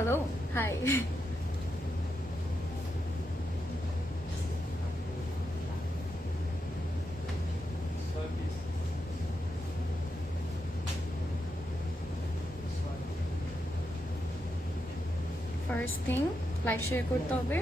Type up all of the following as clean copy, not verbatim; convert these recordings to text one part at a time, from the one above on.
Hello. Hi. First thing, live share করতে হবে।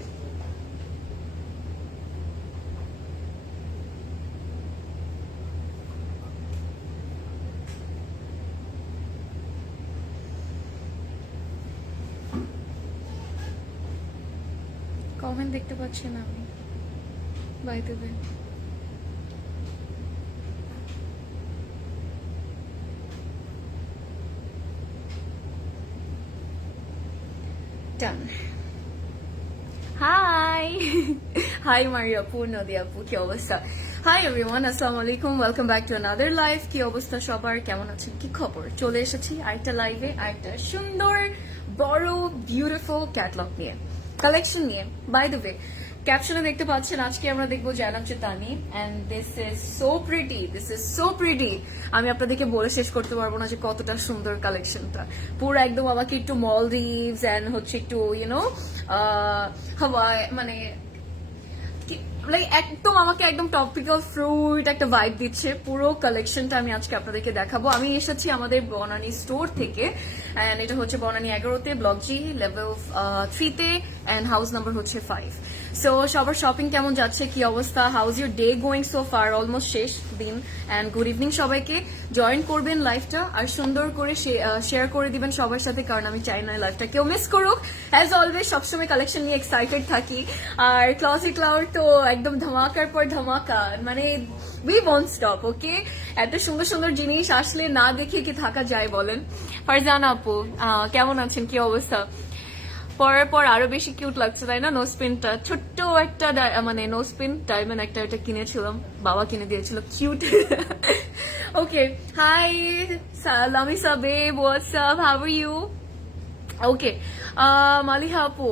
Comment দেখতে পাচ্ছি না আমি, by the way. Done. Hi. Hi Maria Apu, Nodi Apu, কি অবস্থা? Hi everyone, আসসালামু আলাইকুম, welcome back to another live. কি অবস্থা সবার, কেমন আছেন, কি খবর? চলে এসেছি আরেকটা লাইভে, আরেকটা সুন্দর বড় বিউটিফুল ক্যাটলগ নিয়ে, কালেকশন নিয়ে। বাই দ্য ওয়ে, ক্যাপশনে দেখতে পাচ্ছেন আজকে আমরা দেখবো Janab Chetani, and this is so pretty. আমি আপনাদেরকে বলে শেষ করতে পারবো না যে কতটা সুন্দর কালেকশনটা। পুরো একদম আমাকে একটু মলদ্বীপস এন্ড হচ্ছে একটু ইউনো হাওয়াই, মানে একদম আমাকে একদম টপিক্যাল ফ্রুট একটা ভাইব দিচ্ছে। পুরো কালেকশনটা আমি আজকে আপনাদেরকে দেখাবো। আমি এসেছি আমাদের বনানী স্টোর থেকে, এন্ড এটা হচ্ছে বনানী 11-তে, ব্লক জি, লেভেল 3-তে, এন্ড হাউস নাম্বার হচ্ছে 5। সো সবার শপিং কেমন যাচ্ছে, কি অবস্থা, how's your day going so far? Almost শেষ দিন, এন্ড গুড ইভিনিং সবাইকে। জয়েন করবেন লাইভটা আর সুন্দর করে শেয়ার করে দিবেন সবার সাথে, কারণ আমি চাই না লাইভটা কেউ মিস করুক। অ্যাজ অলওয়েজ সবসময় কালেকশন নিয়ে এক্সাইটেড থাকি, আর ক্লসি ক্লাউড তো একদম ধামাকার পর ধামাকা, মানে উই ওয়ন্ট স্টপ। ওকে, এত সুন্দর সুন্দর জিনিস আসলে না দেখে কি থাকা যায় বলেন? ফারজানা আপু কেমন আছেন, কি অবস্থা? পরার পর আরো বেশি কিউট লাগছে তাই না? নোজপিনটা ছোট্ট একটা মানে নোজপিন ডায়মন্ড একটা এটা কিনেছিলাম, বাবা কিনে দিয়েছিল, cute. Okay, hi Lamisa babe, what's up, how are you? Okay, Maliha আপু,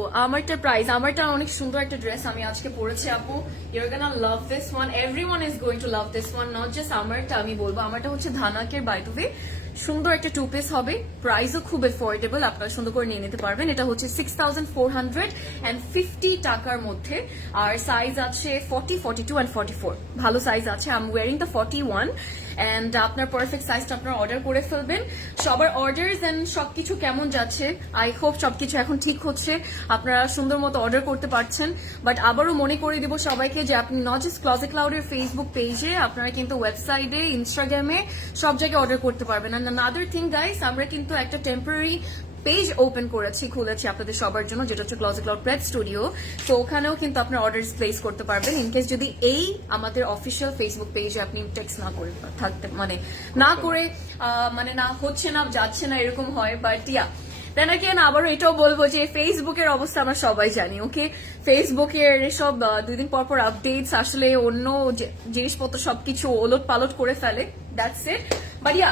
আমারটা অনেক সুন্দর একটা ড্রেস আমি আজকে পরেছি আপু। Your gonna love this one, everyone is going to love this one, not just আমারটা। আমি বলবো আমারটা হচ্ছে ধানাকের, বাই দ্য ওয়ে সুন্দর একটা 2 পিস হবে, প্রাইসও খুব এফোর্ডেবল, আপনারা সুন্দর করে নিয়ে নিতে পারবেন। এটা হচ্ছে 6450 টাকার মধ্যে, আর সাইজ আছে 40, 42 and 44, ভালো সাইজ আছে। I am wearing the 41, and আপনার পারফেক্ট সাইজটা আপনারা অর্ডার করে ফেলবেন। সবার অর্ডারস এন্ড সবকিছু কেমন যাচ্ছে? আই হোপ সবকিছু এখন ঠিক হচ্ছে, আপনারা সুন্দর মতো অর্ডার করতে পারছেন। বাট আবারও মনে করে দিব সবাইকে যে আপনি নট জাস্ট ক্লজেট ক্লাউডের ফেসবুক পেজে, আপনারা কিন্তু ওয়েবসাইটে, ইনস্টাগ্রামে সব জায়গায় অর্ডার করতে পারবেন। অ্যান্ড আনাদার থিং গাইস, আমরা কিন্তু একটা টেম্পোরারি পেজ ওপেন খুলেছি আপনাদের সবার জন্য, যেটা হচ্ছে ক্লজেট ক্লাউড প্রেপ স্টুডিও। তো ওখানেও কিন্তু আপনার অর্ডার প্লেস করতে পারবেন, ইনকেস যদি এই আমাদের অফিসিয়াল ফেসবুক পেজে আপনি টেক্সট না করে থাকতে, মানে না হচ্ছে না, যাচ্ছে না, এরকম হয়। বাট ইয়া, দেন আগেন আবারও এটাও বলবো যে ফেসবুকের অবস্থা আমরা সবাই জানি। ওকে, ফেসবুকের এসব 2 দিন পর পর আপডেটস আসলে অন্য জিনিসপত্র সবকিছু ওলট পালট করে ফেলে, that's it. But yeah,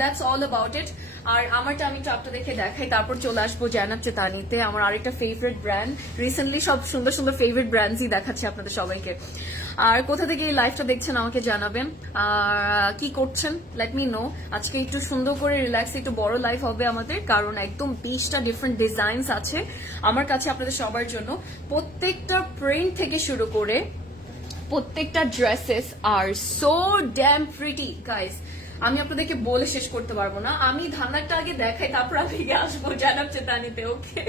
that's all about it. আর আমারটা আমি টপটা দেখে দেখাই, তারপর চলে আসবো জানাব চেতানিতে, আমার আরেকটা ফেভারিট ব্র্যান্ড। রিসেন্টলি সব সুন্দর সুন্দর ফেভারিট ব্র্যান্ডসই দেখাচ্ছে আপনাদের সবাইকে। আর কোথা থেকে এই লাইভটা দেখছেন আমাকে জানাবেন, আর কি করছেন লেট মি নো। আজকে একটু সুন্দর করে রিল্যাক্স, একটু বড় লাইভ হবে আমাদের, কারণ একদম 20টা ডিফারেন্ট ডিজাইনস আছে আমার কাছে আপনাদের সবার জন্য। প্রত্যেকটা প্রিন্ট থেকে শুরু করে প্রত্যেকটা ড্রেসেস আর সো ড্যাম প্রিটি গাইস, আমি আপনাদেরকে বলে শেষ করতে পারবো না। আমি ধানাকটা আগে দেখাই, তারপর আমি আসবো জানাব চেতানিতে। ওকে,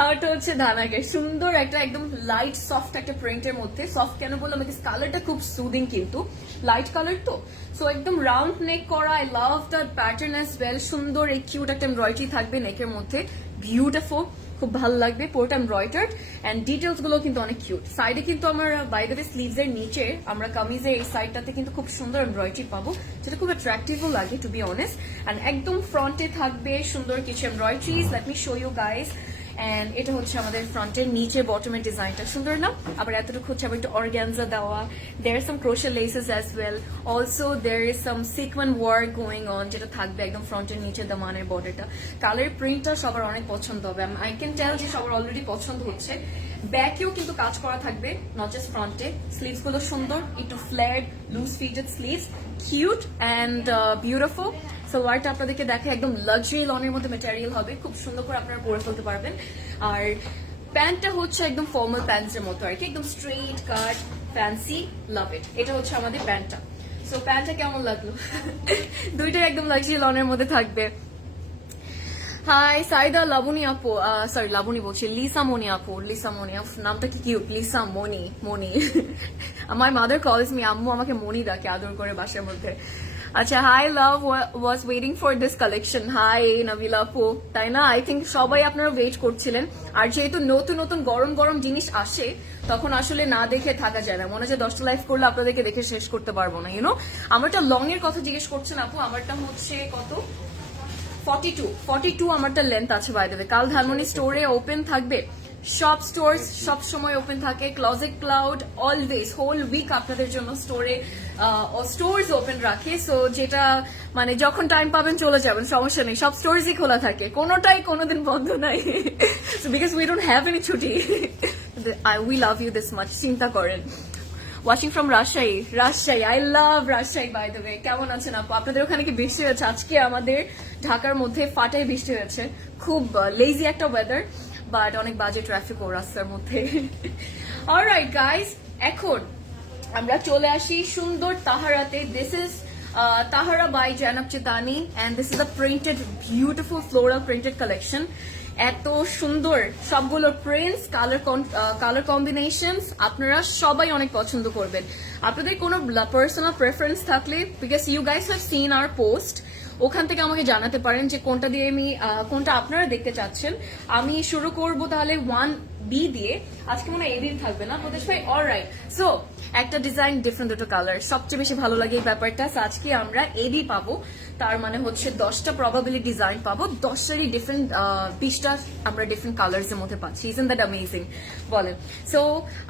আমারটা হচ্ছে ধানাকের সুন্দর একটা একদম লাইট সফট একটা প্রিন্টের মধ্যে। সফট কেন বললাম, কালারটা খুব সুদিং, কিন্তু লাইট কালার তো, সো একদম রাউন্ড নেক করা। I love the pattern as well. সুন্দর এই কিউট একটা এমব্রয়ডারি থাকবে নেকের মধ্যে, বিউটিফুল, খুব ভালো লাগবে পুরোটা এমব্রয়ডার্ড, এন্ড ডিটেলস গুলো কিন্তু অনেক কিউট। সাইডে কিন্তু আমার বাই দ্য ওয়ে স্লিভস এর নিচে আমরা কামিজের এই সাইডটাতে কিন্তু খুব সুন্দর এমব্রয়ডারি পাবো, যেটা খুব অ্যাট্রাকটিভও লাগে টু বি অনেস্ট। এন্ড একদম ফ্রন্টে থাকবে সুন্দর কিছু embroideries, let me show you guys. And এটা হচ্ছে আমাদের ফ্রন্টের নিচে বটমের ডিজাইনটা সুন্দর না? আবার এতটুকু হচ্ছে আবার একটু অর্গানজা দেওয়া, there some crochet laces as well, also there is some sequence work going on, যেটা থাকবে একদম ফ্রন্টের নিচে দামানের বর্ডারটা। কালার প্রিন্টটা সবার অনেক পছন্দ হবে, আই ক্যান টেল যে সবার অলরেডি পছন্দ হচ্ছে। ব্যাকেও কিন্তু কাজ করা থাকবে, নট জাস্ট ফ্রন্টে। স্লিভস গুলো সুন্দর, একটু flat loose fitted sleeves, cute and beautiful. সালোয়ারটা আপনাদেরকে দেখে একদম লাক্সারি লনের মধ্যে ম্যাটেরিয়াল হবে, খুব সুন্দর করে আপনারা পরে ফেলতে পারবেন। আর প্যান্টটা হচ্ছে একদম ফর্মাল প্যান্টসের মতো আর কি, একদম স্ট্রেট কাট ফ্যান্সি, লাভ ইট। এটা হচ্ছে আমাদের প্যান্টটা। সো প্যান্টটা কেমন লাগলো? দুইটাই একদম লাক্সারি লনের মধ্যে থাকবে। হাই সাইদা লাবণী আপু, সরি লাবণী বলছি, লিসা মনি আপু, লিসা মনি, নামটা কি কিউট, লিসা মনি, মনি। আমার মাদার কলস মি, আম্মু আমাকে মনি ডাকে আদর করে বাসার মধ্যে। আচ্ছা, hi love was waiting for this collection. Hi Nabila আপু, তাই না? আই থিঙ্ক সবাই আপনারা ওয়েট করছিলেন। আর যেহেতু নতুন নতুন গরম গরম জিনিস আসে, তখন আসলে না দেখে থাকা যায় না, মনে হয় 10টা লাইভ করলে আপনাদেরকে দেখে শেষ করতে পারবো না, ইউনো। আমারটা লং এর কথা জিজ্ঞেস করছেন আপু, আমারটা হচ্ছে কত, 42 আমারটা লেন্থ আছে বাই দ্য ওয়ে। কাল ধানমনি স্টোরে ওপেন থাকবে, সব স্টোর্স সব সময় ওপেন থাকে। Closet cloud always whole week আপনাদের জন্য স্টোর্স ওপেন রাখে। সো যেটা মানে যখন টাইম পাবেন চলে যাবেন, সমস্যা নেই, সব স্টোর্সই খোলা থাকে, কোনোটাই কোনোদিন বন্ধ নাই। So because we don't have any ছুটি, we love you this much, চিন্তা করেন। Watching from Rajshahi, I love Rajshahi by the way. কেমন আছেন আপু? আপনাদের ওখানে কি বৃষ্টি হয়েছে? আজকে আমাদের ঢাকার মধ্যে ফাটাই বৃষ্টি হয়েছে, খুব লেজি একটা ওয়েদার, বাট অনেক বাজে ট্রাফিক ও রাস্তার মধ্যে। অলরাইট গাইস, এখন আমরা চলে আসি সুন্দর তাহারাতে। This is Tahara by Janab Chitani and this is a printed beautiful floral printed collection. এত সুন্দর সবগুলো প্রিন্টস, কালার কম্বিনেশনস, আপনারা সবাই অনেক পছন্দ করবেন। আপনাদের কোনো পার্সোনাল প্রেফারেন্স থাকলে, because you guys have seen our post, ওখান থেকে আমাকে জানাতে পারেন যে কোনটা দিয়ে কোনটা আপনারা দেখতে চাচ্ছেন। আমি শুরু করব তাহলে 1B দিয়ে। আজকে মনে হয় এদিন থাকবে না প্রদেশ ভাই? অলরাইট, সো একটা ডিজাইন ডিফারেন্ট, দুটো কালার, সবচেয়ে বেশি ভালো লাগে এই ব্যাপারটা। আজকে আমরা এডি পাবো, তার মানে হচ্ছে 10টা প্রবাবিলি ডিজাইন পাবো, 10টারই ডিফারেন্ট 20টা আমরা ডিফারেন্ট কালার্স এর মধ্যে পাচ্ছি। Isn't that amazing? বলেন। সো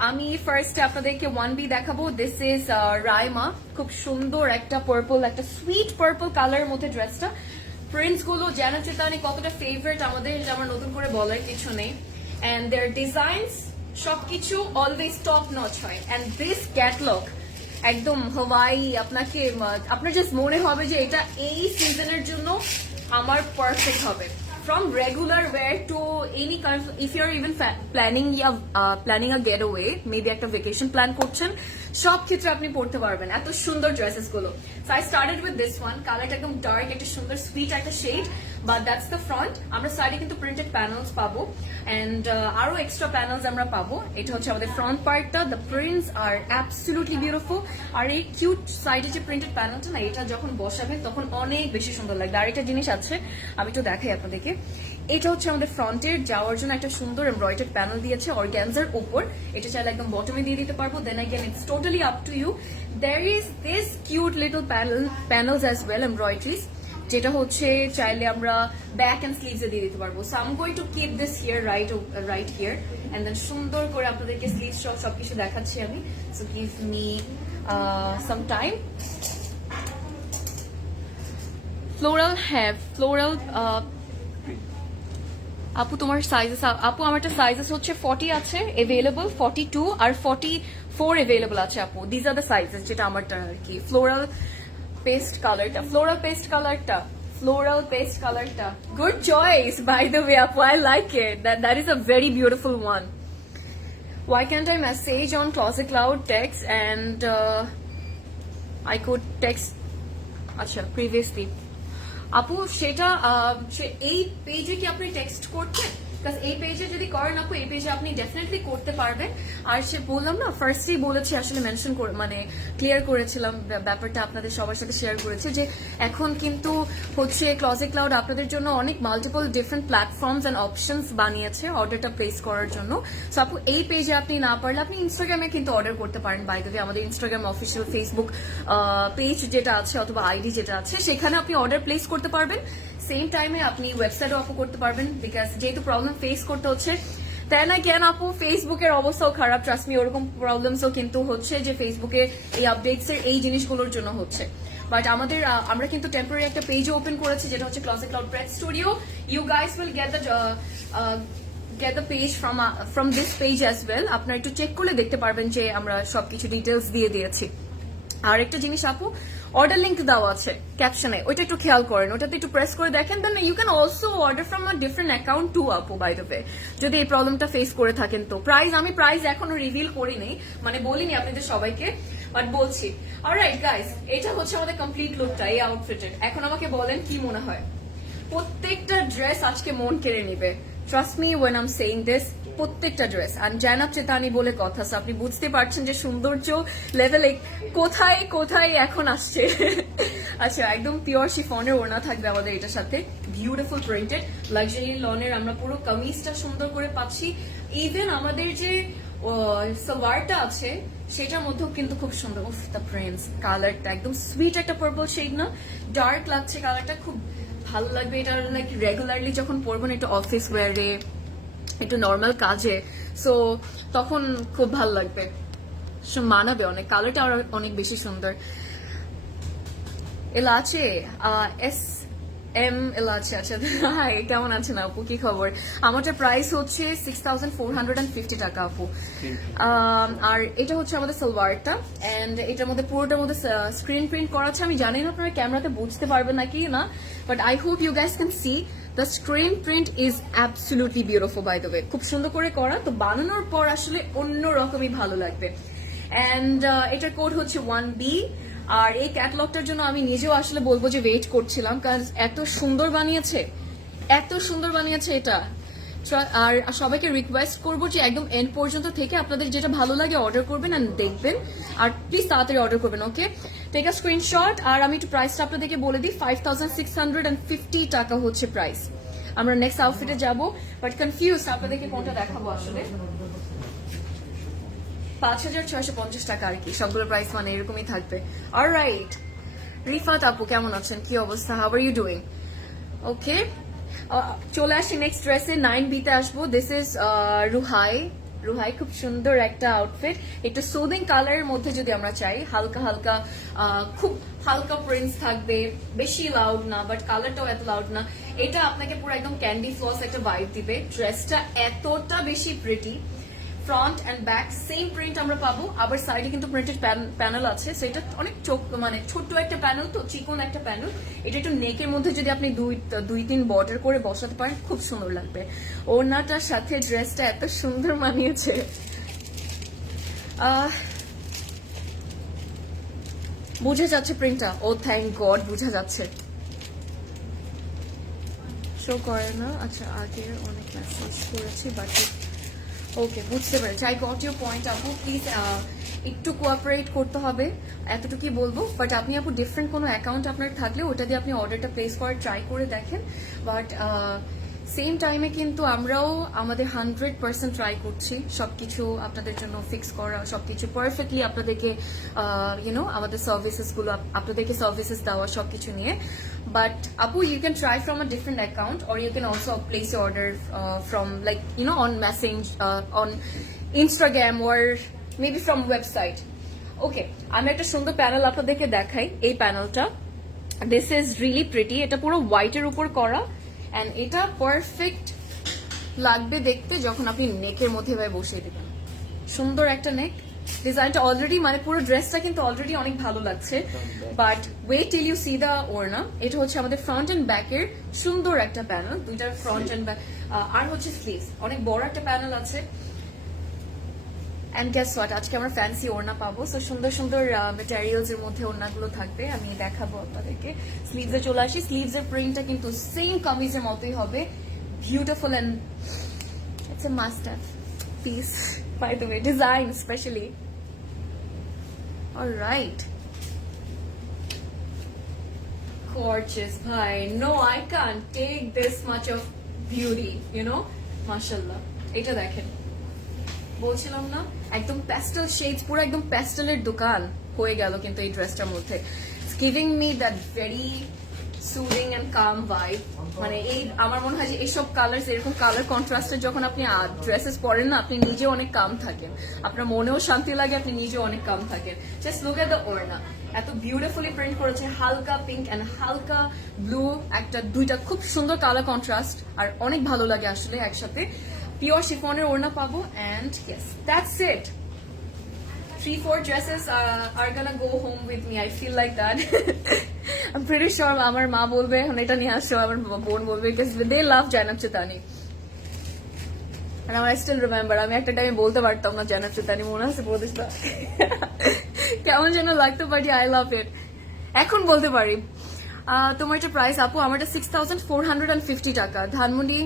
আমি ফার্স্টে আপনাদেরকে 1B দেখাবো। দিস ইজ রাইমা, খুব সুন্দর একটা পার্পল, একটা সুইট পার্পল কালারের মধ্যে ড্রেসটা। প্রিন্টস গুলো জানা চিতানি কতটা ফেভারিট আমাদের, আমার নতুন করে বলার কিছু নেই। অ্যান্ড দেয়ার ডিজাইনস সবকিছু অলওয়েজ টপ নচ হয়। অ্যান্ড দিস ক্যাটলগ একদম হাওয়াই, আপনার জাস্ট মনে হবে যে এটা এই সিজনের জন্য আমার পারফেক্ট হবে। From regular wear to any kind of, if you're even planning a getaway, maybe একটা vacation plan করছেন, সব ক্ষেত্রে আপনি পড়তে পারবেন এত সুন্দর ড্রেসেস গুলো। So I started with this one, কালারটা একদম ডার্ক, একটা সুন্দর সুইট একটা shade, but that's the front. আমরা সাইডে কিন্তু প্রিন্টেড প্যানেলস পাবো, এন্ড আরো এক্সট্রা প্যানেলস আমরা পাবো। এটা হচ্ছে আমাদের ফ্রন্ট পার্টটা। The prints are absolutely beautiful. আর এই কিউট সাইডে যে প্রিন্টেড প্যানেলটা না, এটা যখন বসাবেন তখন অনেক বেশি সুন্দর লাগবে। আর একটা জিনিস আছে, আমি একটু দেখাই আপনাদেরকে। এটা হচ্ছে আমাদের ফ্রন্টের যাওয়ার জন্য একটা সুন্দর এমব্রয়ডার্ড প্যানেল দিয়েছে অর্গানজার উপর। এটা চাইলে একদম বটমে দিয়ে দিতে পারবো। Then again it's totally up to you. There is this cute little panels as well, embroideries, যেটা হচ্ছে চাইলে আমরা ব্যাক এন্ড স্লিভস এ দিয়ে দিতে পারবো। So I am going to keep this here, right here, and then সুন্দর করে আপনাদেরকে স্লিভস সহ সবকিছু দেখাচ্ছি আমি। So give me some time. Floral আপু তোমার সাইজেস, আপু আমারটা সাইজেস হচ্ছে 40 আছে এভেলেবল, 42 আর 44 এভেলেবল আছে আপু। দিজ আর দ্য সাইজেস, যেটা আমারটা আর কি। ফ্লোরাল পেস্ট কালারটা good choice by the way আপু, I like it, that is a very beautiful one. Why can't I message on Closet Cloud text and I could text আচ্ছা previously আপু সেটা এই পেজে কি আপনি টেক্সট করতেন? কারণ এই পেজে যদি করেন আপু, এই পেজে আপনি ডেফিনেটলি করতে পারবেন। আর সে বললাম না, ফার্স্টেই বলেছি, আসলে মেনশন করে মানে ক্লিয়ার করেছিলাম ব্যাপারটা, আপনাদের সবার সাথে শেয়ার করেছি যে এখন কিন্তু হচ্ছে ক্লজেট ক্লাউড আপনাদের জন্য অনেক multiple different platforms and options বানিয়েছে অর্ডারটা প্লেস করার জন্য। সো আপু এই পেজে আপনি না পারলে আপনি ইনস্টাগ্রামে কিন্তু অর্ডার করতে পারেন। বাই দ্য ওয়ে আমাদের ইনস্টাগ্রাম অফিসিয়াল ফেসবুক পেজ যেটা আছে অথবা আইডি যেটা আছে, সেখানে আপনি অর্ডার প্লেস করতে পারবেন। সেম টাইমে আপনি ওয়েবসাইটও আপু করতে পারবেন, বিকজ যেহেতু প্রবলেম ফেস করতে হচ্ছে। তাই না কেন আপু, ফেসবুকের অবস্থাও খারাপ, ট্রাস্ট মি, ওরকম প্রবলেমসও কিন্তু হচ্ছে যে ফেসবুকে এই আপডেটস এর এই জিনিসগুলোর জন্য হচ্ছে। বাট আমরা কিন্তু টেম্পোরারি একটা পেজও ওপেন করেছি, যেটা হচ্ছে closet cloud press studio. You guys will get the page from this page as well. আপনারা একটু চেক করলে দেখতে পারবেন যে আমরা সবকিছু ডিটেলস দিয়ে দিয়েছি। আর একটা জিনিস আপু, অর্ডার লিঙ্ক দেওয়া আছে ক্যাপশনে, ওইটা একটু খেয়াল করেন, ওটাতে একটু প্রেস করে দেখেন, then you can also order from a different account too আপু, বাই দ্য ওয়ে, যদি এই প্রবলেমটা ফেস করে থাকেন। তো আমি প্রাইস এখনো রিভিল করিনি, মানে বলিনি আপনাদের সবাইকে, বাট বলছি। অলরাইট গাইস, এটা হচ্ছে আমাদের কমপ্লিট লুকটা এই আউটফিটের। এখন আমাকে বলেন কি মনে হয়? প্রত্যেকটা ড্রেস আজকে মন কেড়ে নিবে, trust me when I am saying this. প্রত্যেকটা ড্রেস, আর জানাব চেতানি বলে কথা, আপনি বুঝতে পারছেন যে সৌন্দর্য লেভেলে কোথায় কোথায় এখন আসছে। আচ্ছা, একদম পিওর শিফনের ওড়না থাকবে আমাদের এটার সাথে, বিউটিফুল প্রিন্টেড লাক্সারি লনের আমরা পুরো কামিজটা সুন্দর করে পাচ্ছি। ইভেন আমাদের যে সালোয়ারটা আছে সেটার মধ্যেও কিন্তু খুব সুন্দর। উফ, দ্য প্রিন্টস, কালারটা একদম সুইট একটা পার্পল শেড না, ডার্ক লাগছে কালারটা, খুব ভালো লাগবে এটা। লাইক রেগুলারলি যখন পরবেন, একটু অফিস ওয়ারে, একটু নর্মাল কাজে, সো তখন খুব ভালো লাগবে, মানাবে অনেক। কালারটা আর অনেক বেশি সুন্দর। এলা আছে এলাচে। আচ্ছা, হাই, কেমন আছেন আপু, কি খবর? আমাদের প্রাইস হচ্ছে 6450 টাকা আপু। আর এটা হচ্ছে আমাদের সালোয়ারটা, এন্ড এটার মধ্যে পুরোটার মধ্যে স্ক্রিন প্রিন্ট করা আছে। আমি জানি না আপনারা ক্যামেরাতে বুঝতে পারবেন নাকি না, but I hope you guys can see the screen print is absolutely beautiful, by the way, খুব সুন্দর করে করা। তো বানানোর পর আসলে অন্য রকমই ভালো লাগবে। এন্ড এটার কোড হচ্ছে 1B। আর এই ক্যাটালগটার জন্য আমি নিজেও আসলে বলবো যে ওয়েট করছিলাম, কারণ এত সুন্দর বানিয়েছে, এত সুন্দর বানিয়েছে এটা। আর সবাইকে রিকোয়েস্ট করবো যে একদম এন্ড পর্যন্ত থেকে আপনাদের যেটা ভালো লাগে অর্ডার করবেন আর দেখবেন, আর প্লিজ তাড়াতাড়ি অর্ডার করবেন। ওকে, টেক আ স্ক্রিনশট। আর আমি একটু প্রাইসটা আপনাদেরকে বলে দিই, 5650 টাকা হচ্ছে প্রাইস। আমরা নেক্সট আউটফিটে যাবো, বাট কনফিউজ আপনাদেরকে কোনটা দেখাবো আসলে। 5650 টাকা আর কি, সবগুলো প্রাইস মানে এরকমই থাকবে। অলরাইট, রিফাত আপু কেমন আছেন, কি অবস্থা, হাউ আর ইউ ডুইং? ওকে, চলে আসি নেক্সট ড্রেসে, 9B তে আসবো। দিস ইজ রুহাই, খুব সুন্দর একটা আউটফিট, একটু সুদিং কালারের মধ্যে যদি আমরা চাই, হালকা হালকা, খুব হালকা প্রিন্টস থাকবে, বেশি লাউড না, বাট কালারটাও এত লাউড না। এটা আপনাকে পুরো একদম ক্যান্ডি ফ্লস একটা ভাইব দিবে। ড্রেসটা এতটা বেশি pretty, front and back same print আমরা পাবো, আবার সাইডে কিন্তু প্রিন্টেড প্যানেল আছে, সেটা অনেক মানে ছোট্ট একটা প্যানেল, তো চিকন একটা প্যানেল। এটা একটু নেকের মধ্যে যদি আপনি 2-3 বর্ডার করে বসাতে পারেন, খুব সুন্দর লাগবে। ওড়নাটার সাথে ড্রেসটা এত সুন্দর মানিয়েছে। বুঝা যাচ্ছে প্রিন্টটা? ও থ্যাংক গড, বুঝা যাচ্ছে। শো করে না, আচ্ছা, আগে অনেক মেসেজ করেছি, বাট ওকে, বুঝতে পেরেছি। আই গট ইউর পয়েন্ট আপু, প্লিজ একটু কোঅপারেট করতে হবে, এতটুকুই বলবো। বাট আপনি আপু ডিফারেন্ট কোনো অ্যাকাউন্ট আপনার থাকলে ওটা দিয়ে আপনি অর্ডারটা প্লেস করার ট্রাই করে দেখেন, বাট সেম টাইমে কিন্তু আমরাও আমাদের 100% ট্রাই করছি সবকিছু আপনাদের জন্য ফিক্স করা, সবকিছু পারফেক্টলি আপনাদেরকে আমাদের সার্ভিসেসগুলো আপনাদেরকে সার্ভিসেস দেওয়া, সবকিছু নিয়ে। But Apu, you can try from a different account, or you can also place your order from on Messenger, on Instagram, or maybe from website. Okay, আমি একটা সুন্দর প্যানেল আপনাদেরকে দেখাই। এই প্যানেলটা, দিস ইজ রিয়েলি প্রিটি, এটা পুরো হোয়াইটের উপর করা, এন্ড এটা পারফেক্ট লাগবে দেখতে যখন আপনি নেকের মধ্যে এভাবে বসিয়ে দেবেন। সুন্দর একটা নেক, ডিজাইনটা অলরেডি মানে পুরো ড্রেসটা কিন্তু অলরেডি অনেক ভালো লাগছে, but wait till you see the ওড়না। এটা হচ্ছে আমাদের ফ্রন্ট এন্ড ব্যাকের সুন্দর একটা প্যানেল, দুইটার ফ্রন্ট এন্ড ব্যাক, আর হচ্ছে স্লিভস, অনেক বড় একটা প্যানেল আছে। এন্ড গেস হোয়াট, আজকে আমরা ফ্যান্সি ওড়না পাবো, সো সুন্দর সুন্দর ম্যাটেরিয়ালস এর মধ্যে ওড়নাগুলো থাকবে, আমি দেখাবো আপনাদেরকে। স্লিভসে চলে আসি, স্লিভস এর প্রিন্টটা কিন্তু সেম কামিজের মতোই হবে, beautiful, and it's a must have piece, by the way, design especially. All right, gorgeous, bhai. No, I can't take this much of beauty, mashallah. এটা দেখেন, বলছিলাম না একদম প্যাস্টেল শেডস, পুরো একদম প্যাস্টেলের দোকান হয়ে গেল কিন্তু এই ড্রেসটার মধ্যে। It's giving me that very soothing and calm vibe, মানে এই আমার মনে হয় যে এইসব কালার, এরকম কালার কন্ট্রাস্টের যখন আপনি ড্রেসেস পরেন না, আপনি নিজে অনেক কাম থাকেন, আপনার মনেও শান্তি লাগে, আপনি নিজেও অনেক কাম থাকেন। জাস্ট লুক এট দ্য ওড়না, এত বিউটিফুলি প্রিন্ট করেছে, হালকা পিঙ্ক এন্ড হালকা ব্লু, দুইটা খুব সুন্দর কালার কন্ট্রাস্ট, আর অনেক ভালো লাগে আসলে একসাথে। পিওর শিফনের ওড়না পাবো, and yes, that's it. 3-4 dresses are gonna go home with me. I feel like that. I'm pretty sure আমার মা বলবে এখন এটা নিয়ে আসো, আমার বোন বলবে, because they love Janab Chitani. And I still remember, আমি একটা টাইমে বলতে পারতাম না Janab Chitani, মনে আছে প্রদেশটা কেমন যেন লাগতো, বাট I love it. এখন বলতে পারি। তোমার একটা প্রাইস আপু, আমারটা 6,450 টাকা। ধানমন্ডি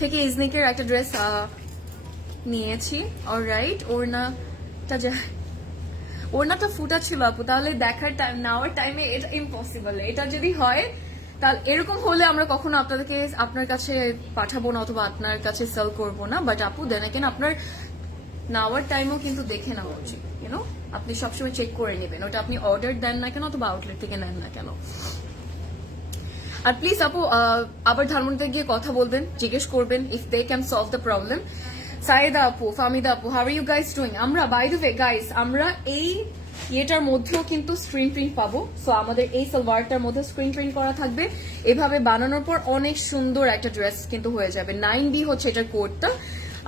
থেকে ইজনিকের একটা ড্রেস নিয়েছি। অলরাইট, ওড়নাটা ফুটা ছিল আপু, তাহলে দেখার টাইম নেওয়ার টাইমে এটা ইম্পসিবল। এটা যদি হয় তাহলে, এরকম হলে আমরা কখনো আপনাদেরকে আপনার কাছে পাঠাবো না অথবা আপনার কাছে সেল করবো না। বাট আপু দেন কেন আপনার নেওয়ার টাইমও কিন্তু দেখে নেওয়া উচিত, ইউনো, আপনি সবসময় চেক করে নেবেন ওটা আপনি অর্ডার দেন না কেন অথবা আউটলেট থেকে নেন না কেন। আর প্লিজ আপু আবার ধানমন্ডিতে গিয়ে কথা বলবেন, জিজ্ঞেস করবেন if they can solve the problem. Saida আপু, ফামিদা আপু, how are you guys doing? আমরা বাই দ্য ওয়ে গাইস, আমরা এই ইয়েটার মধ্যেও কিন্তু স্ক্রিন প্রিন্ট পাবো। সো আমাদের এই সালোয়ারটার মধ্যে স্ক্রিন প্রিন্ট করা থাকবে। এভাবে বানানোর পর অনেক সুন্দর একটা ড্রেস কিন্তু হয়ে যাবে। 9B হচ্ছে এটার কোডটা,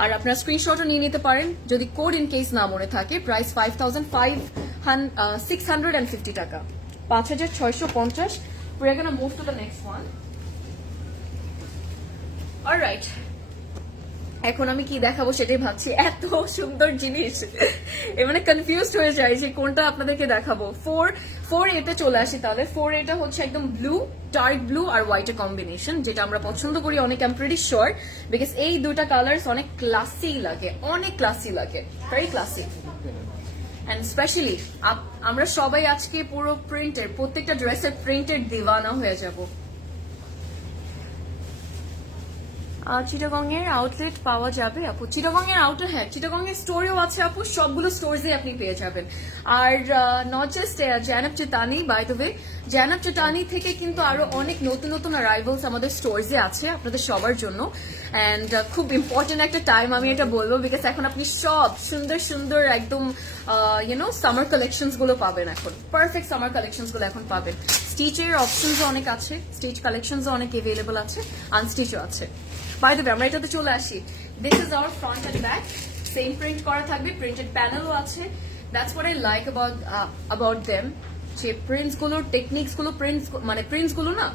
আর আপনারা স্ক্রিনশটও নিয়ে নিতে পারেন যদি কোড ইন কেস না মনে থাকে। প্রাইস 5,650 টাকা, 5,650। We're gonna move to the next one. Alright, এখন আমি কি দেখাবো সেটাই ভাবছি, এত সুন্দর জিনিস মানে কনফিউজড হয়ে যায় যে কোনটা আপনাদেরকে দেখাবো। 4 এটা চলে আসি তাহলে। 4 এটা হচ্ছে একদম ব্লু, ডার্ক ব্লু আর হোয়াইটের কম্বিনেশন, যেটা আমরা পছন্দ করি অনেক। I am pretty sure because এই দুটা কালার্স অনেক ক্লাসি লাগে, অনেক ক্লাসি লাগে, ভেরি ক্লাসি। অ্যান্ড স্পেশালি আমরা সবাই আজকে পুরো প্রিন্টের, প্রত্যেকটা ড্রেসের প্রিন্টের দিওয়ানা হয়ে যাব। চিটাগং এর আউটলেট পাওয়া যাবে আপু? চিটাগং এর আউটলেট, হ্যাঁ চিটাগং এর স্টোরেও আছে আপু, সবগুলো স্টোরসে আপনি পেয়ে যাবেন। আর নট জাস্ট জানাব চিতানি, বাই দ্য ওয়ে জানাব চিতানি থেকে কিন্তু আরো অনেক নতুন নতুন অ্যারাইভালস আমাদের স্টোরসে আছে আপনাদের সবার জন্য। অ্যান্ড খুব ইম্পর্টেন্ট একটা টাইম আমি এটা বলবো, বিকজ এখন আপনি সব সুন্দর সুন্দর একদম ইউনো সামার কালেকশনস গুলো পাবেন এখন, পারফেক্ট সামার কালেকশনস গুলো এখন পাবেন। স্টিচের অপশনস অনেক আছে, স্টিচ কালেকশনস অনেক অ্যাভেলেবল আছে, আনস্টিচও আছে। বাই দ্য ওয়ে আমরা এটাতে চলে আসি। This is hour front and back, same print করা থাকবে, প্রিন্টেড প্যানেলও আছে। That's what I like about them, যে প্রিন্টস গুলোর টেকনিক্স গুলো, প্রিন্টস গুলো না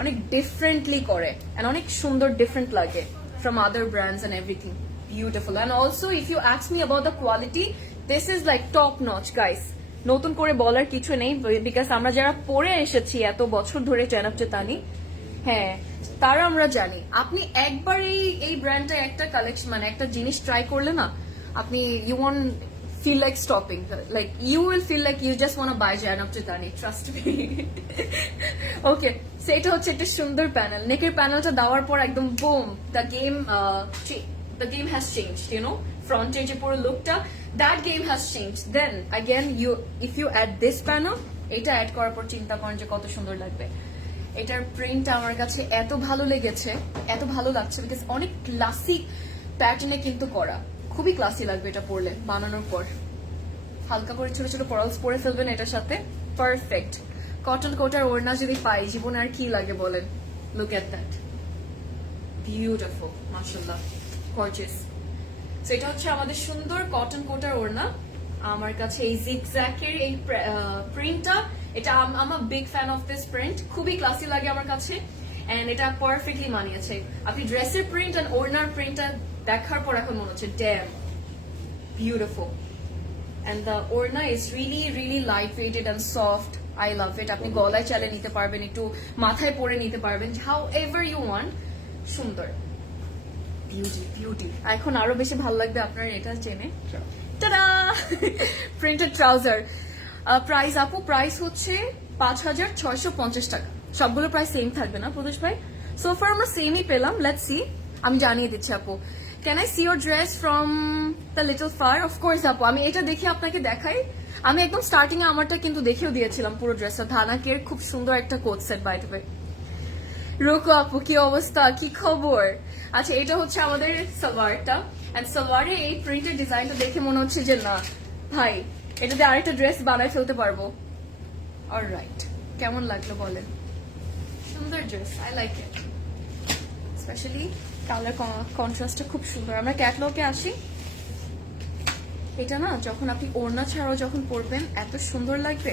অনেক ডিফারেন্টলি করে এন্ড অনেক সুন্দর, ডিফারেন্ট লাগে from other brands and everything, beautiful. And also if you ask me about the quality, this is like top notch guys. নতুন করে বলার কিছু নেই, বিকজ আমরা যারা পরে এসেছি এত বছর ধরে জানাব চিতানি, হ্যাঁ তারা আমরা জানি। আপনি একবার এই ব্র্যান্ডটা একটা কালেকশন একটা জিনিস ট্রাই করলে না, আপনি you want feel like stopping, like you will feel like you just want to buy Janab Chitani, trust me. Okay, so এটা হচ্ছে একটা সুন্দর প্যানেল, নেকের প্যানেলটা দেওয়ার পর একদম broom, the game has changed, you know, ফ্রন্টের যে পুরো লুকটা, that game has changed. Then again if you add this panel, এটা অ্যাড করার পর চিন্তা করেন যে কত সুন্দর লাগবে। এটার প্রিন্টটা আমার কাছে এত ভালো লেগেছে, এত ভালো লাগছে, বিকজ অনেক ক্লাসিক প্যাটার্নে কিন্তু করা, খুবই ক্লাসি লাগবে এটা পরলে। বানানোর পর হালকা করে ছোট ছোট পার্লস পরে ফেলবেন এটার সাথে, পারফেক্ট। কটন কোটার ওড়না যদি পাই, জীবনে আর কি লাগে বলেন। লুক এট দ্যাট, বিউটিফুল, মাশাআল্লাহ, গর্জিয়াস। সো এটা হচ্ছে আমাদের সুন্দর কটন কোটার ওড়না। আমার কাছে এই জিগজ্যাগের এই প্রিন্টটা, এটা আমার big fan of this print, খুবই ক্লাসি লাগে আমার কাছে, এন্ড এটা পারফেক্টলি মানিয়েছে। আপনি ড্রেসের প্রিন্ট এন্ড ওড়নার প্রিন্টটা দেখার পর এখন মনে হচ্ছে ড্যাম বিউটিফুল। এন্ড দ্য ওড়না is really really light weighted and soft, I love it. আপনি গলায় চালে নিতে পারবেন, একটু মাথায় পরে নিতে পারবেন, হাউ এভার ইউ ওয়ান্ট, সুন্দর, বিউটি বিউটি। এখন আরো বেশি ভালো লাগবে আপনার এটা জেনে। Ta-da, printed trouser. প্রাইস আপু, প্রাইস হচ্ছে 5,650 টাকা। সবগুলো প্রাইস সেম থাকবে না প্রদেশ ভাই? সো ফার আমরা সেমই পেলাম, লেটস সি। আমি জানিয়ে দিচ্ছি আপু। Can I see your dress from the little far? Of course আপু, আমি এটা দেখে আপনাকে দেখাই। আমি একদম স্টার্টিং এ আমারটা কিন্তু দেখেও দিয়েছিলাম পুরো ড্রেসটা, ধানাকের খুব সুন্দর একটা coat set by the way. Ruku আপু, কি অবস্থা, কি খবর? আচ্ছা, এটা হচ্ছে আমাদের সালোয়ারটা, এন্ড সালোয়ারের এই প্রিন্টের ডিজাইনটা দেখে মনে হচ্ছে যে না ভাই, এটাতে আরেকটা ড্রেস বানায় ফেলতে পারবো। অলরাইট, কেমন লাগলো বলেন? সুন্দর dress, I like it, specially colour কন্ট্রাস্টটা খুব সুন্দর। আমরা ক্যাটলগে আসি। এটা না যখন আপনি ওড়না ছাড়াও যখন পরবেন এত সুন্দর লাগবে,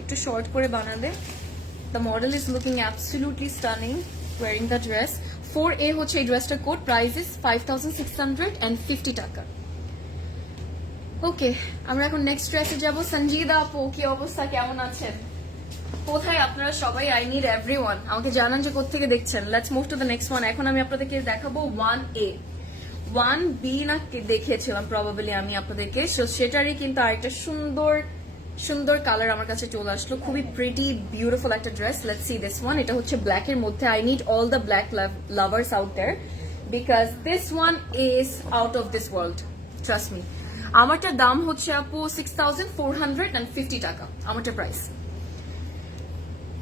একটু শর্ট করে বানালে। The model is looking absolutely stunning wiring the dress. 4A হচ্ছে এই ড্রেসটার কোড, প্রাইস ইজ 5650 টাকা। ওকে, আমরা এখন নেক্সট ড্রেসে যাব। সঞ্জিদা আপু, কি অবস্থা, কেমন আছেন, কোথায় আপনারা সবাই? আই নিড এভরিওয়ান, আমাকে জানান যে কোত্থেকে দেখছেন। Let's move to the next one. এখন আমি আপনাদেরকে দেখাবো 1A। 1B না দেখিয়েছিলাম প্রবাবলি আমি আপনাদেরকে, সেটারই কিন্তু আরেকটা সুন্দর সুন্দর কালার আমার কাছে চলে আসলো, খুবই প্রিটি বিউটিফুল একটা dress. Let's see this one. এটা হচ্ছে ব্ল্যাক এর মধ্যে। I need all the black lovers out there because this one is out of this world, trust me. আমারটার দাম হচ্ছে আপু 6450 টাকা আমারটার price.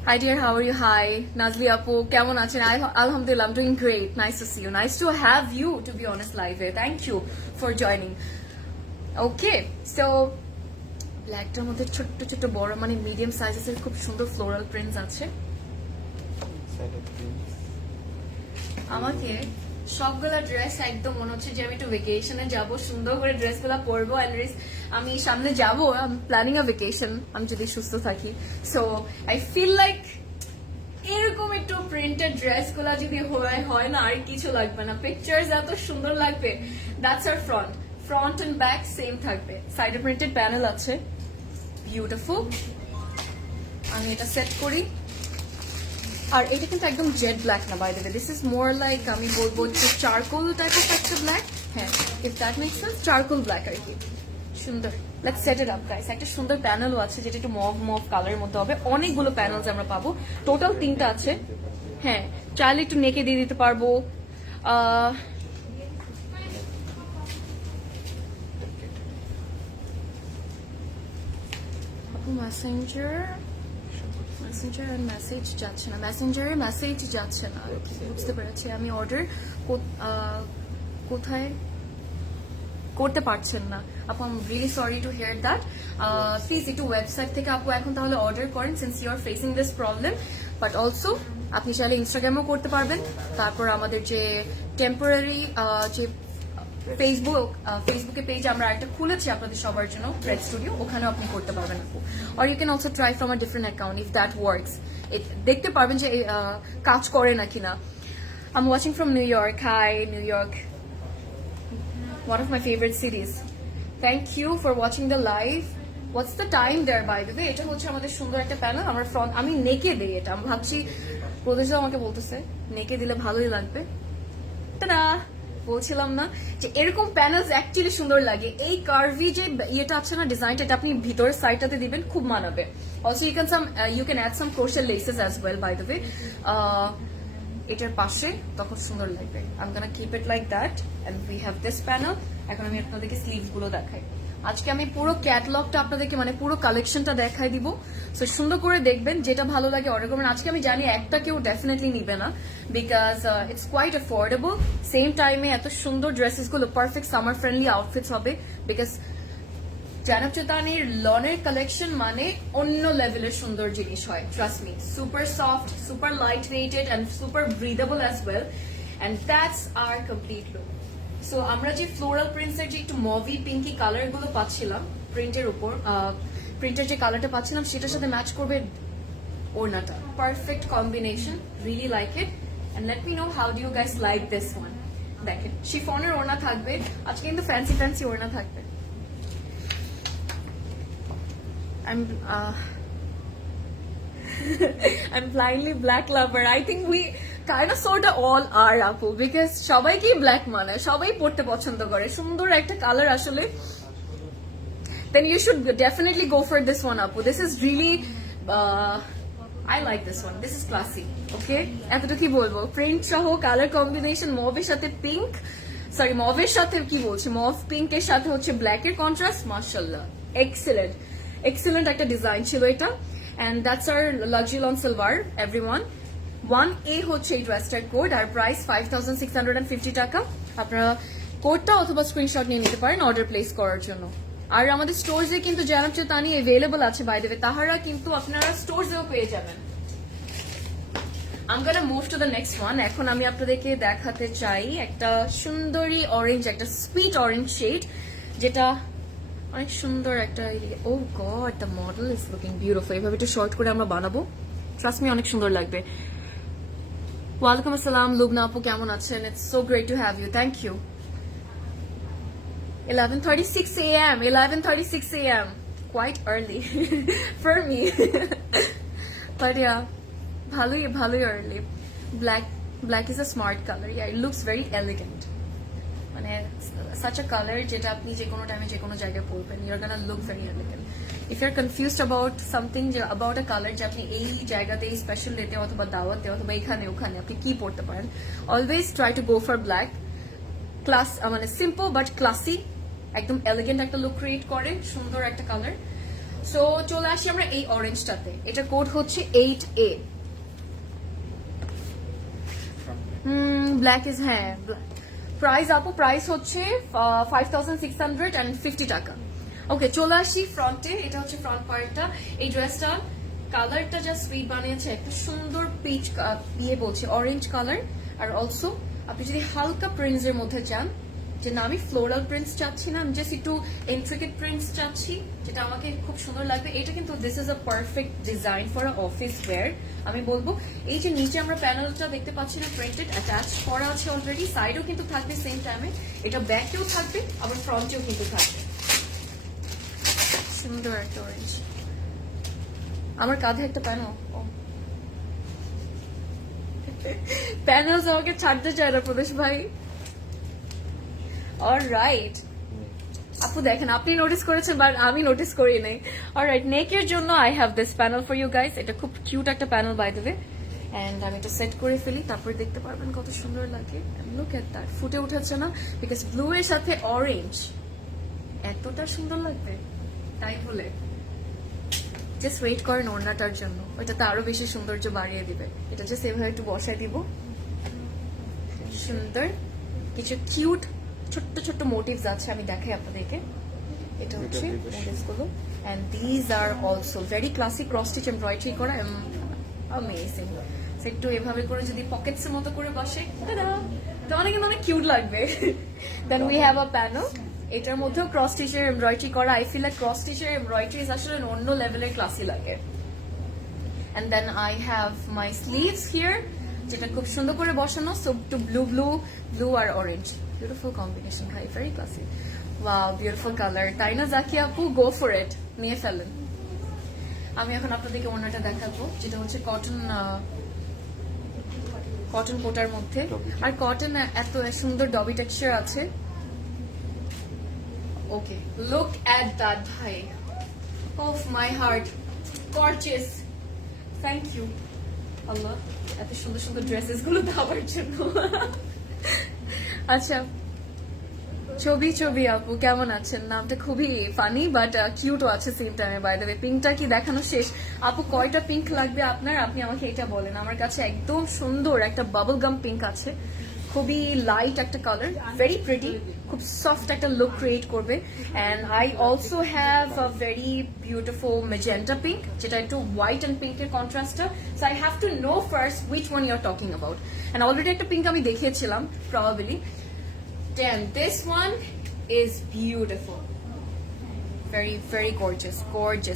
Hi dear, how are you? Hi, Nazli Apu, কেমন আছেন? Alhamdulillah, I'm doing great. Nice to see you. Nice to have you, to be honest, live here. Thank you for joining. Okay, so ব্ল্যাকটার মধ্যে ছোট্ট ছোট্ট বড় মানে medium সাইজের খুব সুন্দর ফ্লোরাল প্রিন্টস আছে। আমাকে সবগুলা ড্রেস একদম মনে হচ্ছে যে আমি একটু ভেকেশনে যাব, সুন্দর করে ড্রেসগুলো পরবো। আমি সামনে যাব, I am planning a vacation, আমি যদি সুস্থ থাকি। সো আই ফিল লাইক এরকম একটু প্রিন্টেড ড্রেসগুলা যদি হয় না আর কিছু লাগবে না। পিকচার্স এত সুন্দর লাগবে। That's our front and back same থাকবে। সাইডে প্রিন্টেড প্যানেল আছে, বিউটিফুল। আমি এটা সেট করি। আর এটা কিন্তু একদম জেড ব্ল্যাক না, by the way, this is more like আমি বলবো যে চারকোল টাইপ অফ একটা ব্ল্যাক। হ্যাঁ, if that makes sense, charcoal black আর কি। সুন্দর। Let's set it up guys. একটা সুন্দর প্যানেলও আছে যেটা একটু মভ কালারের মধ্যে হবে। অনেকগুলো প্যানেলস আমরা পাবো, টোটাল 3টা আছে। হ্যাঁ, চাইলে একটু নেকে দিয়ে দিতে পারবো। মেসেঞ্জার মেসেজ যাচ্ছে না, মেসেঞ্জারে মেসেজ যাচ্ছে না, বুঝতে পেরেছি আমি। অর্ডার কোথায় করতে পারছেন না আপু, I am really sorry to hear that. Please একটু ওয়েবসাইট থেকে আপু এখন তাহলে অর্ডার করেন, since you are facing this problem. But also আপনি চাইলে ইনস্টাগ্রামও করতে পারবেন। তারপর আমাদের যে টেম্পোরারি যে ফেসবুকে পেজ আমরা একটা খুলেছি আপনাদের সবার জন্য, ফ্রেড স্টুডিও, ওখানেও আপনি করতে পারবেন আপু। Or you can also try from a different account if that works. দেখতে পারবেন যে কাজ করে না কিনা। I am watching from New York. Hi New York, one of my favorite cities. Thank you for watching the live. What's the time there, by the way? এটা হচ্ছে আমাদের সুন্দর একটা প্যানেল। আমার ফ্রন্ট আমি নেকে দেই এটা, আমি ভাবছি প্রদেশও আমাকে বলতেছে নেকে দিলে ভালোই লাগবে। টাটা, বলছিলাম না যে এরকম প্যানেলস অ্যাকচুয়ালি সুন্দর লাগে। এই কার্ভি যে ইয়েটা আছে না, ডিজাইনটা, এটা আপনি ভিতরের সাইডটাতে দিবেন, খুব মানাবে। Also you can add some crochet laces as well, by the way. এটার পাশে তখন সুন্দর লাগবে। I am gonna keep it like that and we have this panel. এখন আমি আপনাদেরকে স্লিভস গুলো দেখাই। আজকে আমি পুরো ক্যাটালগটা আপনাদেরকে মানে পুরো কালেকশনটা দেখাই দিব। সো সুন্দর করে দেখবেন, যেটা ভালো লাগে অর্ডার করবেন। আজকে আমি জানি একটা কেউ ডেফিনেটলি নিবে না, because it's quite affordable. Same টাইমে এত সুন্দর ড্রেসেস গুলো পারফেক্ট সামার ফ্রেন্ডলি আউটফিটস হবে। বিকজ জানাব চৈতানির লনের কালেকশন মানে অন্য লেভেলের সুন্দর জিনিস হয়, trust me. Super soft, super light weighted and super breathable as well, and that's our complete look. So আমরা যে ফ্লোরাল প্রিন্টসের যে একটু মভি পিঙ্কি কালার গুলো পাচ্ছিলাম প্রিন্টের উপর, প্রিন্টের যে কালারটা পাচ্ছিলাম সেটার সাথে ম্যাচ করবে ওড়নাটা। Perfect combination, really like it. And let me know how do you guys like this one. দেখেন শিফনের ওড়না থাকবে, আজকে কিন্তু ফ্যান্সি ফ্যান্সি ওড়না থাকবে। I'm blindly black lover. I think we kind of sort of all are, আপু, because সবাইকেই ব্ল্যাক মানে, সবাই পড়তে পছন্দ করে। সুন্দর একটা কালার আসলে। Then you should definitely go for this one, আপু. This is really I like this one. This is classy. Okay? এতটুকুই বলবো। প্রিন্ট সহ কালার কম্বিনেশন, মভের সাথে পিঙ্ক, সরি মভের সাথে কি বলছি, মভ পিঙ্কের সাথে হচ্ছে ব্ল্যাক এর কন্ট্রাস্ট, মাশাআল্লাহ, এক্সেলেন্ট এক্সেলেন্ট একটা ডিজাইন ছিল এটা। And that's our luxury lawn salwar, everyone. 1A হচ্ছে এই ড্রেসটার কোড, আর প্রাইস 5650 টাকা। আপনারা কোডটা অথবা স্ক্রিনশট নিয়ে নিতে পারেন অর্ডার প্লেস করার জন্য। আর আমাদের স্টোরসে কিন্তু জানাব চেতানি অ্যাভেলেবল আছে, বাই দ্য ওয়ে, তাহারা কিন্তু আপনারা স্টোরসেও পেয়ে যাবেন। I'm gonna move to the next one. এখন আমি আপনাদেরকে দেখাতে চাই একটা সুন্দরী অরেঞ্জ, একটা সুইট অরেঞ্জ শেড, যেটা অনেক সুন্দর একটা oh god the model is looking beautiful এভাবে একটু শর্ট করে আমরা বানাবো ট্রাস্ট মি অনেক সুন্দর লাগবে ওয়ালাইকুম আসসালাম লুবনা আপু কেমন আছেন it's so great to have you thank you 11:36 a.m. 11:36 a.m. quite early for me but yeah bhaloই early black is a smart color yeah it looks very elegant মানে such a color যেটা আপনি যে কোনো টাইমে যে কোনো জায়গায় পরবেন you're gonna look very elegant if you're confused about something about a color যে আপনি এই জায়গাতে এই স্পেশাল ডেতে অথবা দাওয়াতে অথবা এখানে ওখানে আপনি কি পরতে পারেন always try to go for black class মানে সিম্পল বাট ক্লাসি একদম এলিগেন্ট একটা লুক ক্রিয়েট করে সুন্দর একটা কালার সো চলে আসি আমরা এই অরেঞ্জটাতে এটা কোড হচ্ছে 8A ব্ল্যাক ইজ হ্যাঁ প্রাইস আপু প্রাইস হচ্ছে 5650 টাকা ওকে চলে আসি ফ্রন্টে এটা হচ্ছে ফ্রন্ট পার্টটা এই ড্রেসটা কালারটা যা সুইট বানিয়েছে একটা সুন্দর পিচ বলছে অরেঞ্জ কালার আর অলসো আপনি যদি হালকা প্রিন্টস এর মধ্যে চান যে না আমি ফ্লোরাল প্রিন্টস চাচ্ছি না আমি জাস্ট একটু ইন্ট্রিকেট প্রিন্টস চাচ্ছি যেটা আমাকে খুব সুন্দর লাগবে এটা কিন্তু this is a perfect design for a office wear আমি বলবো এই যে নিচে আমরা প্যানেলটা দেখতে পাচ্ছি না প্রিন্টেড অ্যাটাচ করা আছে অলরেডি সাইডেও কিন্তু থাকবে সেম টাইমে এটা ব্যাকেও থাকবে আবার ফ্রন্টেও কিন্তু থাকবে সুন্দর একটা অরেঞ্জ আমার কাঁধে একটা প্যানেল প্যানেলস আমাকে ছাড়তে চায় না প্রদেশ ভাই অলরাইট আপু দেখেন আপনি নোটিস করেছেন বাট আমি নোটিস করি নাই অলরাইট নেকের জন্য I have this panel for you guys এটা খুব কিউট একটা panel by the way and আমি এটা সেট করে ফেলি তারপর দেখতে পারবেন কত সুন্দর লাগে লুক এট দ্যাট ফুটে উঠেছে না বিকজ ব্লু এর সাথে অরেঞ্জ এতটা সুন্দর লাগবে তাই বলে জাস্ট ওয়েট করেন ওড়নাটার জন্য ওইটাতে আরো বেশি সৌন্দর্য বাড়িয়ে দিবে এটা জাস্ট এভাবে একটু বসায় দিব সুন্দর কিছু কিউট ছোট্ট ছোট্ট মোটিভস আছে আমি দেখাই আপনাদেরকে এটা হচ্ছে মোটিভস গুলো and these are also very classic cross stitch embroidery করা অ্যামেজিং একটু এভাবে করে যদি পকেটস এর মতো করে বসে তো অনেক কিউট লাগবে then we have a panel এটার মধ্যেও ক্রস স্টিচের এমব্রয়ডারি করা আই ফিল লাইক ক্রস স্টিচের এমব্রয়ডারি আসলে অন্য লেভেলের ক্লাসি লাগে and then I have my sleeves here যেটা খুব সুন্দর করে বসানো সো টু ব্লু আর অরেঞ্জ বিউটিফুল কম্বিনেশন ভাই very classy wow beautiful colour তাই না জাকি আপু গো ফর ইট নিয়ে ফেলেন আমি এখন আপনাদেরকে অন্যটা দেখাবো যেটা হচ্ছে কটন কোটার মধ্যে আর কটন এত সুন্দর ডবি টেক্সচার আছে ওকে লুক এট দ্যাট ভাই of my heart gorgeous thank you আল্লাহ এত সুন্দর সুন্দর ড্রেসেস গুলো দেওয়ার জন্য আচ্ছা ছবি আপু কেমন আছেন নামটা খুবই ফানি বাট কিউটও আছে সেম টাইমে বাই দ্য ওয়ে পিঙ্কটা কি দেখানো শেষ আপু কয়টা পিঙ্ক লাগবে আপনার আপনি আমাকে এটা বলেন আমার কাছে একদম সুন্দর একটা বাবল গাম পিঙ্ক আছে খুবই লাইট একটা কালার ভেরি প্রিটি খুব সফট একটা লুক ক্রিয়েট করবে and I also have a very beautiful magenta pink যেটা একটু হোয়াইট এন্ড পিঙ্কের কন্ট্রাস্টটা so I have to know first which one you are talking about and already একটা pink আমি দেখিয়েছিলাম probably then this one is beautiful very very gorgeous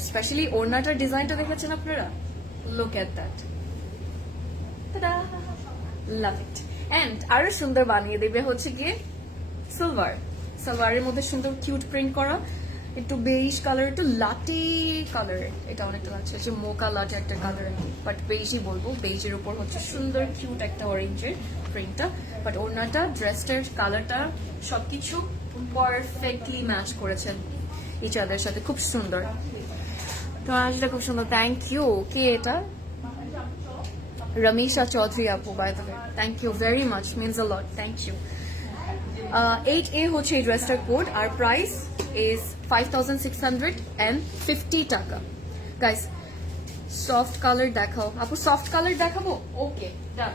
especially ওড়নাটার ডিজাইনটা দেখেছেন আপনারা look at that love it and আরো সুন্দর বানিয়ে দেবে হচ্ছে গিয়ে সালোয়ারের মধ্যে সুন্দর কিউট প্রিন্ট করা একটু বেইজ কালার একটু লাটি কালার এটা অনেকটা লাগছে যে মোকা লাটে একটা কালার আর কি বাট বেইজই বলবো বেইজের উপর হচ্ছে সুন্দর কিউট একটা অরেঞ্জের প্রিন্টটা বাট ওড়নাটা ড্রেসটার কালারটা সবকিছু পারফেক্টলি ম্যাচ করেছেন ইচ আদার সাথে খুব সুন্দর তো আসলে খুব সুন্দর থ্যাংক ইউ কে এটা Ramisha Chaudhary apu by the way thank you very much means a lot thank you 8A হচ্ছে এই ড্রেসটার কোড আর প্রাইস is 5650 টাকা গাইস সফট কালার দেখাও আপু সফট কালার দেখাবো okay done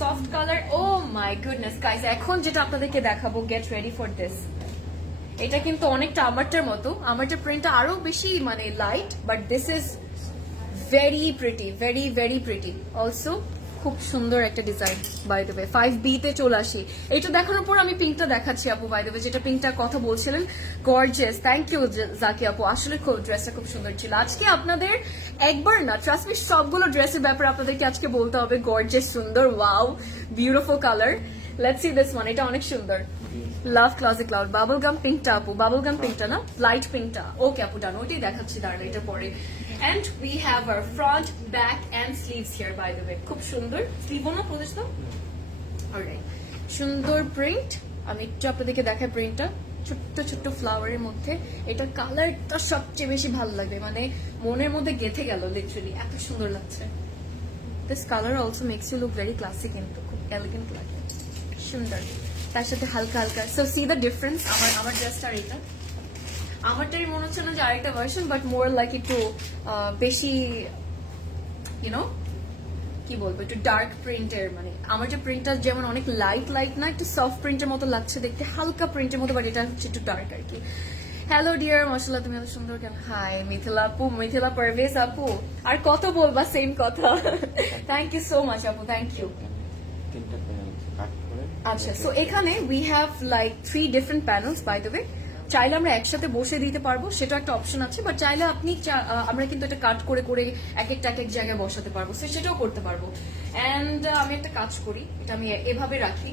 soft colour oh my goodness guys এখন যেটা আপনাদেরকে দেখাবো গেট রেডি ফর দিস এটা কিন্তু অনেকটা আমারটার মতো আমারটার প্রিন্টটা আরো বেশি মানে light but this is very pretty also খুব সুন্দর একটা design by the way 5B তে চলে আসি। এটা দেখানোর পর আমি পিঙ্কটা দেখাচ্ছি আপু বাই দ্য ওয়ে, যেটা পিঙ্কটার কথা বলছিলেন, গর্জিয়াস। থ্যাংক ইউ জাকি আপু, আসলে খুব ড্রেসটা খুব সুন্দর ছিল। আজকে আপনাদের একবার না, ট্রাস্ট মি, সবগুলো ড্রেসের ব্যাপারে আপনাদেরকে আজকে বলতে হবে। গর্জিয়াস, সুন্দর, wow, beautiful colour. Let's see this one, এটা অনেক সুন্দর। লাভ ক্লাসিক ক্লাউড, বাবল গাম পিঙ্কটা আপু, বাবল গাম পিঙ্কটা না, লাইট পিঙ্কটা। ওকে আপু, ডান, ওইটাই দেখাচ্ছি দাঁড়ানো এটার পরে। And we have our front, back and sleeves here by the way. খুব সুন্দর স্লিভও না প্রদেশ তো। অলরাইট, সুন্দর প্রিন্ট। আমি একটু আপনাদেরকে দেখাই প্রিন্টটা, ছোট্ট ছোট্ট ফ্লাওয়ারের মধ্যে। এটা কালারটা সবচেয়ে বেশি ভালো লাগবে, মানে মনের মধ্যে গেঁথে গেল, লিটারালি এত সুন্দর লাগছে। This colour also makes you look very classic, কিন্তু খুব এলিগেন্ট লাগে, সুন্দর। তার সাথে হালকা হালকা, সো সি দ্য ডিফারেন্স। আমার ড্রেসটা আর এটা, আমারটাই মনে হচ্ছে না যে আরেকটা ভার্সন, বাট মোর লাইক একটু বেশি ইউনো কি বলবো, একটু ডার্ক প্রিন্টের। মানে আমার যে প্রিন্টটা যেমন অনেক লাইট লাইট না, একটু সফট প্রিন্টের মতো লাগছে দেখতে, হালকা প্রিন্টের মতো, বাট এটা হচ্ছে একটু ডার্ক আর কি। হ্যালো ডিয়ার, মাশাআল্লাহ তুমি এত সুন্দর কেন। হাই মিথিলা আপু, মিথিলা পারভেজ আপু, আর কত বলবা সেম কথা। থ্যাংক ইউ সো মাচ আপু, থ্যাংক ইউ। আচ্ছা, সো এখানে we have like 3 different panels by the way. চাইলে আমরা একসাথে বসে দিতে পারবো, সেটা একটা অপশন আছে, বাট চাইলে আপনি আমরা কিন্তু এটা কাট করে করে এক একটা এক এক জায়গায় বসাতে পারবো, সো সেটাও করতে পারবো। অ্যান্ড আমি একটা কাজ করি, এটা আমি এভাবে রাখি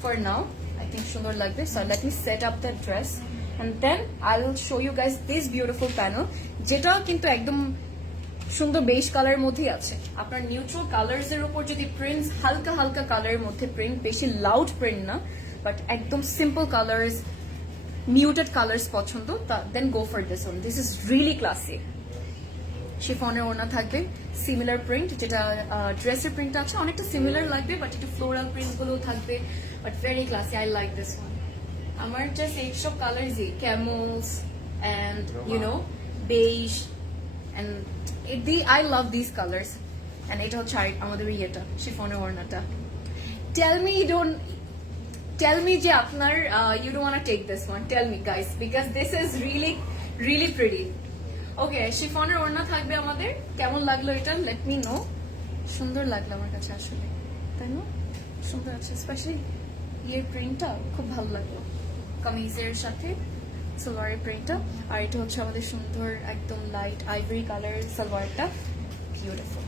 ফর নাও, আই থিঙ্ক সুন্দর লাগবে। So let me set up the dress and then I will show you guys this beautiful panel, যেটা কিন্তু একদম সুন্দর বেশ কালারের মধ্যেই আছে। আপনার নিউট্রাল কালার্স এর উপর যদি প্রিন্ট, হালকা হালকা কালারের মধ্যে প্রিন্ট, বেশি লাউড প্রিন্ট না, বাট একদম সিম্পল কালার্স, মিউটেড কালার্স পছন্দ, then go for this one. This is really classic. শিফনের ওড়না থাকবে, সিমিলার প্রিন্ট, যেটা ড্রেসের প্রিন্ট আছে অনেকটা সিমিলার লাগবে, বাট একটু ফ্লোরাল প্রিন্ট গুলোও থাকবে, but very classy. I like this one. আমার জাস্ট এইসব কালার্সই, camels and you know beige and I love these colors. And এটা হচ্ছে আমাদের ইয়েটা, শিফনের ওড়নাটা। Tell me যে আপনার you don't want to take this one. Tell me guys, because this is really really pretty. Okay, শিফনের ওড়না থাকবে আমাদের। কেমন লাগলো এটা, let me know. সুন্দর লাগলো আমার কাছে আসলে, তাই না? সুন্দর আছে, স্পেশালি ইয়ের প্রিন্টটা খুব ভালো লাগলো, কামিজের সাথে সালোয়ারের প্রিন্টটা। আর এটা হচ্ছে আমাদের সুন্দর একদম লাইট আইভরি কালার সালোয়ারটা, বিউটিফুল।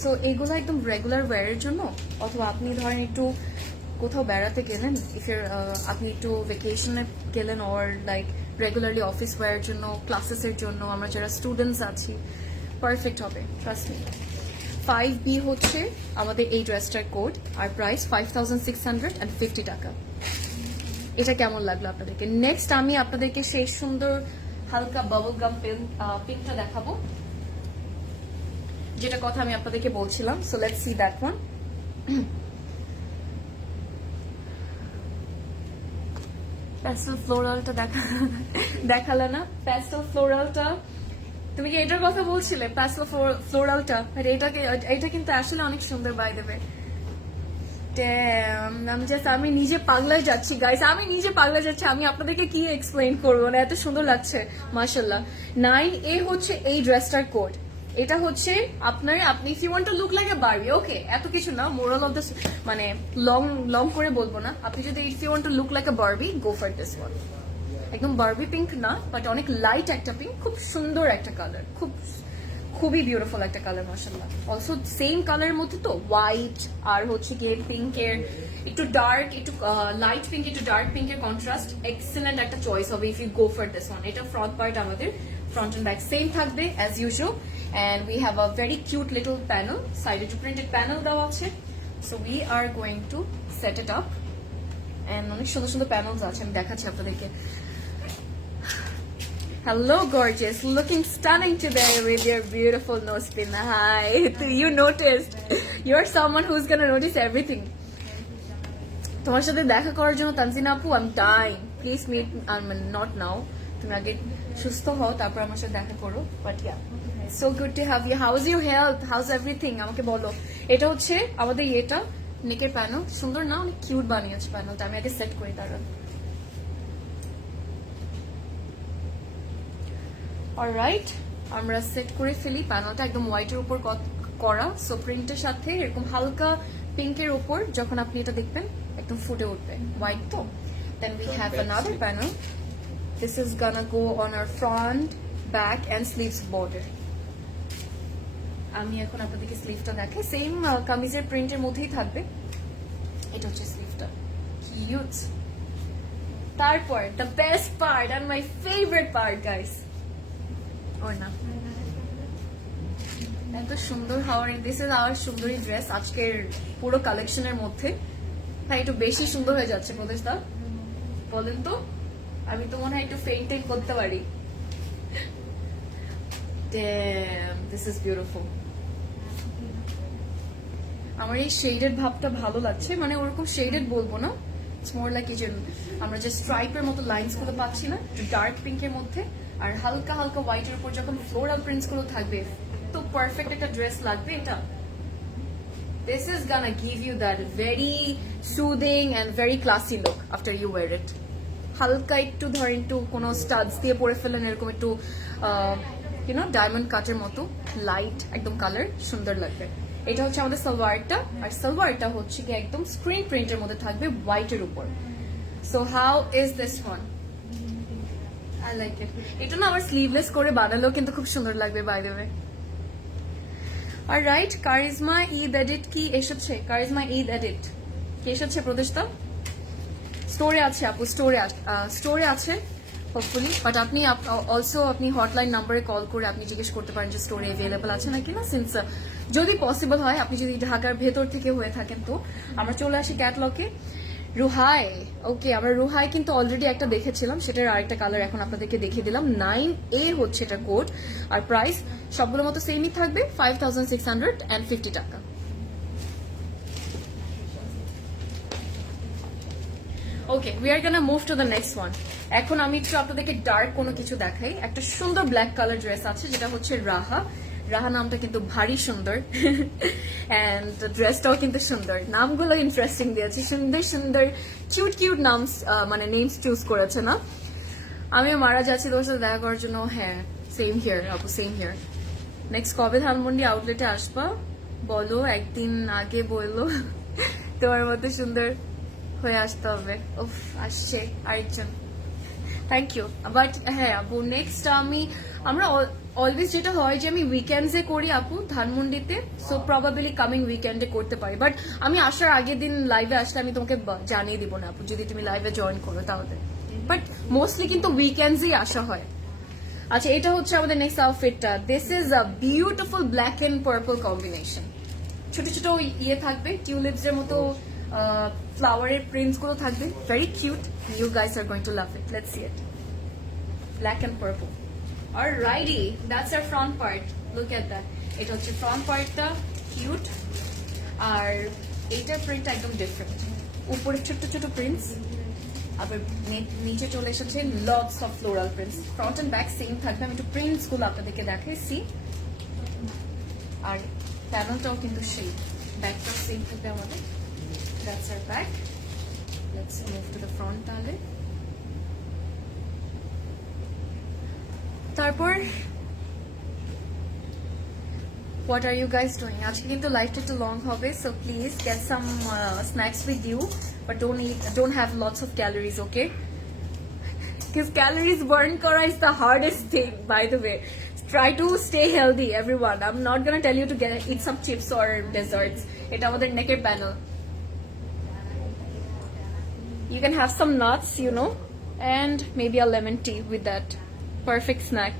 সো এগুলো একদম রেগুলার ওয়্যারের জন্য, অথবা আপনি ধরেন একটু কোথাও বেড়াতে গেলেন, আপনি একটু ভেকেশনে গেলেন, অর লাইক রেগুলারলি অফিস ওয়্যারের জন্য, ক্লাসেসের জন্য, আমরা যারা স্টুডেন্টস আছি, পারফেক্ট হবে, ট্রাস্ট মি। 5B হচ্ছে আমাদের এই ড্রেসটার কোড, আর প্রাইস 5650 টাকা। এটা কেমন লাগলো আপনাদেরকে? নেক্সট আমি আপনাদেরকে সেই সুন্দর হালকা বাবল গাম পিঙ্কটা দেখাবো, যেটা কথা আমি আপনাদেরকে বলছিলাম। So let's see that one. Pastel ফ্লোরালটা দেখালে না, প্যাস্টেল ফ্লোরালটা, তুমি কি এটার কথা বলছিলে? প্যাস্টেল ফ্লোরালটা, এটা কিন্তু আসলে অনেক সুন্দর বাই দ্য ওয়ে। আমি নিজে পাগলা যাচ্ছি গাইস, আমি নিজে পাগলা যাচ্ছি, আমি আপনাদেরকে কি এক্সপ্লেইন করবো না, এত সুন্দর লাগছে মাশাআল্লাহ। 9A হচ্ছে এই ড্রেসটার কোড। এটা হচ্ছে আপনি if you want to look like a Barbie, okay, এত কিছু না, মোরাল অফ দিস, মানে লং করে বলবো না, আপনি যদি if you want to look like a Barbie, go for this one. একদম বারবি পিঙ্ক না, বাট অনেক লাইট একটা পিঙ্ক, খুব সুন্দর একটা কালার, খুবই বিউটিফুল একটা কালার মাশাআল্লাহ। অলসো সেম কালারের মধ্যে তো হোয়াইট আর হচ্ছে গিয়ে পিঙ্কের একটু ডার্ক, একটু লাইট পিঙ্ক, একটু ডার্ক পিঙ্কের কন্ট্রাস্ট, এক্সেলেন্ট একটা চয়েস হবে if you go for this one. এটা ফ্রন্ট পার্ট আমাদের ফ্রন্ট এন্ড ব্যাক সেম থাকবে as usual, and we have a very cute little panel, সাইডে একটু প্রিন্টেড প্যানেল দেওয়া আছে। So we are going to set it up, and অনেক সুন্দর সুন্দর প্যানেলস আছে, আমি দেখাচ্ছি আপনাদেরকে। Hello, gorgeous. Looking stunning today with your beautiful nose pin. Hi. You noticed. You're someone who's gonna notice everything. তোমার সাথে দেখা করার জন্য তানজিনা আপু, I'm dying. Please meet, not now. তুমি আগে সুস্থ হও, তারপর আমার সাথে দেখা করো। But yeah, so good to have you. How's your health? How's everything? আমাকে বলো। এটা হচ্ছে আমাদের এটা নেকের প্যানেল, সুন্দর না, অনেক কিউট বানিয়েছে প্যানেলটা। আমি আগে সেট করি তারা। অলরাইট, আমরা সেট করে ফেলি প্যানেলটা একদম হোয়াইটের উপর করা, সো প্রিন্টের সাথে এরকম হালকা পিঙ্কের উপর যখন আপনি এটা দেখবেন একদম ফুটে উঠবে, হোয়াইট তো। Then we have another panel. This is gonna go on our front, back and sleeves border. আমি এখন আপনাদেরকে স্লিভটা দেখাই, সেম কামিজের প্রিন্টের মধ্যেই থাকবে। এটা হচ্ছে স্লিভটা, কিউট। তারপর the best part and my favourite part guys, ওই না এত সুন্দর হওয়ার, দিস ইজ আওয়ার সুন্দরী ড্রেস আজকের পুরো কালেকশনের মধ্যে। হ্যাঁ একটু বেশি সুন্দর হয়ে যাচ্ছে প্রদেশ দা, বলেন তো? আমি তো মনে হয় একটু ফেইন্টিং করতে পারি। Damn, this is beautiful. আমার এই শেডেড ভাবটা ভালো লাগছে, মানে ওরকম শেডেড বলবো না, ইটস মোর লাইক এই যে আমরা যে স্ট্রাইপের মতো লাইনস গুলো পাচ্ছি না ডার্ক পিঙ্কের মধ্যে, আর হালকা হালকা হোয়াইটের উপর যখন ফ্লোরাল প্রিন্টস গুলো থাকবে, তো পারফেক্ট একটা ড্রেস লাগবে এটা। This is gonna give you that very soothing and very classy look after you wear it. হালকা একটু ধরেন একটু কোনো স্টাডস দিয়ে পরে ফেলেন এরকম একটু ইউনো ডায়মন্ড কাটের মতো লাইট একদম কালার, সুন্দর লাগবে। এটা হচ্ছে আমাদের সালোয়ারটা, আর সালোয়ারটা হচ্ছে কি একদম স্ক্রিন প্রিন্টের মধ্যে থাকবে হোয়াইটের উপর। So how is this one? I like ইট। এটা না আবার স্লিভলেস করে বানালেও কিন্তু খুব সুন্দর লাগবে by the way. Alright, charisma Eid edit কি এসেছে? কারিজমা ঈদ এডিট কি এসেছে প্রদেশটা? স্টোরে আছে আপু, স্টোরে আছে হোপফুলি, বাট আপনি অলসো আপনি হটলাইন নাম্বারে কল করে আপনি জিজ্ঞেস করতে পারেন যে স্টোরে অ্যাভেলেবল আছে নাকি না। সিন্স যদি পসিবল হয়, আপনি যদি ঢাকার ভেতর থেকে হয়ে থাকেন, তো আমরা চলে আসি ক্যাটলগে। রুহাই, ওকে, আমরা রুহাই কিন্তু অলরেডি একটা দেখেছিলাম, সেটার আরেকটা কালার এখন আপনাদেরকে দেখিয়ে দিলাম। 9A হচ্ছে এটা কোড, আর প্রাইস সবগুলোর মতো সেমই থাকবে, 5650 টাকা। Okay, we are gonna move to the next one. এখন আমি একটু আপনাদেরকে ডার্ক কোনো কিছু দেখাই। একটা সুন্দর ব্ল্যাক কালার ড্রেস আছে, যেটা হচ্ছে রাহা। রাহা নামটা কিন্তু ভারী সুন্দর, অ্যান্ড ড্রেসটাও কিন্তু সুন্দর। নামগুলো ইন্টারেস্টিং দিয়েছে, সুন্দর সুন্দর কিউট কিউট নাম, মানে নেমস চুজ করেছে না। আমিও মারা যাচ্ছি তোর সাথে দেখা করার জন্য। হ্যাঁ, সেম হিয়ার আপু, সেম হিয়ার। নেক্সট কবে ধানমন্ডি আউটলেটে আসবা বলো? একদিন আগে বললো, তোমার মতো সুন্দর হয়ে আসতে হবে। উফ, আসছে আরেকজন, থ্যাংক ইউ। বাট হ্যাঁ আপু, নেক্সট আমরা অলওয়েজ যেটা হয় যে আমি উইকেন্ডসে করি আপু ধানমন্ডিতে, সো প্রবাবলি কামিং উইকেন্ডে করতে পারি, বাট আমি আসার আগের দিন লাইভে আসলে আমি তোমাকে জানিয়ে দিব না আপু, যদি তুমি লাইভে জয়েন করো তাহলে। বাট মোস্টলি কিন্তু উইকেন্ডসই আসা হয়। আচ্ছা, এটা হচ্ছে আমাদের নেক্সট আউটফিটটা। This is a beautiful black and purple combination. ছোট ছোট ইয়ে থাকবে, টিউলিপস এর মতো ফ্লাওয়ারের প্রিন্টস গুলো থাকবে, very cute. You guys are going to love it, let's see it. Black and purple. Alrighty, that's our front part, look at that. এটা হচ্ছে ফ্রন্ট পার্টটা, কিউট। আর এইটার প্রিন্টটা একদম ডিফারেন্ট, উপরে ছোট ছোট প্রিন্টস, আবার নিচে চলে এসেছে lots of floral prints. Front and back same থাকবে। আমি একটু প্রিন্টস গুলো আপনাদেরকে দেখাইছি, আর প্যানেলটাও কিন্তু সেই, ব্যাকটাও সেম থাকবে আমাদের। That's our back. Let's move to the front তাহলে। তারপর what are you guys doing? আজকে কিন্তু লাইফটা একটু লং হবে, so please get some snacks with you, but don't have lots of calories, okay? Because calories burn kora is the hardest thing, by the way. Try to stay healthy, everyone. I'm not gonna tell you to eat some chips or desserts. এটা আমাদের নেকের panel. You can have some nuts, you know, and maybe a lemon tea with that. Perfect snack.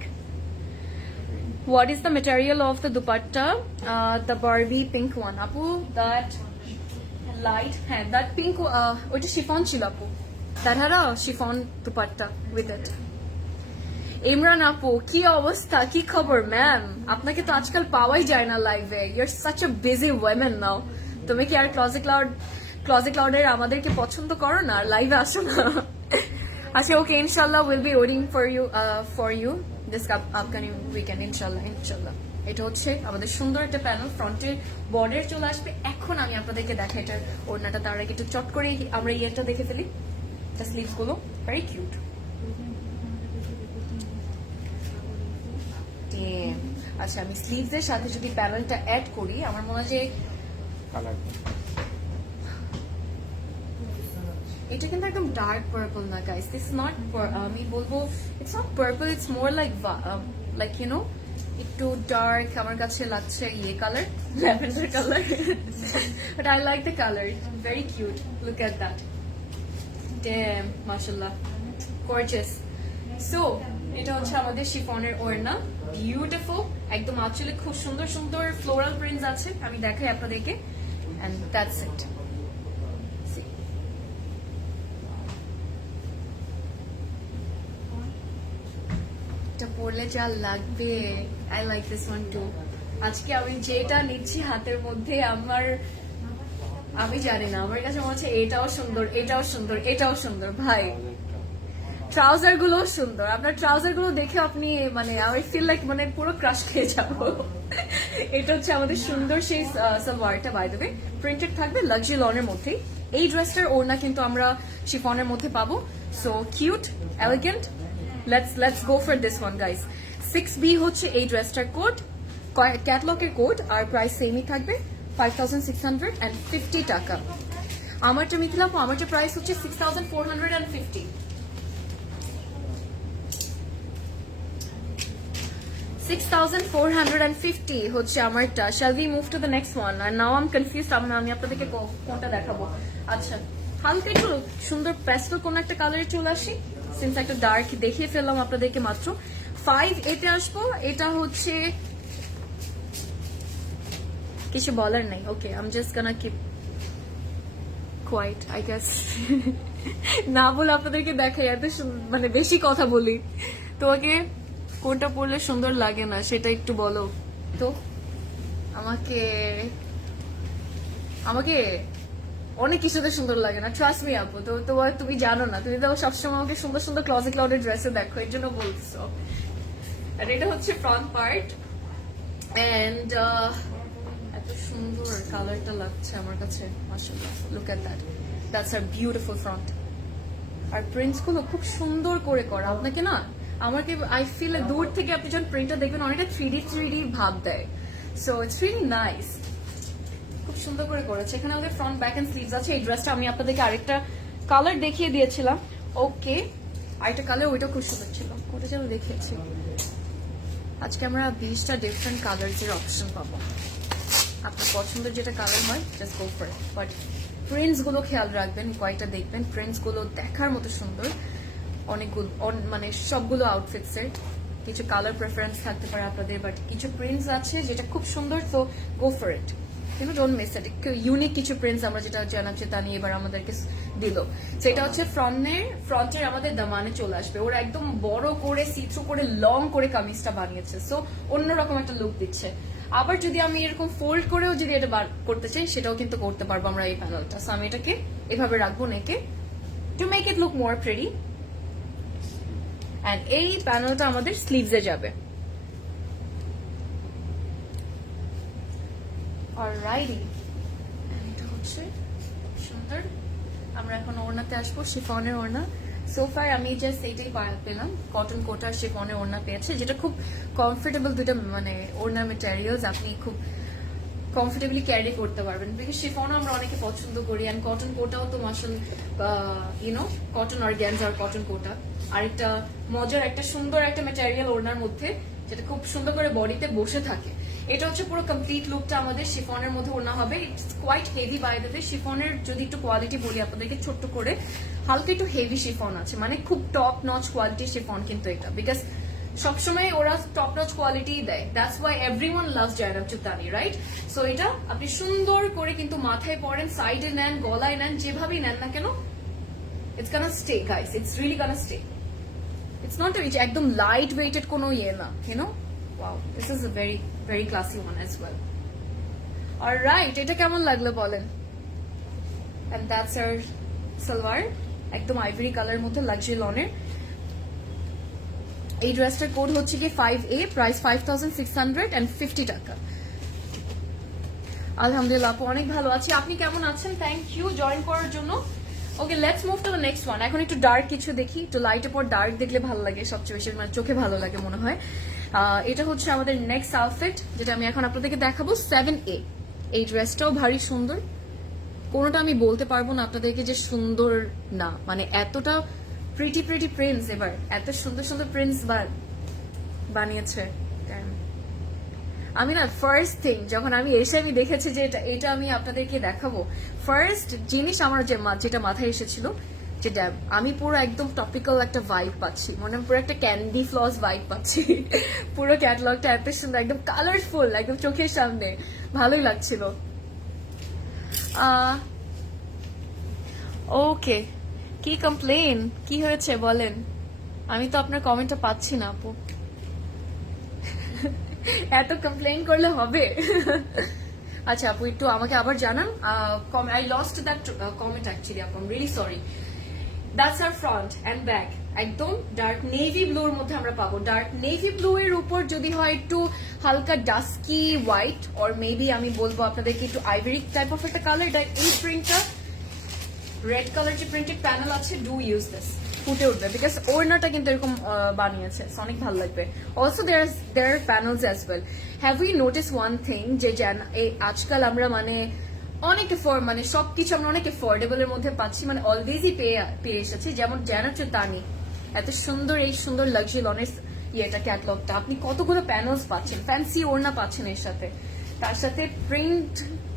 What is the material of the dupatta? The Barbie pink one. Apu, that light, that pink, ওইটা chiffon ছিল আপু. That had a chiffon dupatta with it. Imran আপু, কি অবস্থা, কি খবর ma'am? আপনাকে তো আজকাল পাওয়াই যায় না লাইভে। You're such a busy woman now. তুমি কি আর ক্লজেট ক্লাউডের আমাদেরকে পছন্দ করো না, লাইভে আসো না? আচ্ছা, ওকে, ইনশাল্লাহ will be waiting for you this upcoming weekend, ইনশাল্লাহ। এটা হচ্ছে আমাদের সুন্দর একটা প্যানেল, ফ্রন্টের বর্ডার চলে আসবে। এখন আমি আপনাদেরকে দেখাই এটার ওড়নাটা, তার আগে একটু চট করে আমরা ইয়েটা দেখে ফেলি, স্লিভস গুলো ভেরি কিউট। আচ্ছা আমি স্লিভস এর সাথে যদি প্যানেলটা অ্যাড করি আমার মনে হয় যে কালার এটা কিন্তু একদম ডার্ক পার্পল না গাইস, দিস নট, আমি বলবো it's not purple, it's more like like you know একটু ডার্ক আমার কাছে লাগছে ইয়ে colour, lavender colour, but I like the colour, very cute, look at that, damn মাশাআল্লাহ গর্জিয়াস। সো এটা হচ্ছে আমাদের শিফনের ওড়না, বিউটিফুল, একদম আঁচলে খুব সুন্দর সুন্দর ফ্লোরাল প্রিন্টস আছে, আমি দেখাই আপনাদেরকে, এন্ড দ্যাটস ইট। এটা পরলে যা লাগবে, I like this one too. আজকে আমি যেটা নিচ্ছি হাতের মধ্যে আমি জানি না, আমার কাছে মনে হচ্ছে এটাও সুন্দর, এটাও সুন্দর, এটাও সুন্দর ভাই, ট্রাউজার গুলো সুন্দর, আপনার ট্রাউজার গুলো দেখে আপনি মানে আই ফিল লাইক মানে পুরো ক্রাশ খেয়ে যাবো। এটা হচ্ছে আমাদের সুন্দর সেই সালোয়ারটা, বাই দ্য ওয়ে প্রিন্টেড থাকবে লাক্সারি লনের মধ্যেই। এই ড্রেসটার ওড়না কিন্তু আমরা শিফনের মধ্যে পাবো, so cute, elegant, let's go for this one guys। 6B হচ্ছে এই ড্রেসটার কোড, ক্যাটলগের কোড, আর প্রাইস সেমই থাকবে 5650 টাকা। আমারটা মিথিলা আপু, আমারটা প্রাইস হচ্ছে 6450। 6450 হচ্ছে আমারটা। Shall we move to the next one? And now I'm confused, আমি আপনাদেরকে কোনটা দেখাবো। আচ্ছা হালকা একটু সুন্দর প্যাস্টেল কোন একটা কালারে চলে আসি, সিন্স একটা ডার্ক দেখিয়ে ফেললাম আপনাদেরকে মাত্র। 5A-তে আসবো, এটা হচ্ছে কিছু বলার নাই, okay I am just gonna keep quiet I guess. না বলে আপনাদেরকে দেখাই, এত মানে বেশি কথা বলি, তোমাকে কোনটা পরলে সুন্দর লাগে না সেটা একটু বলো তো। আমাকে আমাকে অনেক কিছুতে সুন্দর লাগে না, ট্রাস্ট মি আপু, তো তোমার তুমি জানো না, তুমি তো সবসময় আমাকে সুন্দর সুন্দর ক্লজেট ক্লাউডের ড্রেসে দেখো, এর জন্য বলছো। আর এটা হচ্ছে ফ্রন্ট পার্ট, এন্ড এত সুন্দর কালারটা লাগছে আমার কাছে, মাশাআল্লাহ, look at that, that's our beautiful front. আর প্রিন্টস গুলো খুব সুন্দর করে করা, আপনাকে না আমাকে আই ফিল দূর থেকে আপনি যখন প্রিন্টটা দেখবেন অনেকটা 3D ভাব দেয়, সো ইটস রিয়েলি নাইস, খুব সুন্দর করে করেছে। এখানে আমাদের ফ্রন্ট ব্যাক এন্ড স্লিভস আছে। এই ড্রেসটা আমি আপনাদেরকে আরেকটা কালার দেখিয়ে দিয়েছিলাম, ওকে আরেকটা কালার, ওইটা খুব সুন্দর ছিল, ওটা যেন দেখিয়েছি। আজকে আমরা 20টা ডিফারেন্ট কালার্সের অপশন পাবো, আপনার পছন্দের যেটা কালার হয় just go for it, but prints গুলো খেয়াল রাখবেন, কয়েকটা দেখবেন, প্রিন্টস গুলো দেখার মতো সুন্দর, অনেকগুলো মানে সবগুলো আউটফিটস এর কিছু কালার প্রেফারেন্স থাকতে পারে আপনাদের, বাট কিছু প্রিন্টস আছে যেটা খুব সুন্দর, তো go for it, you know don't miss it. Unique কিছু প্রিন্টস আমরা যেটা জানাচ্ছি তা নিয়ে এবার আমাদেরকে দিল, সেটা হচ্ছে ফ্রন্টের আমাদের দামানে চলে আসবে, ওরা একদম বড় করে সিথ্রু করে লং করে কামিজটা বানিয়েছে, সো অন্যরকম একটা লুক দিচ্ছে। আবার যদি আমি এরকম ফোল্ড করেও যদি এটা বার করতে চাই সেটাও কিন্তু করতে পারবো আমরা এই প্যানেলটা, সো আমি এটাকে এভাবে রাখবো নেকে to make it look more pretty, and এই প্যানেলটা আমাদের স্লিভসে যাবে। অলরাইটি, এটা হচ্ছে সুন্দর। আমরা এখন ওড়নাতে আসবো, শিফনের ওড়না। সোফায় আমি জাস্ট এইটাই পেলাম, কটন কোটা শিফনের ওড়না পেয়েছে, যেটা খুব কমফোর্টেবল, দুটো মানে ওড়না মেটেরিয়ালস আপনি খুব কমফোর্টেবলি ক্যারি করতে পারবেন, বিকজ শিফনও আমরা অনেকে পছন্দ করি, অ্যান্ড কটন কোটাও তো মাসাল ইউনো কটন অর্গ্যানজা আর কটন কোটা আরেকটা মজার একটা সুন্দর একটা মেটেরিয়াল ওড়নার মধ্যে, যেটা খুব সুন্দর করে বডিতে বসে থাকে। এটা হচ্ছে পুরো কমপ্লিট লুকটা আমাদের শিফনের মধ্যে ওড়না হবে। It's quite heavy by the way. শিফনের যদি একটু কোয়ালিটি বলি আপনাদেরকে ছোট্ট করে, হালকা একটু হেভি শিফন আছে, মানে খুব টপ নচ কোয়ালিটির শিফন কিন্তু এটা, বিকজ সবসময় ওরা টপ নচ কোয়ালিটি দেয়, that's why everyone loves Zainab Chottani, right? So এটা আপনি সুন্দর করে কিন্তু মাথায় পরেন, সাইডে নেন, গলায় নেন, যেভাবেই নেন না কেন, it's gonna stay guys, it's really gonna stay. It's not একদম লাইট ওয়েটেড কোনো ইয়ে না, you know. Wow, this is a very very classy one as well. Alright, এটা কেমন লাগলো বলেন? এন্ড দ্যাটস আওয়ার সালোয়ার, একদম আইভরি কালার মধ্যে লাক্সারি লনের। এই ড্রেসটার কোড হচ্ছে কি 5A, প্রাইস 5650 টাকা। আলহামদুলিল্লাহ আপু অনেক ভালো আছি, আপনি কেমন আছেন? থ্যাংক ইউ জয়েন করার জন্য। Okay, let's move to the next one. এখন একটু ডার্ক কিছু দেখি, একটু লাইটের পর ডার্ক দেখলে ভালো লাগে সবচেয়ে বেশি, মানে চোখে ভালো লাগে মনে হয়। এটা হচ্ছে আমাদের নেক্সট আউটফিট, যেটা আমি এখন আপনাদেরকে দেখাবো 7A। এই ড্রেসটাও ভারী সুন্দর, কোনোটা আমি বলতে পারবো না আপনাদেরকে যে সুন্দর না, মানে এতটা প্রিটি প্রিটি প্রিন্টস, এবার এত সুন্দর সুন্দর প্রিন্টস বানিয়েছে। আমি না ফার্স্ট থিং যখন আমি এসে আমি দেখেছি যে এটা আমি আপনাদেরকে দেখাবো, ফার্স্ট জিনিস আমার যেটা মাথায় এসেছিল, যেটা আমি পুরো একদম টপিক্যাল একটা ভাইব পাচ্ছি, মানে পুরো একটা ক্যান্ডি ফ্লস ভাইব পাচ্ছি। পুরো ক্যাটালগটা এত সুন্দর, একদম কালারফুল, একদম চোখের সামনে, ভালোই লাগছিল। ওকে, কি কমপ্লেন, কি হয়েছে বলেন? আমি তো আপনার কমেন্টটা পাচ্ছি না আপু। এত কমপ্লেন করলে হবে? আচ্ছা আপু, একটু আমাকে আবার জানান। I lost that comment actually আপু, I am really sorry. That's our front and back, একদম ডার্ক নেভি ব্লুর মধ্যে আমরা পাবো। ডার্ক নেভি ব্লু এর উপর যদি হয় একটু হালকা ডাস্কি হোয়াইট, অর মেবি আমি বলবো আপনাদেরকে একটু আইভরি টাইপ অফ একটা কালার। এটা এই প্রিন্টটা, রেড কালার যে প্রিন্টেড প্যানেল আছে, ডু ইউজ দিস, ফুটে উঠবে, বিকজ ওড়নাটা কিন্তু এরকম বানিয়েছে, অনেক ভালো লাগবে। Also there are panels as well. Have we notice one thing, যে আজকাল আমরা মানে অনেক মানে সবকিছু আমরা অনেক এফোর্ডেবল এর মধ্যে পাচ্ছি, মানে অলওয়েজই পেয়ে এসেছি। যেমন জানার তানি এত সুন্দর, এই সুন্দর লাক্সারি লনের ইয়েটা ক্যাটলগটা, আপনি কতগুলো প্যানেলস পাচ্ছেন, ফ্যান্সি ওড়না পাচ্ছেন এর সাথে, তার সাথে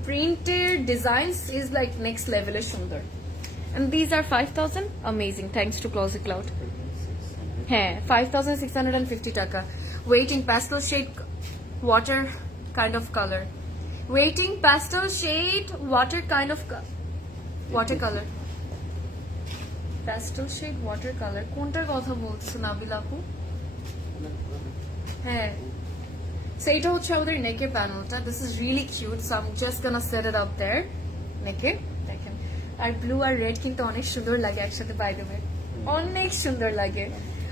প্রিন্টের ডিজাইনস ইজ লাইক নেক্সট লেভেলের সুন্দর। And these are 5,000. Amazing. Thanks to Closet Cloud. হ্যাঁ, 5,650 টাকা। Waiting pastel shade water kind of color. Waiting pastel shade water kind of watercolor. Pastel shade watercolor. কোনটার কথা বলছো নাবিল আপু? হ্যাঁ, সেইটা হচ্ছে আমাদের নেকের প্যানেলটা। This is really cute, so I'm just gonna set it up there. নেকে দেখেন, আর ব্লু আর রেড কিন্তু অনেক সুন্দর লাগে একসাথে, বাই দ্য ওয়ে অনেক সুন্দর লাগে।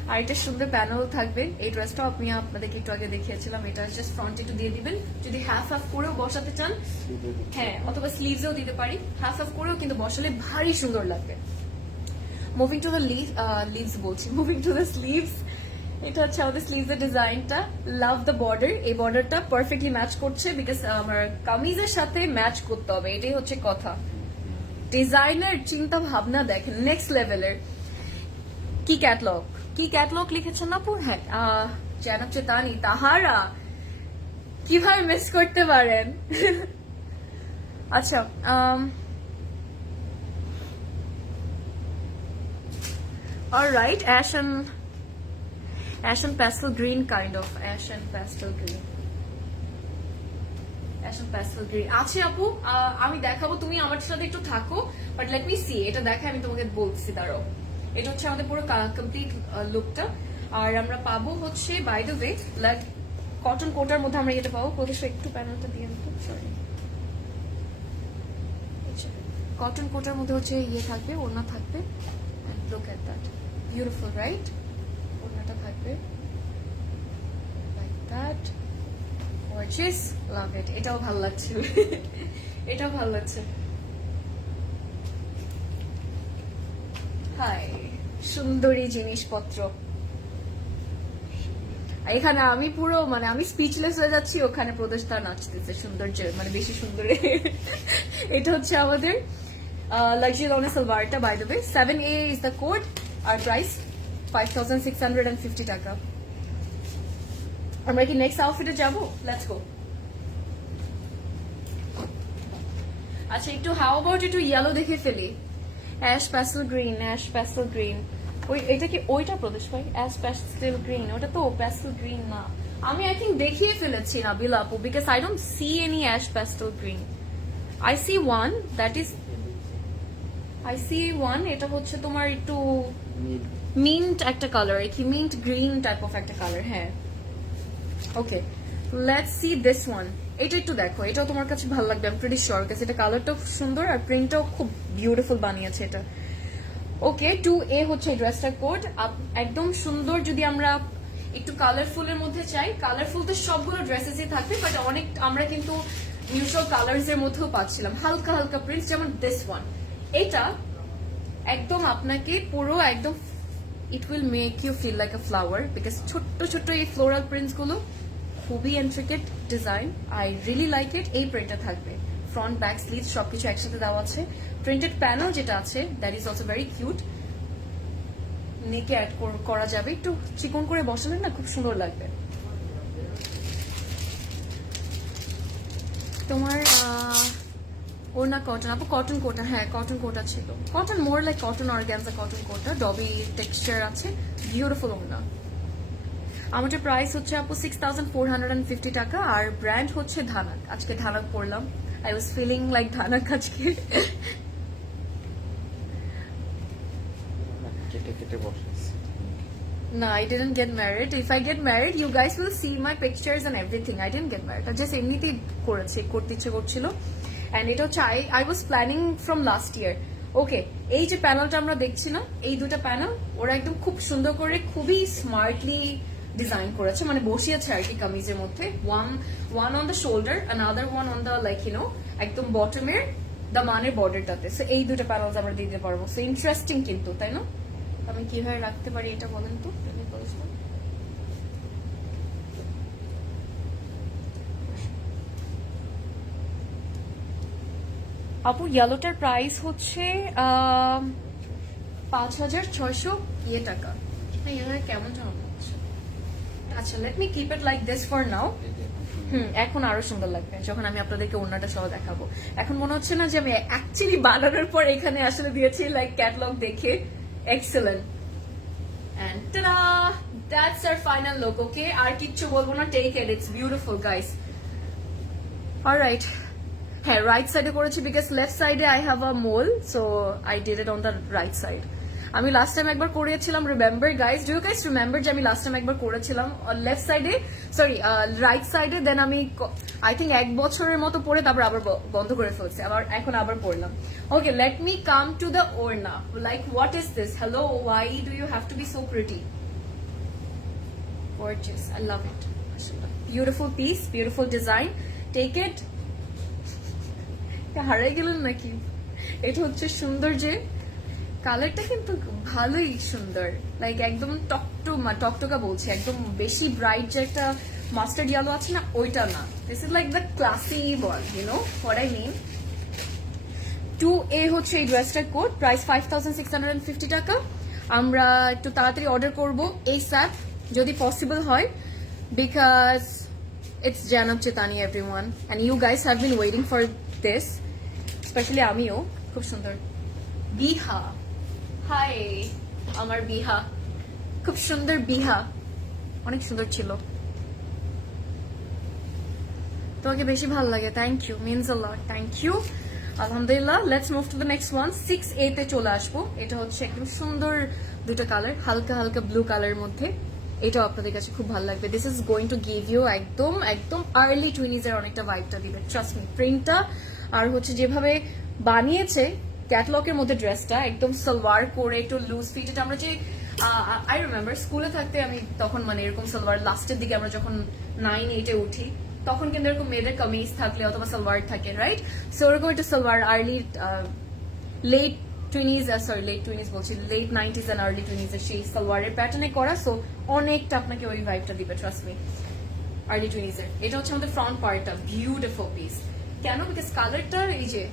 আর এটা সুন্দর প্যানেল থাকবে। এই ড্রেসটাও আমি আপনাদেরকে একটু আগে দেখিয়েছিলাম, এটা জাস্ট ফ্রন্টে একটু দিয়ে দিবেন, যদি হাফ হাফ করেও বসাতে চান, হ্যাঁ, অথবা স্লিভসেও দিতে পারি। হাফ হাফ করেও কিন্তু বসালে ভারী সুন্দর লাগবে। মুভিং টু দ্য লিভস বলছি, মুভিং টু দ্য স্লিভস। এটা হচ্ছে আমাদের স্লিভস এর ডিজাইনটা, লাভ দ্য বর্ডার। এই বর্ডারটা পারফেক্টলি ম্যাচ করছে, বিকজ আমার কামিজের সাথে ম্যাচ করতে হবে, এটাই হচ্ছে কথা। ডিজাইনার চিন্তা ভাবনা দেখেন নেক্সট লেভেলের। কি ক্যাটলগ লিখেছেন আপু? হ্যাঁ, জানাব চেতানি, তাহারা কিভাবে মিস করতে পারেন? আচ্ছা, alright, ash and pastel green kind of, ash and pastel green, আছে আপু, আমি দেখাবো, তুমি আমার সাথে একটু থাকো, বাট লেট মি সি, এটা দেখে আমি তোমাকে বলছি, দাঁড়াও। এটা হচ্ছে আমাদের পুরো কমপ্লিট লুকটা। আর আমরা পাবো হচ্ছে, by the way, like cotton কোটার মধ্যে আমরা এটা পাবো। প্রদেশ একটু প্যানেলটা দিয়ে দেবো, সরি। কটন কোটার মধ্যে হচ্ছে ইয়ে থাকবে, ওড়না থাকবে, look at that, beautiful right? ওড়নাটা থাকবে লাইক দ্যাট, গর্জিয়াস, লাভ ইট। এটাও ভালো লাগছে, এটাও ভালো লাগছে। হাই, সুন্দরী জিনিসপত্র। এখানে আমি পুরো মানে আমি স্পিচলেস হয়ে যাচ্ছি, ওখানে প্রদেশটা নাচতেছে সৌন্দর্য, মানে বেশি সুন্দর। এটা হচ্ছে আমাদের লাক্সারি লনের সালোয়ারটা, by the way 7A is the code, আর প্রাইস 5,650 টাকা। আমরা কি নেক্সট আউটফিটে যাবো? Let's go. আচ্ছা, একটু হাউ অ্যাবাউট একটু ইয়েলো দেখে ফেলি। অ্যাশ প্যাস্টেল গ্রিন, ওই এটা কি ওইটা প্রদেশ ভাই? অ্যাশ প্যাস্টেল গ্রিন, ওটা তো প্যাস্টেল গ্রিন না। আমি আই থিঙ্ক দেখিয়ে ফেলেছি না বিল আপু, because I don't see any ash pastel green. I see one, that is এটা হচ্ছে তোমার একটু মিন্ট একটা কালার, কি মিন্ট গ্রিন টাইপ অফ একটা কালার। হ্যাঁ, okay, let's see this one. এটা একটু দেখো, এটাও তোমার কাছে ভালো লাগবে, আমি প্রিটি শিওর, কাছে এটা কালারটাও সুন্দর আর প্রিন্টটাও খুব বিউটিফুল বানিয়েছে এটা। ওকে, 2A হচ্ছে এই ড্রেসটার কোড, একদম সুন্দর। যদি আমরা একটু কালারফুলের মধ্যে চাই, কালারফুল তো সবগুলো ড্রেসেসই থাকবে, বাট অনেক আমরা কিন্তু নিউট্রাল কালার্স এর মধ্যেও পাচ্ছিলাম, হালকা হালকা প্রিন্টস, যেমন দিস ওয়ান। এটা একদম আপনাকে পুরো একদম it will make you feel like a flower because ছোট্ট ছোট্ট এই ফ্লোরাল প্রিন্টস গুলো খুবই intricate design. I really like it. এই প্রিন্টটা থাকবে, ফ্রন্ট ব্যাক স্লিভ সবকিছু একসাথে দেওয়া আছে। প্রিন্টেড প্যানেল যেটা আছে that is also very cute. নেকে অ্যাড করা যাবে, একটু চিকন করে বসালেন না খুব সুন্দর লাগবে। তোমার ওড়না কটন আপু, কটন কোটা, হ্যাঁ কটন কোটা ছিল, cotton more like cotton organza cotton Kota, dobby texture আছে, বিউটিফুল ওড়না। আমাদের প্রাইস হচ্ছে আপু 6450 টাকা, আর ব্র্যান্ড হচ্ছে ধানাক। আজকে ধানাক পরলাম, আই ওয়াজ ফিলিং লাইক ধানাক আজকে। No, I didn't get married. If I get married, you guys will see my pictures and everything. I didn't get married. I just এমনিতেই করতে ইচ্ছে করছিল। And এটা হচ্ছে I was planning from last year. ওকে, এই যে প্যানেলটা আমরা দেখছি না, এই দুটো প্যানেল ওরা একদম খুব সুন্দর করে খুবই স্মার্টলি ডিজাইন করেছে, মানে বসিয়েছে আর কি কামিজের মধ্যে। One on the shoulder, another one on the like একদম বটমের দামানের বর্ডারটাতে। সো এই দুটো প্যানেলস আমরা দিতে পারবো। সো ইন্টারেস্টিং কিন্তু, তাই না? আমি কিভাবে রাখতে পারি এটা বলেন তো। আপু ইয়েলোটার প্রাইস হচ্ছে 5600 টাকা। হ্যাঁ, কেমন যেন হচ্ছে। আচ্ছা, let me keep it like this for now. এখন আরো সুন্দর লাগবে যখন আমি আপনাদেরকে ওড়নাটা সহ দেখাবো। এখন মনে হচ্ছে না যে আমি অ্যাকচুয়ালি বানানোর পর এখানে আসলে দিয়েছি লাইক ক্যাটালগ দেখে। Excellent. And ta-da! That's our final look, okay? আর কিচ্ছু বলবো না, take it, it's beautiful, guys. Alright. হ্যাঁ, রাইট সাইডে করেছি বিকজ লেফট সাইডে I have a mole, so I did it on the right side. আমি last time একবার করেছিলাম, remember guys, do you guys remember যে আমি লাস্ট টাইম একবার করেছিলাম লেফট সাইডে, সরি রাইট সাইডে, দেন আমি আই থিঙ্ক 1 বছরের মতো পরে তারপর আবার বন্ধ করে ফেলছি, এখন আবার পড়লাম। Okay, let me come to the orna. Like what is this? Hello, why do you have to be so pretty? Gorgeous, I love it. Beautiful piece, beautiful design. Take it. হারাই গেলেন নাকি? এটা হচ্ছে সুন্দর, যে কালারটা কিন্তু ভালোই সুন্দর, লাইক একদম টকটকা বলছে, একদম বেশি ব্রাইট যে একটা মাস্টার্ড ইয়েলো আছে না, ওইটা না। This is like the classy one, you know what I mean. 2A হচ্ছে এই ড্রেসটার কোড, প্রাইস 5650 টাকা। আমরা একটু তাড়াতাড়ি অর্ডার করবো এই স্যাপ যদি পসিবল হয়, because it's Zainab Chottani everyone, and you guys have been waiting for this, specially আমিও। খুব সুন্দর বিহা, হাই আমার বিহা, খুব সুন্দর বিহা, অনেক সুন্দর ছিল। তোমাকে বেশি ভালো লাগে, thank you, means a lot, thank you. আলহামদুলিল্লাহ, let's move to the next one. 6A তে চলে আসবো। এটা হচ্ছে একদম সুন্দর দুটো কালার, হালকা হালকা ব্লু কালারের মধ্যে। এটাও আপনাদের কাছে খুব ভালো লাগবে। This is going to give you একদম আর্লি টুইনিজের অনেকটা ভাইবটা দিবে, ট্রাস্ট মি। প্রিন্টটা আর হচ্ছে যেভাবে বানিয়েছে ক্যাটলগের মধ্যে ড্রেসটা, একদম সালোয়ার করে একটু লুজ ফিট। এটা আমরা যে আই রিমেম্বার স্কুলে থাকতে আমি তখন মানে এরকম সালোয়ার লাস্টের দিকে আমরা যখন 9-8-এ উঠি, তখন কিন্তু এরকম মেয়েদের কামিজ থাকলে অথবা সালোয়ার থাকে, রাইট? সো ওরকম একটু সালোয়ার আর্লি লেট টুইনিজ বলছি, লেট 90s অ্যান্ড আর্লি টুইনিজের সেই সালোয়ারের প্যাটার্নে করা। সো অনেকটা আপনাকে ওই ভাইবটা দিবে, ট্রাস্ট মি, আর্লি টুইনিজের। এটা হচ্ছে আমাদের ফ্রন্ট পার্টটা, বিউটিফুল পিস। কেন? বিকজ কালারটা এই যে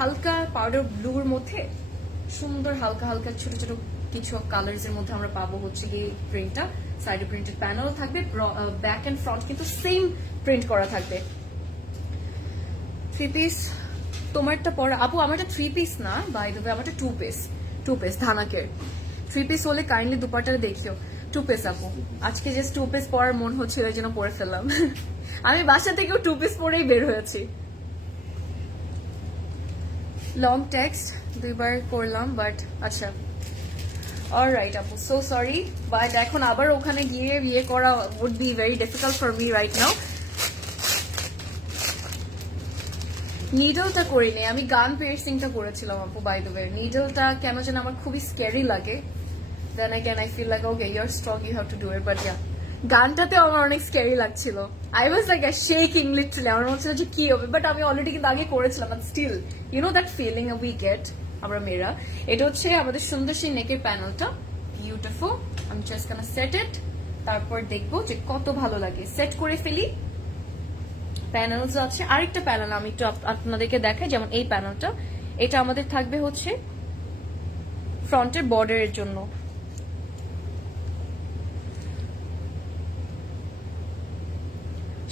হালকা পাউডার ব্লুর মধ্যে সুন্দর হালকা হালকা ছোট ছোট কিছু কালার্স এর মধ্যে আমরা পাবো হচ্ছে গিয়ে প্রিন্টটা। সাইডে প্রিন্টেড প্যানেল থাকবে, ব্যাক এন্ড ফ্রন্ট কিন্তু সেম প্রিন্ট করা থাকবে। 3 পিস তোমারটা পরা আপু, আমারটা 3 পিস না, বাই দ্য ওয়ে আমারটা 2 পিস ধানাকের। 3 পিস হলে কাইন্ডলি দুপাট্টা দেখিও। 2 পিস আপু, আজকে জাস্ট 2 পিস পরার মন হচ্ছিল, এই জন্য পরে ফেললাম। আমি বাসা থেকেও 2 পিস পরেই বের হয়েছি। লং টেক্সট 2 বার করলাম, বাট আচ্ছা, অলরাইট আপু, সো সরি, বাট এখন আবার ওখানে গিয়ে বিয়ে করা would be very difficult for me right now. নিডলটা করিনি আমি, গান পিয়ার্সিংটা করেছিলাম আপু, বাই দ্য ওয়ে। নিডলটা কেন যেন আমার খুবই স্ক্যারি লাগে, দেন again I feel like okay you're strong, you have to do it, but yeah, গানটাতে আমার অনেক স্ক্যারি লাগছিল। I was like a shaking literally, আমার মনে হচ্ছিল যে কি হবে, বাট আমি অলরেডি কিন্তু আগে করেছিলাম, but still you know that feeling we get আমরা মেয়েরা। এটা হচ্ছে আমাদের সুন্দর সেই নেকের প্যানেলটা, বিউটিফুল। আমি জাস্ট গোনা সেট ইট, তারপর দেখবো যে কত ভালো লাগে। সেট করে ফেলি। প্যানেলস আছে, আরেকটা প্যানেল আমি একটু আপনাদেরকে দেখাই, যেমন এই প্যানেলটা, এটা আমাদের থাকবে হচ্ছে ফ্রন্টের বর্ডারের জন্য।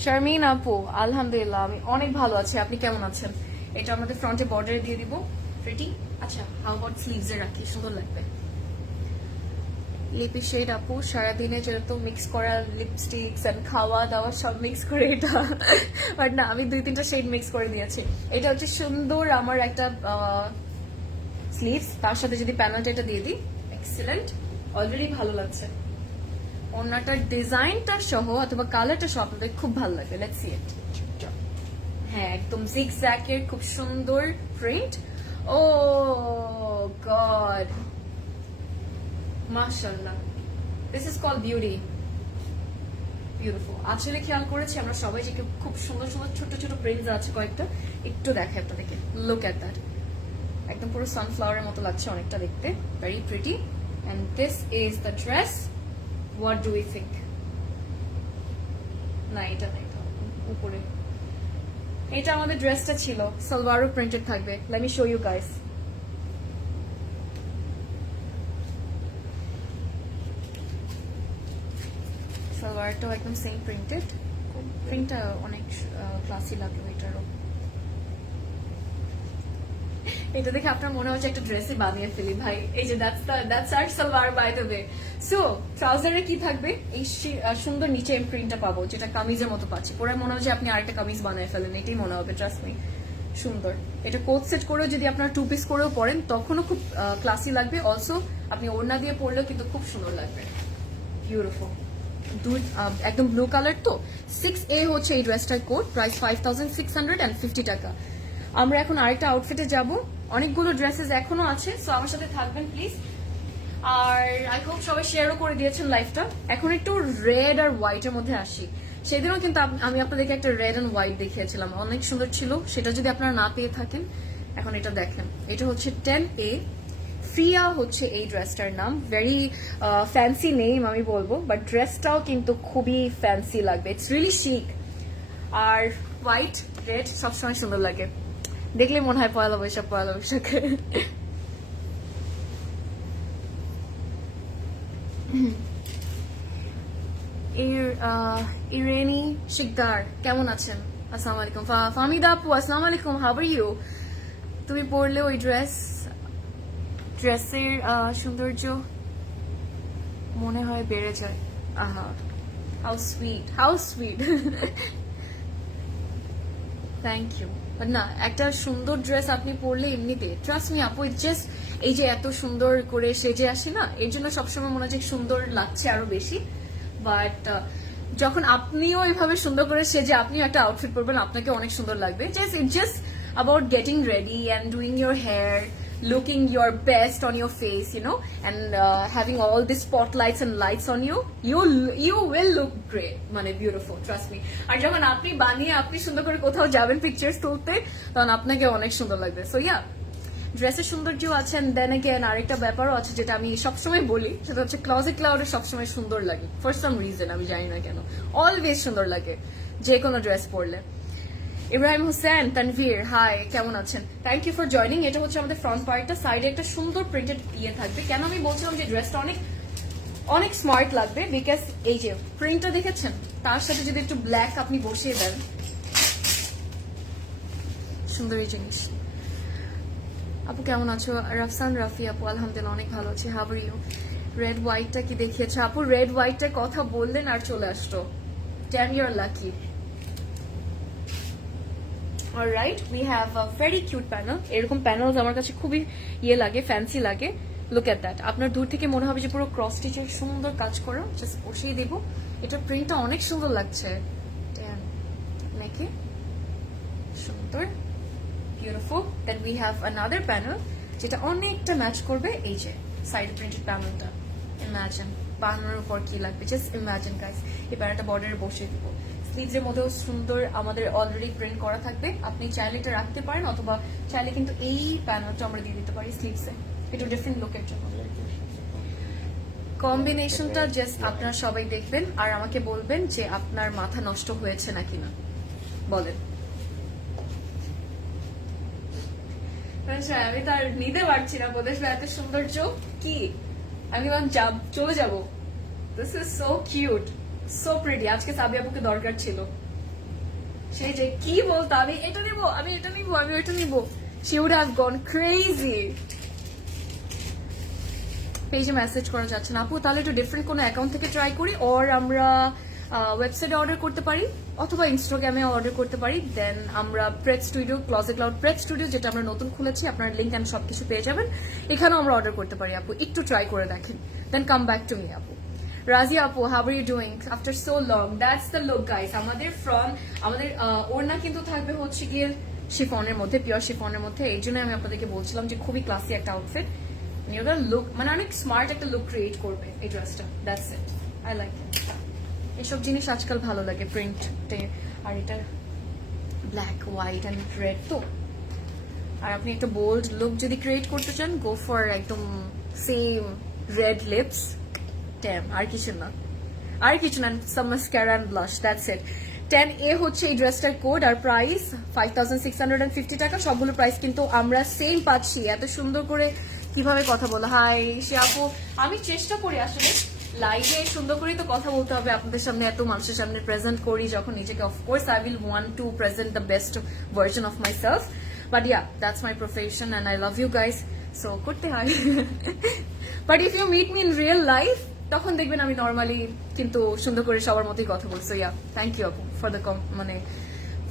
শারমিন আপু, আলহামদুলিল্লাহ আমি অনেক ভালো আছি, আপনি কেমন আছেন? এটা আমাদের ফ্রন্টে বর্ডারে দিয়ে দিব। প্রিটি। আচ্ছা, হাউ অ্যাবাউট স্লিভস এ রাখি, সুন্দর লাগবে। লিপি শেড আপু, সারাদিনে যেহেতু মিক্স করা লিপস্টিক্স এন্ড খাওয়া দাওয়া সব মিক্স করে এটা, বাট না আমি 2-3টা শেড মিক্স করে দিয়েছি। এটা হচ্ছে সুন্দর আমার একটা স্লিভস, তার সাথে যদি প্যানেলটা এটা দিয়ে দিই, এক্সিলেন্ট, অলরেডি ভালো লাগছে। ওনাটার ডিজাইনটা সহ অথবা কালারটা সহ আপনাদের খুব ভালো লাগবে। Let's see it. হ্যাঁ, একদম জিগজ্যাগ এর খুব সুন্দর প্রিন্ট। ও গড, মাশাআল্লাহ, this is called beauty, beautiful. আসলে খেয়াল করেছি আমরা সবাই যে খুব সুন্দর সুন্দর ছোট ছোট প্রিন্টস আছে কয়েকটা, একটু দেখে আপনাদেরকে, লুক এট দ্যাট। একদম পুরো সানফ্লাওয়ারের মতো লাগছে অনেকটা দেখতে, very pretty. And this is the dress. What do we think? না, এটা না, এটা উপরে। এটা আমাদের ড্রেসটা ছিল, সালোয়ারও প্রিন্টেড থাকবে। লেট মি শো ইউ গাইস। সালোয়ারটাও একদম সেম প্রিন্টেড, প্রিন্টটা অনেক ক্লাসি লাগলো এটারও। এটা দেখে আপনার মনে হচ্ছে একটা ড্রেসই বানিয়ে ফেলি ভাই। এই যে that's our salwar by the way. So ট্রাউজারে কি থাকবে? এই সুন্দর নিচে প্রিন্টটা পাবো, যেটা কামিজের মতো পাচ্ছি। পরে মনে হচ্ছে আপনি আরেকটা কামিজ বানিয়ে ফেলেন, এটাই মনে হবে, ট্রাস্ট মি। সুন্দর। এটা কোট সেট করেও যদি আপনার 2 পিস করেও পরেন তখনও খুব ক্লাসি লাগবে। অলসো আপনি ওড়না দিয়ে পরলেও কিন্তু খুব সুন্দর লাগবে। বিউটিফুল। একদম ব্লু কালার তো। 6A হচ্ছে এই ড্রেসটার কোড, প্রাইস 5650 টাকা। আমরা এখন আরেকটা আউটফিটে যাব। অনেকগুলো ড্রেসেস এখনো আছে, সো আমার সাথে থাকবেন প্লিজ। আর আই হোপ সবাই শেয়ারও করে দিয়েছেন লাইভটা। এখন একটু রেড আর হোয়াইটের মধ্যে আসি। সেদিনও কিন্তু আমি আপনাদেরকে একটা রেড এন্ড হোয়াইট দেখিয়েছিলাম, অনেক সুন্দর ছিল। সেটা যদি আপনারা না পেয়ে থাকেন, এখন এটা দেখেন। এটা হচ্ছে 10A। ফ্রিয়া হচ্ছে এই ড্রেসটার নাম। ভেরি ফ্যান্সি নেম আমি বলবো, বাট ড্রেসটাও কিন্তু খুবই ফ্যান্সি লাগবে। ইটস রিয়েলি শিক। আর হোয়াইট রেড সবসময় সুন্দর লাগে, দেখলে মনে হয় পয়লা বৈশাখ, পয়লা বৈশাখ। ইরেনি শিকদার, কেমন আছেন? আসসালামু আলাইকুম। ফাহমিদা আপু, আসসালামু আলাইকুম, হাউ আর ইউ? তুমি পরলে ওই ড্রেসের সৌন্দর্য মনে হয় বেড়ে যায়। আহা, how sweet, how sweet. Thank you. না, একটা সুন্দর ড্রেস আপনি পরলে এমনিতে, ট্রাস্ট মি আপু, জাস্ট এই যে এত সুন্দর করে সেজে আসে না, এর জন্য সবসময় মনে হয় সুন্দর লাগছে আরো বেশি। বাট যখন আপনিও এভাবে সুন্দর করে সেজে আপনিও একটা আউটফিট পরবেন, আপনাকে অনেক সুন্দর লাগবে। Just about getting ready and doing your hair, looking your best on your face, you know, and having all these spotlights and lights on you, you will look great, মানে beautiful, trust me. আর যখন আপনি বানিয়ে আপনি সুন্দর করে কোথাও যাবেন pictures তুলতে, তখন আপনাকে অনেক সুন্দর লাগবে। সো ইয়া, ড্রেসের সৌন্দর্য আছে। দেন এগেন আরেকটা ব্যাপারও আছে যেটা আমি সবসময় বলি, সেটা হচ্ছে ক্লজেট ক্লাউডে সবসময় সুন্দর লাগে ফর সাম রিজন, আমি জানি না কেন, অলওয়েজ সুন্দর লাগে যে কোনো ড্রেস পরলে। ইব্রাহিম হোসেন তানভীর, হাই, কেমন আছেন? Thank you for joining. এটা হচ্ছে আমাদের ফ্রন্ট পার্টটা, সাইডে একটা সুন্দর প্রিন্টেড ইয়ে থাকবে। কেন আমি বলছিলাম যে ড্রেসটা অনেক অনেক স্মার্ট লাগবে, বিকজ এই যে প্রিন্টটা দেখেছেন, তার সাথে যদি একটু ব্ল্যাক আপনি বসিয়ে দেন, সুন্দর এই জিনিস। আপু কেমন আছো? রাফসান রাফি আপু, আলহামদুলিল্লাহ অনেক ভালো আছি, হাউ আর ইউ? রেড হোয়াইটটা কি দেখিয়েছে আপু? রেড হোয়াইটটার কথা বললেন আর চলে আসতো, damn your lucky. Alright, we have a very cute panel. এরকম প্যানেল আমার কাছে খুবই ইয়ে লাগে, ফ্যান্সি লাগে। Look at that. আপনার দূর থেকে মনে হবে যে পুরো ক্রস স্টিচের সুন্দর কাজ করা। জাস্ট বসিয়ে দেবো। এটার প্রিন্টটা অনেক সুন্দর লাগছে। নেকে সুন্দর, beautiful. Then we have another panel যেটা অনেকটা ম্যাচ করবে এই যে সাইড প্রিন্টেড প্যানেলটা। ইমাজিন বানানোর উপর কি লাগবে, জাস্ট ইমাজিন গাইস। এই প্যানেলটা বর্ডারে বসিয়ে দেবো। স্লিভসের মধ্যেও সুন্দর আমাদের অলরেডি প্রিন্ট করা থাকবে। আপনি চাইলে এটা রাখতে পারেন, অথবা চাইলে কিন্তু এই প্যানেলটা আমরা দিয়ে দিতে পারি স্লিভসে, একটু ডিফারেন্ট লুকের জন্য। কম্বিনেশনটা জাস্ট আপনারা সবাই দেখবেন আর আমাকে বলবেন যে আপনার মাথা নষ্ট হয়েছে নাকি না, বলেন। আমি তো আর নিতে পারছি না প্রদেশ ভাই, এত সৌন্দর্য কি, আমি চলে যাবো। This is so cute, so pretty. আজকে সাবি আপুকে দরকার ছিল, সেই যে কি বলতো আমি এটা নিবো, আমি এটা নিবো, আমি ওইটা নিবো, she would have gone crazy। পেজে মেসেজ করা যাচ্ছে না আপু, তাহলে একটু ডিফারেন্ট কোনো অ্যাকাউন্ট থেকে ট্রাই করি, অর আমরা ওয়েবসাইটে অর্ডার করতে পারি অথবা ইনস্টাগ্রামে অর্ডার করতে পারি। দেন আমরা প্রেট স্টুডিও, ক্লজেট ক্লাউড প্রেট স্টুডিও যেটা আমরা নতুন খুলেছি, আপনার লিঙ্ক অ্যান্ড সবকিছু পেয়ে যাবেন, এখানেও আমরা অর্ডার করতে পারি আপু, একটু ট্রাই করে দেখেন, then come back to me আপু। রাজিয়া আপু, how are you doing after so long? That's the look guys. আমাদের ওড়না কিন্তু থাকবে হচ্ছে গিয়ে শিফনের মধ্যে, পিওর শিফনের মধ্যে। এই জন্য আমি আপনাদেরকে বলছিলাম যে খুবই ক্লাসি একটা আউটফিট, লুক মানে অনেক স্মার্ট একটা লুক ক্রিয়েট করবে এই ড্রেসটা। দ্যাটস ইট, আই লাইক ইট। এসব জিনিস আজকাল ভালো লাগে প্রিন্টে, আর এটা ব্ল্যাক, হোয়াইট অ্যান্ড রেড তো। আর আপনি একটা বোল্ড লুক যদি ক্রিয়েট করতে চান, গো ফর একদম সেম রেড লিপস, ট্যাম, আর কিছু না, some mascara and blush, that's it. 10A হচ্ছে এই ড্রেসটার কোড, আর প্রাইস 5650 টাকা। সবগুলো প্রাইস কিন্তু আমরা সেম পাচ্ছি। এত সুন্দর করে কিভাবে কথা বলো। হাই সে আপু, আমি চেষ্টা করি আসলে লাইভে সুন্দর করেই তো কথা বলতে হবে আপনাদের সামনে, এত মানুষের সামনে প্রেজেন্ট করি যখন নিজেকে, of course I will want to present the best version of myself, but yeah that's my profession and I love you guys, so করতে হয়। But if you meet me in real life, তখন দেখবেন আমি normally কিন্তু সুন্দর করে সবার মতোই কথা বলছি। ইয়া থ্যাংক ইউ আপু for the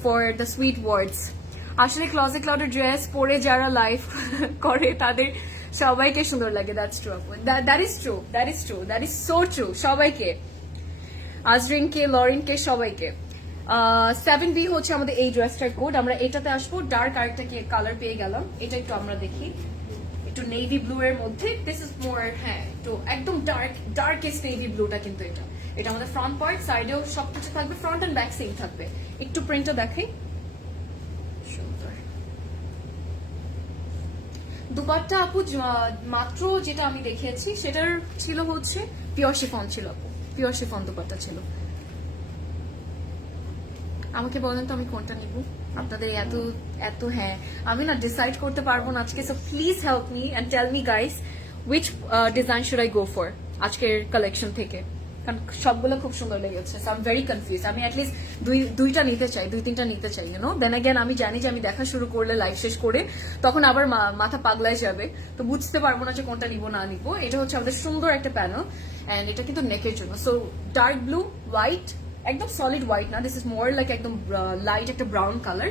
for the sweet words. আসলে ক্লজেট ক্লাউডের ড্রেস পরে যারা লাইভ করে তাদের সবাইকে সুন্দর লাগে। দ্যাটস ট্রু আপু, দ্যাট ইজ সো ট্রু। সবাইকে, আজরিনকে, লরিনকে, সবাইকে। 7B হচ্ছে আমাদের এই ড্রেসটার কোড। আমরা এটাতে আসবো, ডার্ক আরেকটা কালার পেয়ে গেলাম, এটা একটু আমরা দেখি, একটু নেভি ব্লু এর মধ্যে। দিস ইজ মোর, হ্যাঁ তো একদম ডার্কেস্ট নেভি ব্লুটা কিন্তু এটা আমাদের ফ্রন্ট পার্ট, সাইডেও সবকিছু থাকবে, ফ্রন্ট এন্ড ব্যাক সেম থাকবে। একটু প্রিন্টটা দেখাই, সুন্দর। দুপাট্টা আপু মাত্র যেটা আমি দেখিয়েছি সেটার ছিল হচ্ছে পিওর শিফন, ছিল আপু পিওর শিফন দুপাট্টা ছিল। আমাকে বলেন তো আমি কোনটা নিব, আপনাদের এত এত, হ্যাঁ আমি না ডিসাইড করতে পারবো না আজকে, so please help me and tell me guys which design should I go for আজকের কালেকশন থেকে, কারণ সবগুলো খুব সুন্দর লেগেছে, so I am very confuse. আমি অ্যাটলিস্ট দুইটা নিতে চাই, 2-3টা নিতে চাই, ইউনো। দেন অ্যাগেন আমি জানি যে আমি দেখা শুরু করলে লাইভ শেষ করে তখন আবার মাথা পাগলায় যাবে, তো বুঝতে পারবো না যে কোনটা নিব না নিব। এটা হচ্ছে আমাদের সুন্দর একটা প্যানেল, এন্ড এটা কিন্তু নেকের জন্য। সো ডার্ক ব্লু, হোয়াইট, একদম সলিড হোয়াইট না, দিস ইজ মোর লাইক একদম লাইট একটা ব্রাউন কালার,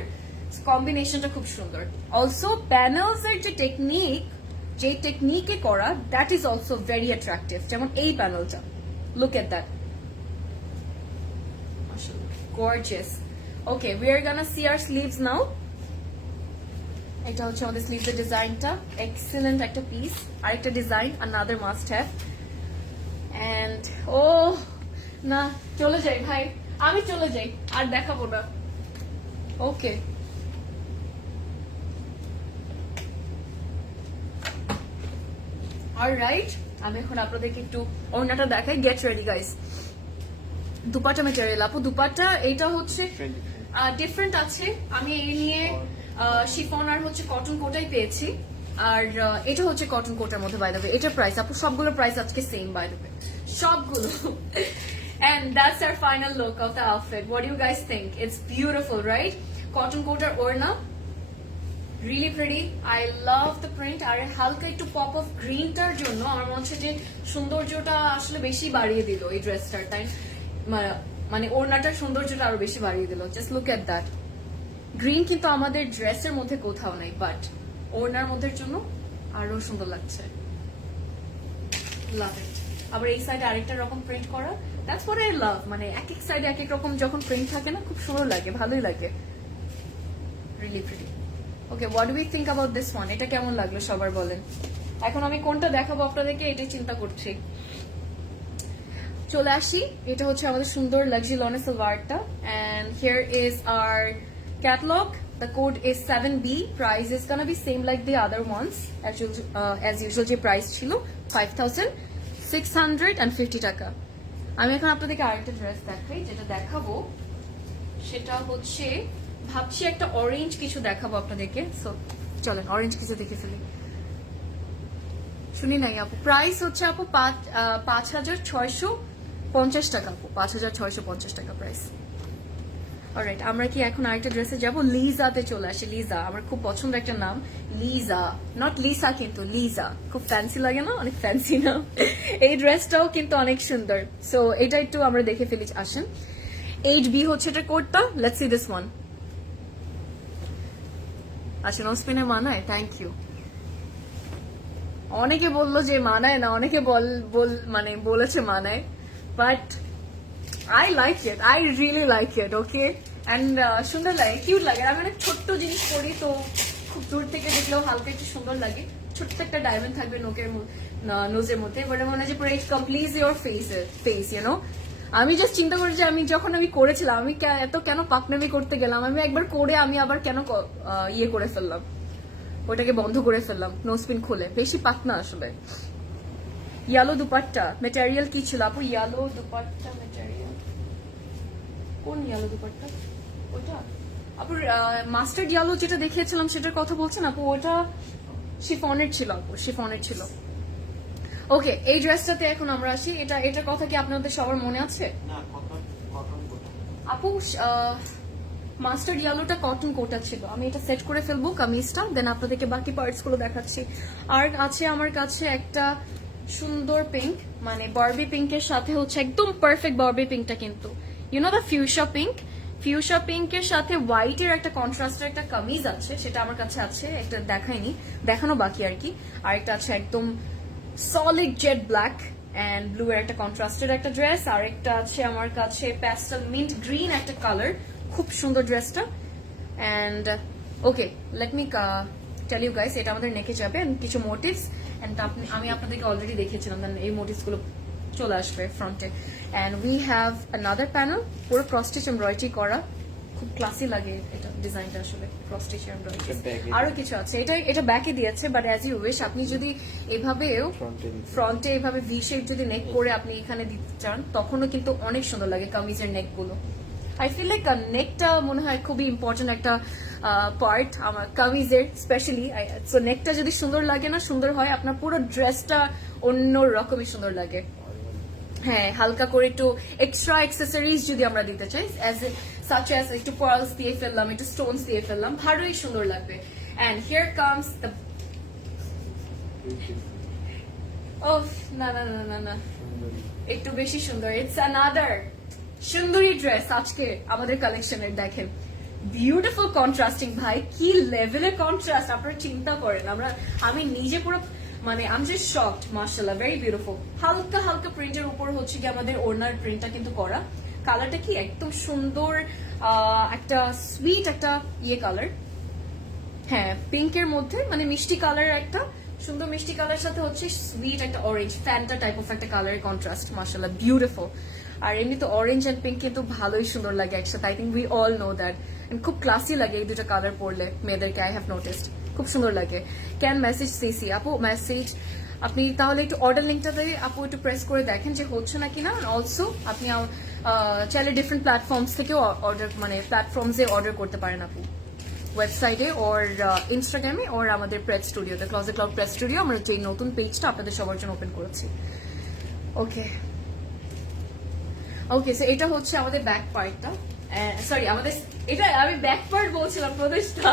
কম্বিনেশনটা খুব সুন্দর। অলসো প্যানেলস এর যে টেকনিকে করা, that is also very attractive. যেমন এই প্যানেলটা, look at that, gorgeous. Okay, we are gonna see our sleeves now. এটা হচ্ছে আমাদের স্লিভসের ডিজাইনটা, এক্সিলেন্ট একটা পিস, আরেকটা design, another must have. And ও না, চলে যাই ভাই, আমি চলে যাই, আর দেখাবো না। ওকে, অলরাইট, আমি এখন আপনাদেরকে একটু ওড়নাটা দেখাই। Get ready guys. Dupatta material আপু, দুপাট্টা এটা হচ্ছে ডিফারেন্ট আছে। আমি এই নিয়ে শিফন আর হচ্ছে কটন কোটাই পেয়েছি, আর এটা হচ্ছে কটন কোটার মধ্যে, বাই দ্য ওয়ে এটার প্রাইস আপু, সবগুলোর প্রাইস আজকে সেম বাই দ্য ওয়ে, সবগুলো। And that's our final look of the outfit. What do you guys think? It's beautiful, right? Cotton coater orna, really pretty. I love the print. আর হালকা একটু pop of গ্রিনটার জন্য আমার মনে হচ্ছে যে সৌন্দর্যটা আসলে বেশি বাড়িয়ে দিল এই ড্রেসটার, তাই মানে ওড়নাটার সৌন্দর্যটা আরো বেশি বাড়িয়ে দিল। Just look at that. Green কিন্তু আমাদের ড্রেসের মধ্যে কোথাও নাই, বাট ওড়নার মধ্যে জন্য আরো সুন্দর লাগছে। লাভ ইট। আবার এই সাইডে আরেকটা রকম প্রিন্ট করা, দ্যাটস হোয়াট আই লাভ। মানে এক এক সাইডে এক এক রকম যখন প্রিন্ট থাকে না, খুব সুন্দর লাগে, ভালোই লাগে, really pretty. Okay, what do we think about this one? এটা কেমন লাগলো সবার বলেন। এখন আমি কোনটা দেখাবো আপনাদেরকে এটাই চিন্তা করছি। চলে আসি, এটা হচ্ছে আমাদের সুন্দর লাক্সারি লনের সালোয়ারটা, and here is our catalogue. The code is 7B. Price is gonna be same like the other ones. As usual, যে price ছিল 5,000 650 টাকা। আমি এখন আপনাদেরকে আরেকটা ড্রেস দেখাই, যেটা দেখাবো সেটা হচ্ছে ভাবছি একটা অরেঞ্জ কিছু দেখাবো আপনাদেরকে। সো চলেন অরেঞ্জ কিছু দেখে ফেলি। শুনি নাই আপু, প্রাইস হচ্ছে আপু 5650 টাকা আপু, 5650 টাকা প্রাইস। অলরাইট, আমরা কি এখন আরেকটা ড্রেসে যাব? লিজাতে চলে আসি। লিজা আমার খুব পছন্দ একটা নাম, লিজা, নট লিসা, কিন্তু লিজা খুব ফ্যান্সি লাগে না? অনেক ফ্যান্সি নাম। এই ড্রেসটাও কিন্তু অনেক সুন্দর। সো এটা একটু আমরা দেখে ফেলি, আসেন। 8B হচ্ছে এটা কোডটা। Let's see this one. আচ্ছা, নো স্পিনে মানায়, থ্যাংক ইউ। অনেকে বললো যে মানায় না, অনেকে মানে বলেছে মানায়, but I like it. I really like it. Okay, and সুন্দর লাগে, কিউট লাগে। আমি অনেক ছোট্ট জিনিস পরি, তো খুব দূর থেকে দেখলেও হালকা একটু সুন্দর লাগে। ছোট্ট একটা ডায়মন্ড থাকবে নোজের মধ্যে, বলে মনে হয় যে পুরো কমপ্লিট ইউর ফেস, ইউনো। আমি জাস্ট চিন্তা করি যে আমি যখন করেছিলাম, আমি এত কেন পাকনামি করতে গেলাম। আমি একবার করে আমি আবার কেন ইয়ে করে ফেললাম, ওটাকে বন্ধ করে ফেললাম, নোজপিন খুলে। বেশি পাকনা আসলে। ইয়ালো দুপাট্টা ম্যাটেরিয়াল কি ছিল আপু? ইয়ালো দুপাট্টা ম্যাটেরিয়াল কোন ইয়ালো দুপাট্টা? ওটা আপু মাস্টার্ড ইয়ালো যেটা দেখিয়েছিলাম সেটার কথা বলছেন আপু? ওটা শিফনের ছিল আপু, শিফনের ছিল। ওকে, এই ড্রেসটাতে এখন আমরা আসি। এটার কথা কি আপনাদের সবার মনে আছে? আপু মাস্টার্ড ইয়ালোটা কটন কোটা ছিল। আমি এটা সেট করে ফেলবো কামিজটা, দেন আপনাদেরকে বাকি পার্টস গুলো দেখাচ্ছি। আর আছে আমার কাছে একটা সুন্দর পিঙ্ক, মানে বারবি পিঙ্কের সাথে হচ্ছে একদম পারফেক্ট বারবি পিঙ্কটা, কিন্তু ইউ নো দ্য ফিউশা পিঙ্কের সাথে হোয়াইটের একটা কন্ট্রাস্টের একটা কামিজ আছে, সেটা আমার কাছে আছে। একটা দেখাইনি, দেখানো বাকি আর কি। আর একটা আছে একদম solid jade black and blue এর একটা কন্ট্রাস্টের একটা ড্রেস। আর একটা আছে আমার কাছে প্যাস্টেল মিন্ট গ্রিন একটা কালার, খুব সুন্দর ড্রেসটা। And okay, let me tell you guys, এটা আমাদের নেকে যাবে কিছু মোটিভস, এন্ড আমি আপনাদেরকে অলরেডি দেখিয়েছিলাম, দেন এই মোটিভস গুলো চলে আসবে ফ্রন্টে। And we have another panel, পুরো ক্রস স্টিচ এমব্রয়ডারি করা, খুব ক্লাসি লাগে এটা ডিজাইনটা আসলে, ক্রস স্টিচ এমব্রয়ডারি। আরো কিছু আছে, এটা ব্যাকে দিয়েছে, বাট অ্যাজ ইউ উইশ। আপনি যদি এভাবেও ফ্রন্টে এভাবে ভি শেপ যদি নেক করে আপনি এখানে দিতে চান, তখনও কিন্তু অনেক সুন্দর লাগে কামিজের নেক গুলো। আই ফিল লাইক নেকটা মনে হয় খুবই ইম্পর্টেন্ট একটা পার্ট আমার কামিজের, স্পেশালি। সো নেকটা যদি সুন্দর লাগে না, সুন্দর হয়, আপনার পুরো ড্রেসটা অন্য রকমই সুন্দর লাগে। হ্যাঁ, হালকা করে একটু এক্সট্রা অ্যাক্সেসরিজ যদি আমরা দিতে চাই, সাচ অ্যাজ একটু পার্লস দিয়ে ফেললাম, একটু স্টোনস দিয়ে ফেললাম, ভালোই সুন্দর লাগবে। এন্ড হিয়ার কামস দ্য না না না না না, একটু বেশি সুন্দর। ইটস অ্যানাদার সুন্দরী ড্রেস আজকে আমাদের কালেকশনের। দেখেন, বিউটিফুল কন্ট্রাস্টিং, ভাই কি লেভেলের কন্ট্রাস্ট আপনারা চিন্তা করেন। আমি নিজে পুরো মানে আমি যে শকড, মাশাআল্লাহ, ভেরি বিউটিফুল। হালকা হালকা প্রিন্টের উপর হচ্ছে কি আমাদের ওড়নার প্রিন্টটা কিন্তু করা। কালারটা কি একদম সুন্দর, একটা সুইট একটা ইয়ে কালার। হ্যাঁ, পিঙ্কের মধ্যে মানে মিষ্টি কালার, একটা সুন্দর মিষ্টি কালার সাথে হচ্ছে সুইট একটা অরেঞ্জ ফ্যান্টা টাইপ অফ একটা কালারের কন্ট্রাস্ট, মাশাআল্লাহ বিউটিফুল। আর এমনি তো অরেঞ্জ এন্ড পিঙ্ক কিন্তু ভালোই সুন্দর লাগে একসাথে। I think we all know that. খুব ক্লাসি লাগে এই দুটো কালার পরলে মেয়েদেরকে, আই হ্যাভ নোটিসড, খুব সুন্দর লাগে। ক্যান মেসেজ সিসি আপু, মেসেজ আপনি তাহলে একটু অর্ডার লিঙ্কটাতে আপু একটু প্রেস করে দেখেন যে হচ্ছে না কিনা। অলসো আপনি চাইলে ডিফারেন্ট প্ল্যাটফর্মস থেকেও অর্ডার, মানে প্ল্যাটফর্মসে অর্ডার করতে পারেন আপু, ওয়েবসাইটে ওর ইনস্টাগ্রামে ওর আমাদের প্রেস স্টুডিওতে, ক্লজেট ক্লাউড প্রেস স্টুডিও, আমরা যে নতুন পেজটা আপনাদের সবার জন্য ওপেন করেছি। ওকে ওকে, সো এটা হচ্ছে আমাদের ব্যাক পার্টটা, সরি আমাদের এটা আমি ব্যাক পার্ট বলছিলাম, প্রদেশটা।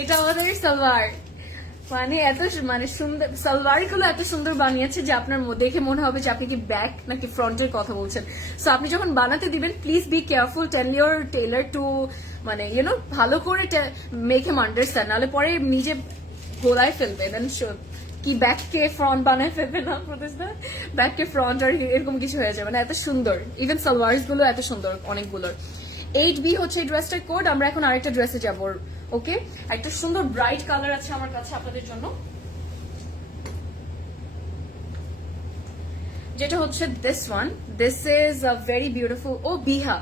এটা আমাদের সালোয়ার, মানে এত মানে সুন্দর সালোয়ার গুলো এত সুন্দর বানিয়েছে যে আপনার দেখে মনে হবে যে আপনি কি ব্যাক নাকি ফ্রন্টের কথা বলছেন। সো আপনি যখন বানাতে দিবেন, please be careful, tell your tailor to মানে ইউনো ভালো করে মেক হিম আন্ডারস্ট্যান্ড, নাহলে পরে নিজে গোলায় ফেলবে, দেন কি ব্যাক কে ফ্রন্ট বানায় ফেলবে না প্রদেশদা, ব্যাক কে ফ্রন্ট আর এরকম কিছু হয়ে যাবে না। এত সুন্দর, ইভেন সালোয়ার্স গুলো এত সুন্দর অনেকগুলোর। 8B হচ্ছে এই ড্রেসটার কোড। আমরা এখন আরেকটা ড্রেসে যাবো। ওকে, একটা সুন্দর ব্রাইট কালার আছে আমার কাছে আপনাদের জন্য, যেটা হচ্ছে this one. This is a very beautiful. ও বিহা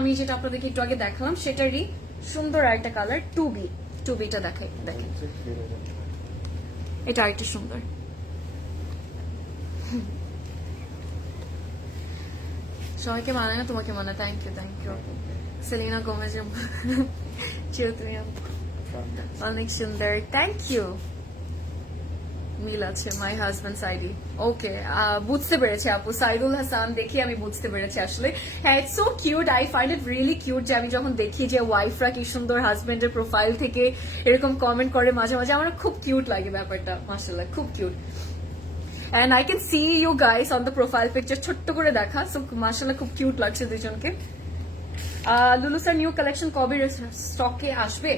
আমি যেটা আপনাদেরকে একটু আগে দেখালাম সেটারই সুন্দর আরেকটা কালার, 2Bটা দেখেন, এটা আরেকটা সুন্দর। সবাইকে মানায় না, তোমাকে মানায়। থ্যাংক ইউ সেলিনা গোমেজের চিও তুমি অনেক সুন্দর। Thank you. মিল আছে মাই হাজবেন্ড সাইডি। ওকে, বুঝতে পেরেছি আপু, সাইদুল হাসান দেখি আমি বুঝতে পেরেছি আসলে। হ্যাঁ, it's so cute, I find it really cute যে আমি যখন দেখি যে ওয়াইফরা কি সুন্দর হাজবেন্ডের প্রোফাইল থেকে এরকম কমেন্ট করে মাঝে মাঝে, আমার খুব কিউট লাগে ব্যাপারটা, মাশাআল্লাহ খুব cute. And I can see you guys on the profile picture ছোট্ট করে দেখা, so মাশাআল্লাহ খুব কিউট লাগছে দুজনকে। লুলু স্যার নিউ কালেকশন কবে স্টকে আসবে?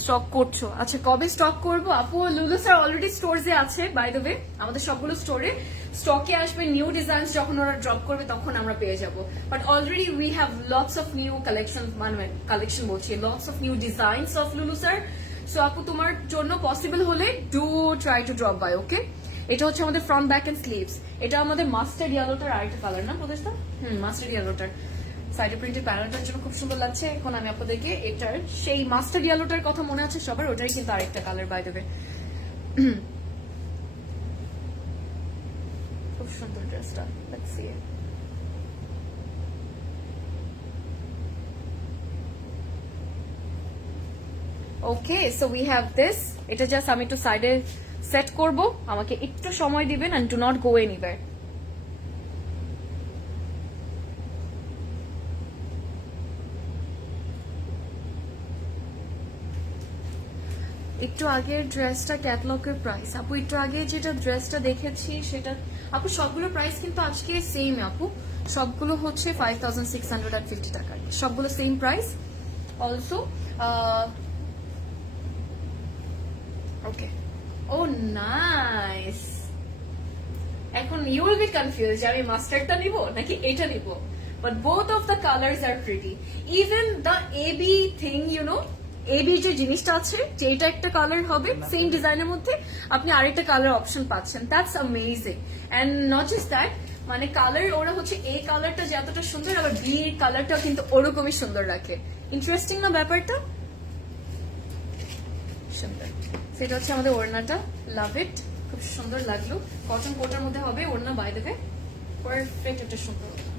স্টক করছো? আচ্ছা, কবে স্টক করবো আপু? লুলু স্যার অলরেডি স্টোরসে আছে, বাই দ্য ওয়ে আমাদের সবগুলো স্টোরে স্টকে আসবে। নিউ ডিজাইনস যখন ওরা ড্রপ করবে তখন আমরা পেয়ে যাবো, but already we have lots of new collection, মানে কালেকশন বলছি, lots of new designs of Lulu sir. So আপু তোমার জন্য পসিবল হলে do try to drop by, okay? এটা হচ্ছে আমাদের ফ্রন্ট ব্যাক এন্ড স্লিভস। এটা আমাদের মাস্টার্ড ইয়েলোটার আরেকটা কালার না প্রদেশটা? মাস্টার্ড ইয়েলোটার সাইডে প্রিন্টেড প্যানেলটার জন্য খুব সুন্দর লাগছে। এখন আমি আপনাদেরকে এটার সেই মাস্টার্ড ইয়েলোটার কথা মনে আছে সবার, ওটাই কিন্তু আরেকটা কালার বাই দেবে। খুব সুন্দর ড্রেসটা, let's see it. Okay, so we have this. এটা জাস্ট আমি একটু সাইডে সেট করব, আমাকে একটু সময় দিবেন, and do not go anywhere. একটু আগের ড্রেসটা ক্যাটলগের প্রাইস আপু, একটু আগে যেটা ড্রেসটা দেখেছি সেটা আপু সবগুলো প্রাইস কিন্তু আজকে সেম আপু, সবগুলো হচ্ছে 5650 টাকা, সবগুলো same price. Also okay, oh nice. এখন ইউ উইল বি কনফিউজ যে আমি মাস্টার্ডটা নিব নাকি এটা নিব, but both of the colours are pretty. Even the AB thing, you know, AB যে জিনিসটা আছে যে এটা একটা কালার হবে সেম ডিজাইনের মধ্যে, আপনি আরেকটা কালার অপশন পাচ্ছেন। That's amazing. And not just that, মানে কালার ওরা হচ্ছে এই কালারটা যে এতটা সুন্দর, আবার বি এর কালারটাও কিন্তু ওরকমই সুন্দর রাখে। ইন্টারেস্টিং না ব্যাপারটা? সুন্দর। সেটা হচ্ছে আমাদের ওড়নাটা, লাভ ইট, খুব সুন্দর লাগলো। কটন কোটার মধ্যে হবে ওড়না, বাই দেবে পারফেক্ট একটা সুন্দর ওড়না।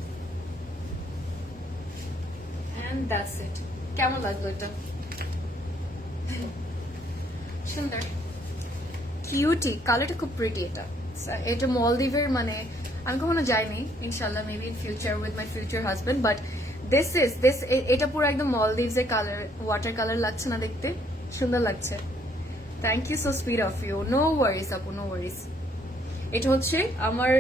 And that's it. কেমন লাগলো এটা? সুন্দর, কিউটি, কালারটা খুব প্রিটি। এটা মলদ্বীপের, মানে আমি কখনো যাইনি, ইনশাল্লাহ maybe in future with my future husband, but this এটা পুরো একদম মলদ্বীপস এর কালার, ওয়াটার কালার লাগছে না দেখতে? সুন্দর লাগছে। Thank you, so sweet of you. No worries আপু, নো ওয়ারিস। এটা হচ্ছে আমার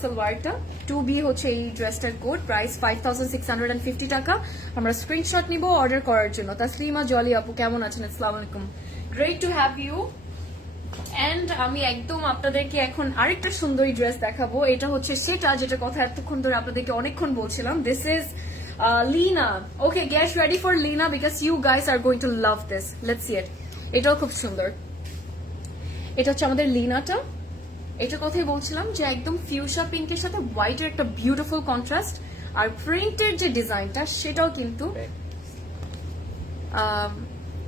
সালোয়ারটা, 2B হচ্ছে এই ড্রেসটার কোড, প্রাইস 5650 টাকা। আমরা স্ক্রিনশট নিব অর্ডার করার জন্য। তাসলিমা জলি আপু কেমন আছেন? আসসালামু আলাইকুম, great to have you. And আমি একদম আপনাদেরকে এখন আরেকটা সুন্দরী ড্রেস দেখাবো। এটা হচ্ছে সেটা যেটা কথা এতক্ষণ ধরে আপনাদেরকে অনেকক্ষণ বলছিলাম। This is Leena. Okay, get ready for Leena because you guys are going to love this. Let's see it. এটাও খুব সুন্দর। এটা হচ্ছে আমাদের লিনাটা। এটা কথাই বলছিলাম যে একদম ফিউশা পিঙ্কের সাথে হোয়াইটের একটা বিউটিফুল কন্ট্রাস্ট, আর প্রিন্টের যে ডিজাইনটা সেটাও কিন্তু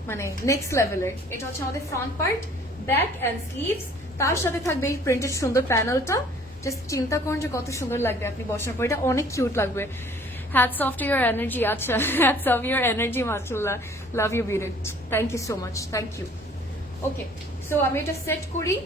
মানে নেক্সট লেভেলের। এটা হচ্ছে আমাদের front part, back and sleeves, তার সাথে থাকবে এই প্রিন্টেড সুন্দর প্যানেলটা। জাস্ট চিন্তা করুন যে কত সুন্দর লাগবে আপনি বসার পর, এটা অনেক কিউট লাগবে। Hats off to your energy. আচ্ছা, হ্যাটস অফ ইউর এনার্জি, মাশাআল্লাহ, love you beauty, thank you so much, thank you. Okay, so আমি এটা সেট করি।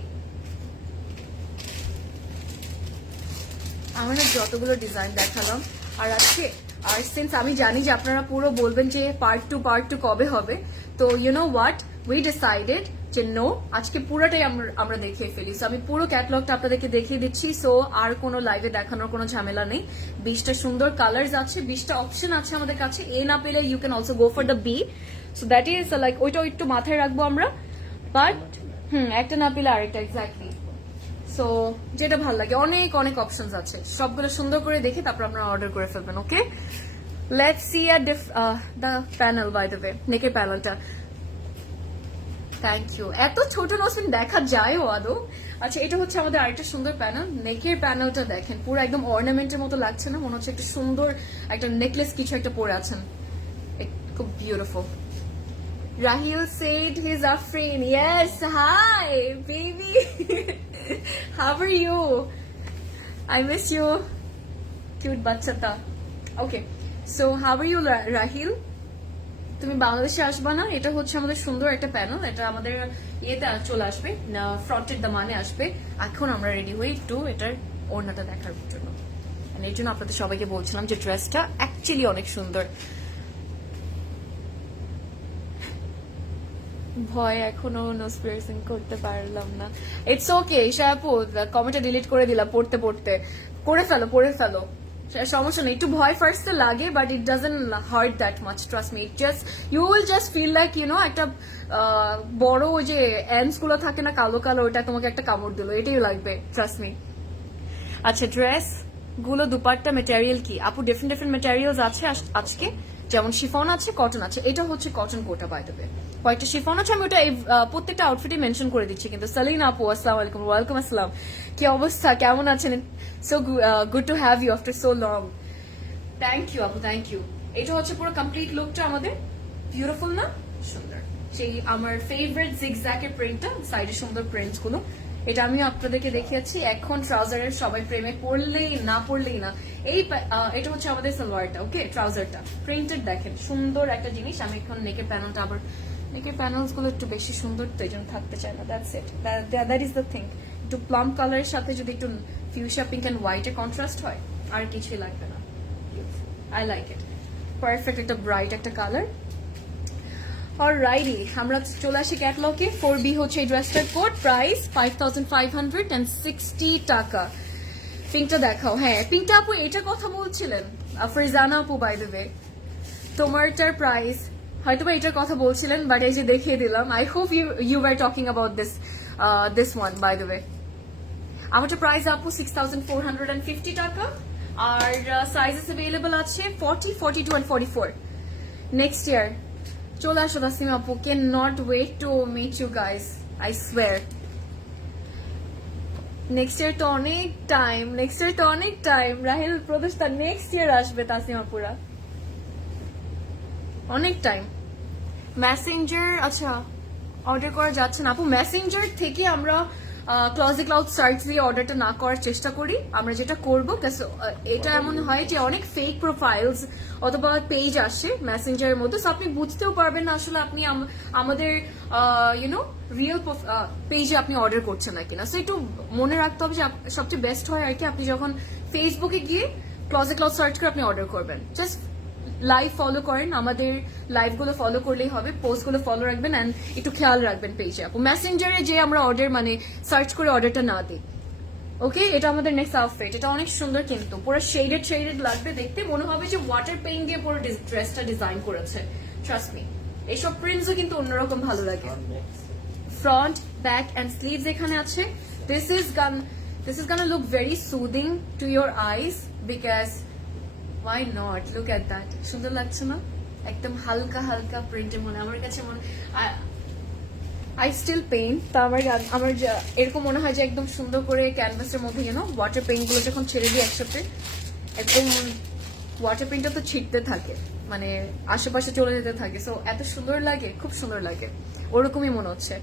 আমার যতগুলো ডিজাইন দেখালাম আর আজকে, আর সিন্স আমি জানি যে আপনারা পুরো বলবেন যে পার্ট টু কবে হবে, তো you know what, we decided যে নো, আজকে পুরোটাই আমরা দেখিয়ে ফেলি। সো আমি পুরো ক্যাটালগটা আপনাদেরকে দেখিয়ে দিচ্ছি। সো আর কোনো লাইভে দেখানোর কোনো ঝামেলা নেই। 20টা সুন্দর কালার্স আছে, 20টা অপশন আছে আমাদের কাছে। এ না পেলে you can also go for the B. So that is like, ওইটাও একটু মাথায় রাখবো আমরা, বাট একটা না পেলে আরেকটা, এক্স্যাক্টলি। সো যেটা ভালো লাগে, অনেক অনেক অপশনস আছে, সবগুলো সুন্দর করে দেখে তারপর আপনারা অর্ডার করে ফেলবেন। Okay, let's see the panel, by the way, নেকের প্যানেলটা। Thank you. এত ছোট নোসপিন দেখা যায়ও আদৌ? আচ্ছা, এটা হচ্ছে আমাদের আরেকটা সুন্দর প্যানেল। নেকের প্যানেলটা দেখেন, পুরো একদম অর্নামেন্টের মতো লাগছে না? মনে হচ্ছে একটা সুন্দর একটা নেকলেস কিছু একটা পরে আছেন, খুব beautiful. Rahil said he's Afrin. Yes, hi, baby. How are you? I miss you. Cute বাচ্চাটা। Okay, so how are you Rahil? তুমি বাংলাদেশে আসবা না? এটা হচ্ছে আমাদের সুন্দর একটা প্যানেল, এটা আমাদের ইয়েতে চলে আসবে, ফ্রন্টের দামানে আসবে। এখন আমরা রেডি হই একটু এটার ওড়নাটা দেখার জন্য, এর জন্য আপনাদের সবাইকে বলছিলাম যে ড্রেসটা অ্যাকচুয়ালি অনেক সুন্দর। ভয় এখনো নোজ পিয়ার্সিং করতে পারলাম না। ইটস ওকে ঈশা আপু, কমেন্টটা ডিলিট করে দিলাম পড়তে পড়তে। করে ফেলো, পড়ে ফেলো, সমস্যা নেই। একটু ভয় ফার্স্টে লাগে, but it doesn't hurt that much, trust me. It just you will just feel like একটা বড় ওই যে এন্ডস গুলো থাকে না কালো কালো, ওটা তোমাকে একটা কামড় দিল, এটাই লাগবে, ট্রাস্ট মি। আচ্ছা, ড্রেস গুলো দুপাট্টা ম্যাটেরিয়াল কি আপু? ডিফারেন্ট ডিফারেন্ট ম্যাটেরিয়ালস আছে আজকে, যেমন শিফন আছে, কটন আছে। এটা হচ্ছে cotton Kota by the way, কয়েকটা শিফন আছে, আমি ওটা প্রত্যেকটা আউটফিটে মেনশন করে দিচ্ছি। কিন্তু সালিনা আপু, আসসালামু আলাইকুম। ওয়েলকাম আসসালাম, কি অবস্থা, কেমন আছেন? So good to have you after so long. Thank you আপু, থ্যাংক ইউ। এটা হচ্ছে পুরো কমপ্লিট লুকটা আমাদের, বিউটিফুল না? সুন্দর। সেই আমার ফেভারিট জিগজ্যাগের প্রিন্টটা, সাইডে সুন্দর প্রিন্টস গুলো, এটা আমি আপনাদেরকে দেখিয়েছি। এখন ট্রাউজারের সবাই প্রেমে পড়লেই না। এটা হচ্ছে আমাদের সালোয়ারটা, ওকে? ট্রাউজারটা প্রিন্টেড দেখেন, সুন্দর একটা জিনিস। আমি এখন নেকের প্যানেলটা, আবার নেকের প্যানেলস গুলো একটু বেশি সুন্দর, তো এই জন্য থাকতে চায় না। That's it, that is the thing. একটু প্লাম কালারের সাথে যদি একটু ফিউশিয়া পিঙ্ক এন্ড হোয়াইটের কন্ট্রাস্ট হয়, আর কিছুই লাগবে না। আই লাইক ইট, পারফেক্ট একটা ব্রাইট একটা কালার। অলরাইটি, আমরা চলে আসি ক্যাটলগে। 4B হচ্ছে এই ড্রেসটার কোড, প্রাইস 5560 টাকা। পিঙ্কটা দেখাও। হ্যাঁ, পিঙ্কটা আপু এটা কথা বলছিলেন, ফরিজানা আপু, বাই দ্য ওয়ে তোমারটার প্রাইস হয়তো বা এটার কথা বলছিলেন, বাট এই যে দেখিয়ে দিলাম। I hope you are talking about this one, by the way. আমারটা প্রাইস আপু 6450 টাকা, আর সাইজেস অ্যাভেলেবল আছে 40, 42 and 44। নেক্সট ইয়ার চলে আসো তাসনিম আপু, can not wait to meet you guys, I swear. Next year তো অনেক টাইম, রাহিল প্রদেশটা নেক্সট ইয়ার আসবে তাসনিম আপুরা, অনেক টাইম। মেসেঞ্জার আচ্ছা অর্ডার করা যাচ্ছে না আপু, মেসেঞ্জার থেকে আমরা ক্লজে ক্লাউড সার্চ দিয়ে অর্ডারটা না করার চেষ্টা করি। আমরা যেটা করবো, এটা এমন হয় যে অনেক ফেক প্রোফাইলস অথবা পেজ আসে মেসেঞ্জারের মধ্যে, সো আপনি বুঝতেও পারবেন না আসলে আপনি আমাদের রিয়েল পেজে আপনি অর্ডার করছেন না কিনা। সো একটু মনে রাখতে হবে যে সবচেয়ে বেস্ট হয় আর কি, আপনি যখন ফেসবুকে গিয়ে ক্লজে ক্লাউড সার্চ করে আপনি অর্ডার করবেন। জাস্ট লাইভ ফলো করেন, আমাদের লাইভ গুলো ফলো করলেই হবে, পোস্ট গুলো ফলো রাখবেন, এন্ড একটু খেয়াল রাখবেন পেজে আপু, মেসেঞ্জারে যে আমরা অর্ডার সার্চ করে অর্ডারটা না দিই। ওকে, এটা আমাদের নেক্সট আউটফিট, এটা অনেক সুন্দর, কিন্তু পুরো শেডেড লাগবে দেখতে, মনে হবে যে ওয়াটার পেইন্ট দিয়ে পুরো ড্রেসটা ডিজাইন করেছে। ট্রাস্ট মি, এইসব প্রিন্টসও কিন্তু অন্যরকম ভালো লাগে। ফ্রন্ট, ব্যাক এন্ড স্লিভস এখানে আছে। This is Gaana look very soothing to your eyes, because why not, look at that, সুন্দর লাগছে না? একদম হালকা হালকা প্রিন্টে, আমার কাছে আই স্টিল পেইন্ট, তা আমার এরকম মনে হয় যে একদম সুন্দর করে ক্যানভাসের মধ্যে ওয়াটার পেইন্ট গুলো যখন ছেড়ে দিই একসাথে, একদম ওয়াটার পেইন্টটা তো ছিটতে থাকে, আশেপাশে চলে যেতে থাকে, সো এত সুন্দর লাগে, খুব সুন্দর লাগে, ওরকমই মনে হচ্ছে।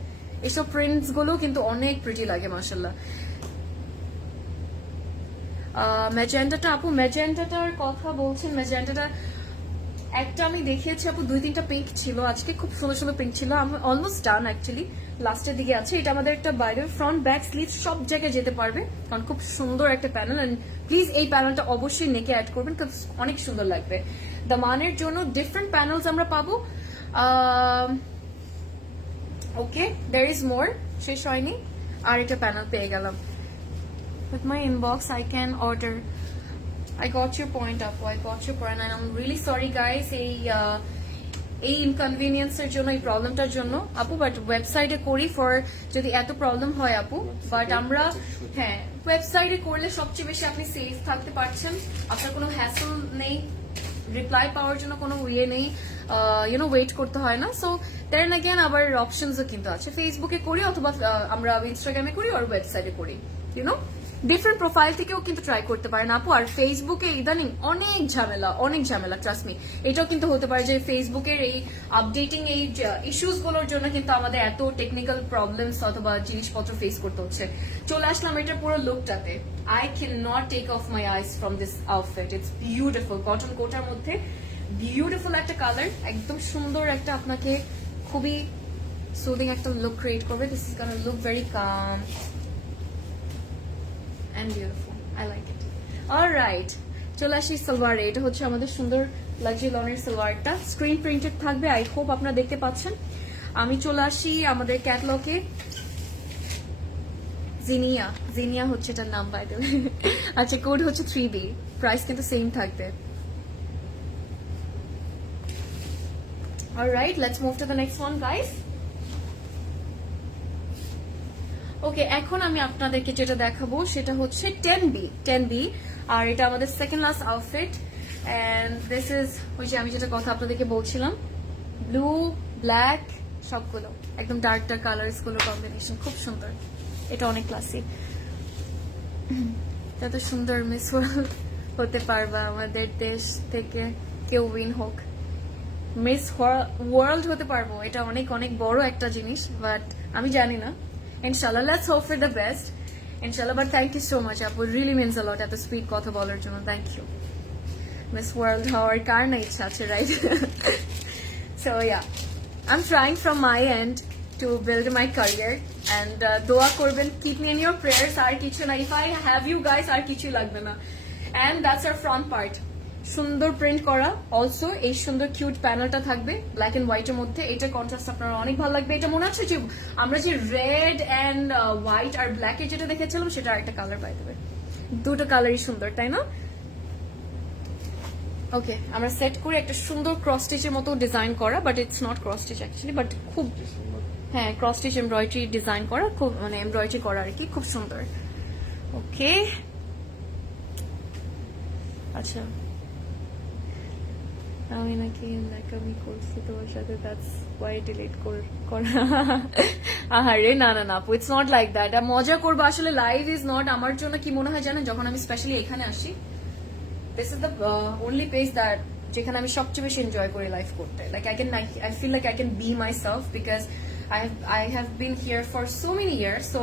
এসব প্রিন্টস গুলো কিন্তু অনেক প্রিটি লাগে মাশাআল্লাহ। ম্যাজেন্টাটা আপু, ম্যাজেন্টাটার কথা বলছেন, ম্যাজেন্টাটা একটা আমি দেখিয়েছি আপু, 2-3টা পিঙ্ক ছিল আজকে, খুব সুন্দর সুন্দর পিঙ্ক ছিল, আমি অলমোস্ট ডান অ্যাকচুয়ালি, লাস্টের দিকে আছে। এটা আমাদের একটা বাইরে ফ্রন্ট ব্যাক স্লিভ সব জায়গায় যেতে পারবে, কারণ খুব সুন্দর একটা প্যানেল, এন্ড প্লিজ এই প্যানেলটা অবশ্যই নেকে অ্যাড করবেন, কারণ অনেক সুন্দর লাগবে। দামানের জন্য ডিফারেন্ট প্যানেলস আমরা পাবো। ওকে, দেয়ার ইজ মোর, শেষ হয়নি, আর একটা প্যানেল পেয়ে গেলাম। With my inbox I can order. I got your point up, I got your point, and I'm really sorry guys এই ইনকনভিনিয়েন্সের জন্য, এই প্রবলেমটার জন্য আপু, বাট ওয়েবসাইটে করি ফর যদি এত প্রবলেম হয় আপু, বাট আমরা হ্যাঁ ওয়েবসাইটে করলে সবচেয়ে বেশি আপনি সেফ থাকতে পারছেন, আপনার কোনো হ্যাসল নেই, রিপ্লাই পাওয়ার জন্য কোনো ইয়ে নেই, ওয়েট করতে হয় না। সো দেন অ্যাগেন আবার অপশনসও কিন্তু আছে, ফেসবুকে করি অথবা আমরা ইনস্টাগ্রামে করি আর ওয়েবসাইটে করি, ইউনো ডিফারেন্ট প্রোফাইল থেকেও কিন্তু ট্রাই করতে পারেন আপু। আর ফেসবুকে ইদানিং অনেক ঝামেলা ট্রাস্ট মি। এটাও কিন্তু হতে পারে যে ফেসবুকের এই আপডেটিং এই ইস্যুস গুলোর জন্য কিন্তু আমাদের এত টেকনিক্যাল প্রবলেমস অথবা জিনিসপত্র ফেস করতে হচ্ছে। চলে আসলাম এটা পুরো লুকটাতে। I can not take off my eyes from this outfit. It's beautiful, cotton কোটার মধ্যে বিউটিফুল একটা কালার, একদম সুন্দর একটা আপনাকে খুবই সুদিং একটা লুক ক্রিয়েট করবে। This is gonna look very calm and beautiful. I like it. All right. চলে আসি সালোয়ারে। এটা হচ্ছে আমাদের সুন্দর লাক্সারি লনের সালোয়ারটা, স্ক্রিন প্রিন্টেড থাকবে। আই হোপ আপনারা দেখতে পাচ্ছেন। আমি চলে আসি আমাদের ক্যাটলগে। জিনিয়া হচ্ছে এটার নাম, বাই দ্য ওয়ে। আচ্ছা, কোড হচ্ছে 3B, প্রাইস কিন্তু সেম থাকবে। Alright, let's move to the next one, guys. ওকে, এখন আমি আপনাদেরকে যেটা দেখাবো সেটা হচ্ছে 10B, আর এটা আমাদের second last outfit. And this is ওই যে আমি যেটা কথা আপনাদেরকে বলছিলাম, ব্লু ব্ল্যাক সবগুলো একদম ডার্ক কালার্স গুলো কম্বিনেশন, খুব সুন্দর। এটা অনেক ক্লাসি। এত সুন্দর মিস হতে পারবা আমাদের দেশ থেকে কেউ উইন হোক, মিস ওয়ার্ল্ড হতে পারবো। এটা অনেক অনেক বড় একটা জিনিস, বাট আমি জানি না। Inshallah, let's hope for the best. Inshallah, but thank you so much, Apu. It really means a lot at the sweet kotha bolar jonno. Thank you. Miss World howar kar na ichha ache, right? So yeah, I'm trying from my end to build my career, and dua korben, keep me in your prayers. Ar kichu na, if I have you guys, ar kichu lagbe na. And that's our front part. সুন্দর print করা, also এই সুন্দর cute প্যানেলটা থাকবে black and white এর মধ্যে। এটা contrast আপনার অনেক ভালো লাগবে। এটা মনে হচ্ছে যে আমরা যে রেড এন্ড হোয়াইট আর ব্ল্যাক এর যেটা দেখেছিলাম সেটা আরেকটা কালার পাই দেবে। দুটো কালারই সুন্দর, তাই না? ওকে, আমরা সেট করে একটা সুন্দর ক্রস স্টিচের মতো ডিজাইন করা, but it's not cross stitch actually, but খুব, হ্যাঁ, ক্রস স্টিচ এমব্রয়ডারি ডিজাইন করা, খুব মানে এমব্রয়ডারি করা আর কি, খুব সুন্দর। ওকে, আচ্ছা, আমি নাকি নাকামি করছি তোমার সাথে, দ্যাটস ওয়াই ডিলিট করা। আহারে, না না না, ইটস নট লাইক দ্যাট। মজা করবো আসলে, লাইভ ইজ নট। আমার জন্য কি মনে হয় জানেন, যখন আমি স্পেশালি এখানে আসি, this is the only page that যেখানে আমি সবচেয়ে বেশি এনজয় করি লাইভ করতে। Like I feel like I can be myself, because I have been here for so many years. So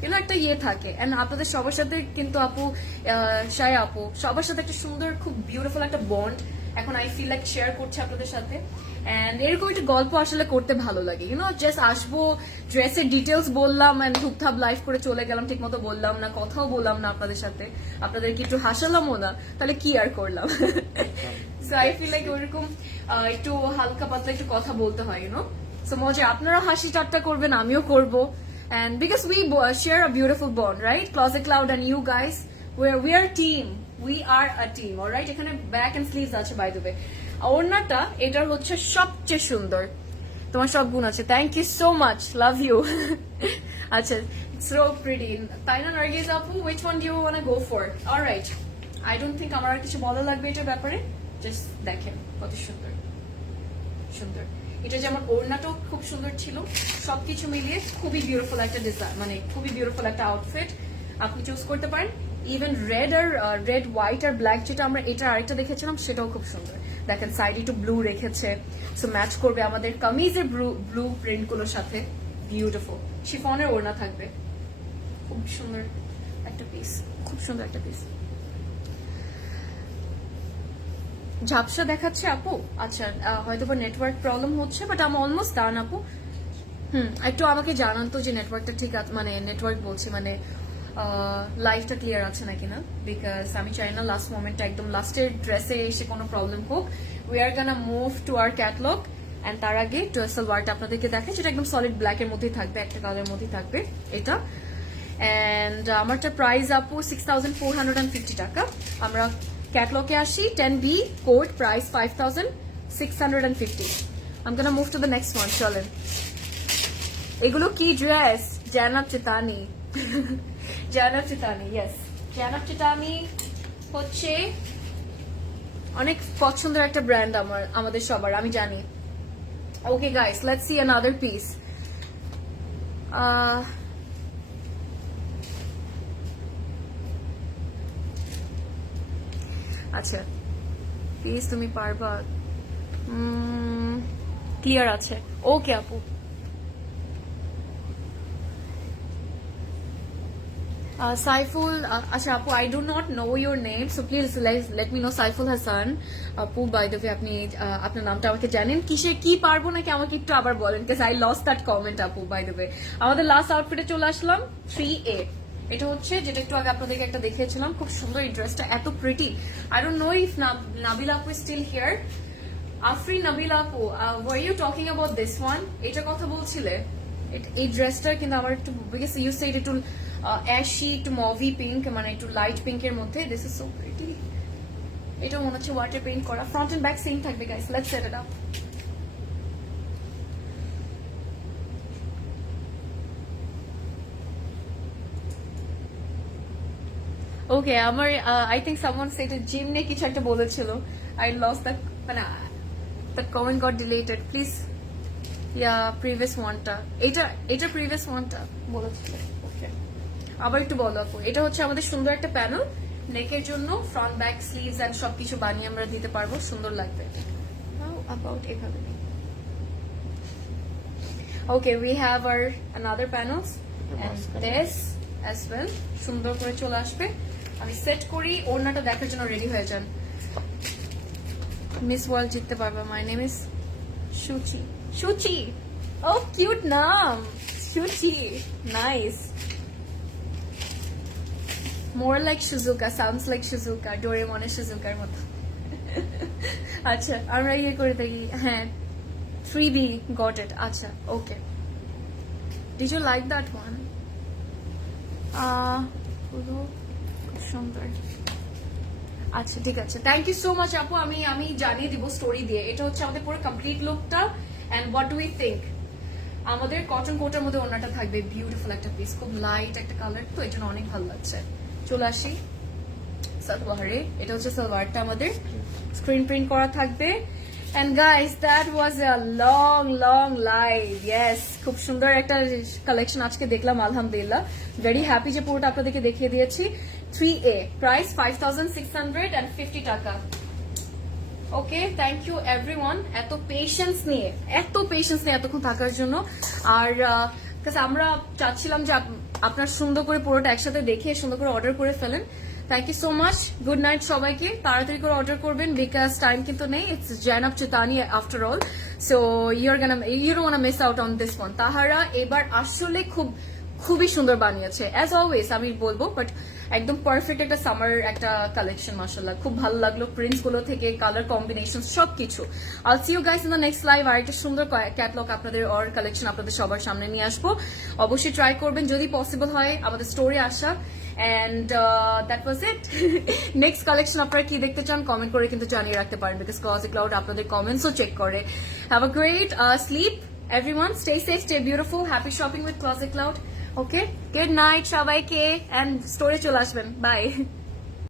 কিন্তু একটা ইয়ে থাকে, এন্ড আপনাদের সবার সাথে কিন্তু আপু, শায়া আপু, সবার সাথে একটা সুন্দর খুব বিউটিফুল একটা বন্ড এখন আই ফিল লাইক শেয়ার করছি আপনাদের সাথে। এন্ড এরকম একটা গল্প আসলে করতে ভালো লাগে, ইউনো, জাস্ট আসবো, ড্রেসের ডিটেলস বললাম এন্ড ঠুকঠাপ লাইভ করে চলে গেলাম, ঠিক মতো বললাম না, কথাও বললাম না আপনাদের সাথে, আপনাদেরকে একটু হাসালামও না, তাহলে কি আর করলাম। সো আই ফিল লাইক ওইরকম একটু হালকা পাতলা একটু কথা বলতে হয়, ইউনো। সো মজা, আপনারা হাসি ঠাট্টা করবেন, আমিও করবো। And because we share a beautiful bond, right? Closet Cloud and you guys, we are a team. We are a team, alright? এখানে ব্যাক এন্ড স্লিভস আছে, বাই দ্য ওয়ে। ওড়নাটা এটার হচ্ছে সবচেয়ে সুন্দর, তোমার সব গুণ আছে। Thank you so much, love you. আচ্ছা, সো প্রিটি, তাই না নার্গিস আপু? which one do you want to go for? alright, I don't think আমার আর কিছু বলা লাগবে এটার ব্যাপারে। জাস্ট দেখেন কত সুন্দর সুন্দর। এটা যেমন ওড়নাটাও খুব সুন্দর ছিল, সবকিছু মিলিয়ে খুবই বিউটিফুল একটা ডিজাইন, মানে খুবই বিউটিফুল একটা আউটফিট আপনি চুজ করতে পারেন। ইভেন রেড আর রেড হোয়াইট আর ব্ল্যাক যেটা আমরা এটা আরেকটা দেখেছিলাম সেটাও খুব সুন্দর। দেখেন সাইডে একটু ব্লু রেখেছে, সো ম্যাচ করবে আমাদের কামিজের ব্লু প্রিন্ট গুলোর সাথে। বিউটিফুল শিফনের ওড়না থাকবে, খুব সুন্দর একটা পিস, খুব সুন্দর একটা পিস। ঝাপসা দেখাচ্ছে আপু? আচ্ছা, হয়তো বা নেটওয়ার্ক প্রবলেম হচ্ছে, বাট আমি অলমোস্ট ডান আপু। একটু আমাকে জানান তো যে নেটওয়ার্কটা ঠিক আছে, মানে নেটওয়ার্ক বলছি মানে লাইভটা ক্লিয়ার আছে নাকি না, বিকজ আমি চাই না লাস্ট মোমেন্টে একদম লাস্টের ড্রেসে এসে কোনো প্রবলেম হোক। We are gonna move to our catalogue, and তার আগে সালোয়ারটা আপনাদেরকে দেখে, যেটা একদম সলিড ব্ল্যাক এর মধ্যেই থাকবে, একটা কালারের মধ্যেই থাকবে এটা। এন্ড আমারটা প্রাইস আপু 6450 টাকা। আমরা ক্যাটলগে আসি, 10B code, price 5650। I'm gonna move to the next one, চলেন। এগুলো কি ড্রেস? জানাব চিতানি। জানাব চিতানি, ইয়েস, জানাব চিতানি হচ্ছে অনেক পছন্দের একটা ব্র্যান্ড আমাদের সবার, আমি জানি। Okay guys, let's see another piece. আচ্ছা প্লিজ তুমি পারবা, ক্লিয়ার আছে, ওকে আপু। Saiful, আচ্ছা আপু, I do not know your name, so please let me know. Saiful Hassan, আপু by the way আপনি আপনার নামটা আমাকে জানেন, কিসে কি পারবো নাকি আমাকে একটু আবার বলেন, because I lost that comment আপু by the way। আমাদের লাস্ট আউটফিটে চলে আসলাম 3A, এটা হচ্ছে যেটা একটু আগে আপনাদেরকে একটা দেখিয়েছিলাম, খুব সুন্দর এই ড্রেসটা, এত pretty. I don't know if Nabil আপু is still here। Afrin Nabil আপু, were you talking about this one? এটা কথা বলছিলে? এই ড্রেসটা কিন্তু আমার একটু, বিকজ ইউ সেড একটু অ্যাশি, একটু মভি পিঙ্ক, মানে একটু লাইট পিঙ্কের মধ্যে। This is so pretty. এটা মনে হচ্ছে ওয়াটার পেইন্ট করা, ফ্রন্ট এন্ড ব্যাক সেম থাকবে guys. Let's set it up. Okay, আমার I think someone said gym নিয়ে কিছু একটা বলেছিল, আই লস্ট দ্যাট, মানে that comment got deleted please. Yeah previous ওয়ানটা, এটা প্রিভিয়াস ওয়ানটা বলেছিল। ওকে, আবার একটু বলো আপু। এটা হচ্ছে আমাদের সুন্দর একটা প্যানেল, নেকের জন্য ফ্রন্ট ব্যাক স্লিভস এন্ড সবকিছু বানিয়ে আমরা দিতে পারবো, সুন্দর লাগবে। নাও অ্যাবাউট এভাবে। Okay, we have our another panels and this as well, সুন্দর করে চলে আসবে। আমি সেট করি, ওড়নাটা দেখার জন্য রেডি হয়ে যান। মিস ওয়ার্ল্ড জিততে পারবে। My name is Suchi. Suchi, oh cute নাম, Suchi, nice. More like Shizuka, sounds like Shizuka, Doraemon's Shizukaর মতো। আচ্ছা, আমরা ইয়ে করে থাকি, হ্যাঁ 3B, got it। আচ্ছা, ওকে, did you like that one? পুরো খুব সুন্দর। আচ্ছা ঠিক আছে, থ্যাংক ইউ সো মাচ আপু। আমি জানিয়ে দিব স্টোরি দিয়ে। এটা হচ্ছে আমাদের পুরো কমপ্লিট লুকটা। And what do we think, আমাদের কটন কোটের মধ্যে ওড়নাটা থাকবে, বিউটিফুল একটা পিস, খুব লাইট একটা কালার, তো এটা অনেক ভালো লাগছে। চলে আসি সালোয়ারে। এটা হচ্ছে সালোয়ারটা, আমাদের স্ক্রিন প্রিন্ট করা থাকবে। And guys, that was a long live. Yes, খুব সুন্দর একটা কালেকশন আজকে দেখলাম, আলহামদুলিল্লাহ। ভেরি হ্যাপি যে পুরোটা আপনাদেরকে দেখিয়ে দিয়েছি। 3A, প্রাইস 5650 টাকা। ওকে, থ্যাংক ইউ এভরিওয়ান এত পেশেন্স নিয়ে এতক্ষণ থাকার জন্য। আর আমরা চাচ্ছিলাম যে আপনার সুন্দর করে পুরোটা একসাথে দেখে সুন্দর করে অর্ডার করে ফেলেন। Thank you so much, good night সবাইকে। তাড়াতাড়ি করে অর্ডার করবেন, বিকজ টাইম কিন্তু নেই। It's Zainab Chottani after all, so you don't want miss out on this one. তাহারা এবার আসলে খুবই সুন্দর বানিয়েছে, অ্যাজ অলওয়েজ আমি বলবো, বাট একদম পারফেক্ট একটা সামার একটা কালেকশন, মাশাআল্লাহ খুব ভালো লাগলো। প্রিন্টস গুলো থেকে কালার কম্বিনেশন সবকিছু। I'll see you guys in the next live. আর একটা সুন্দর ক্যাটলগ আপনাদের অর কালেকশন আপনাদের সবার সামনে নিয়ে আসবো। অবশ্যই ট্রাই করবেন যদি পসিবল হয় আমাদের স্টোরে আসা। And that was it. Next collection আপনারা কি দেখতে চান কমেন্ট করে কিন্তু জানিয়ে রাখতে পারেন, বিকজ ক্লজেট ক্লাউড আপনাদের কমেন্টসও চেক করে। Have a great sleep everyone, stay safe, stay beautiful, happy shopping with Closet Cloud. Okay, good night সবাইকে, and স্টোরে চলে আসবেন, বাই।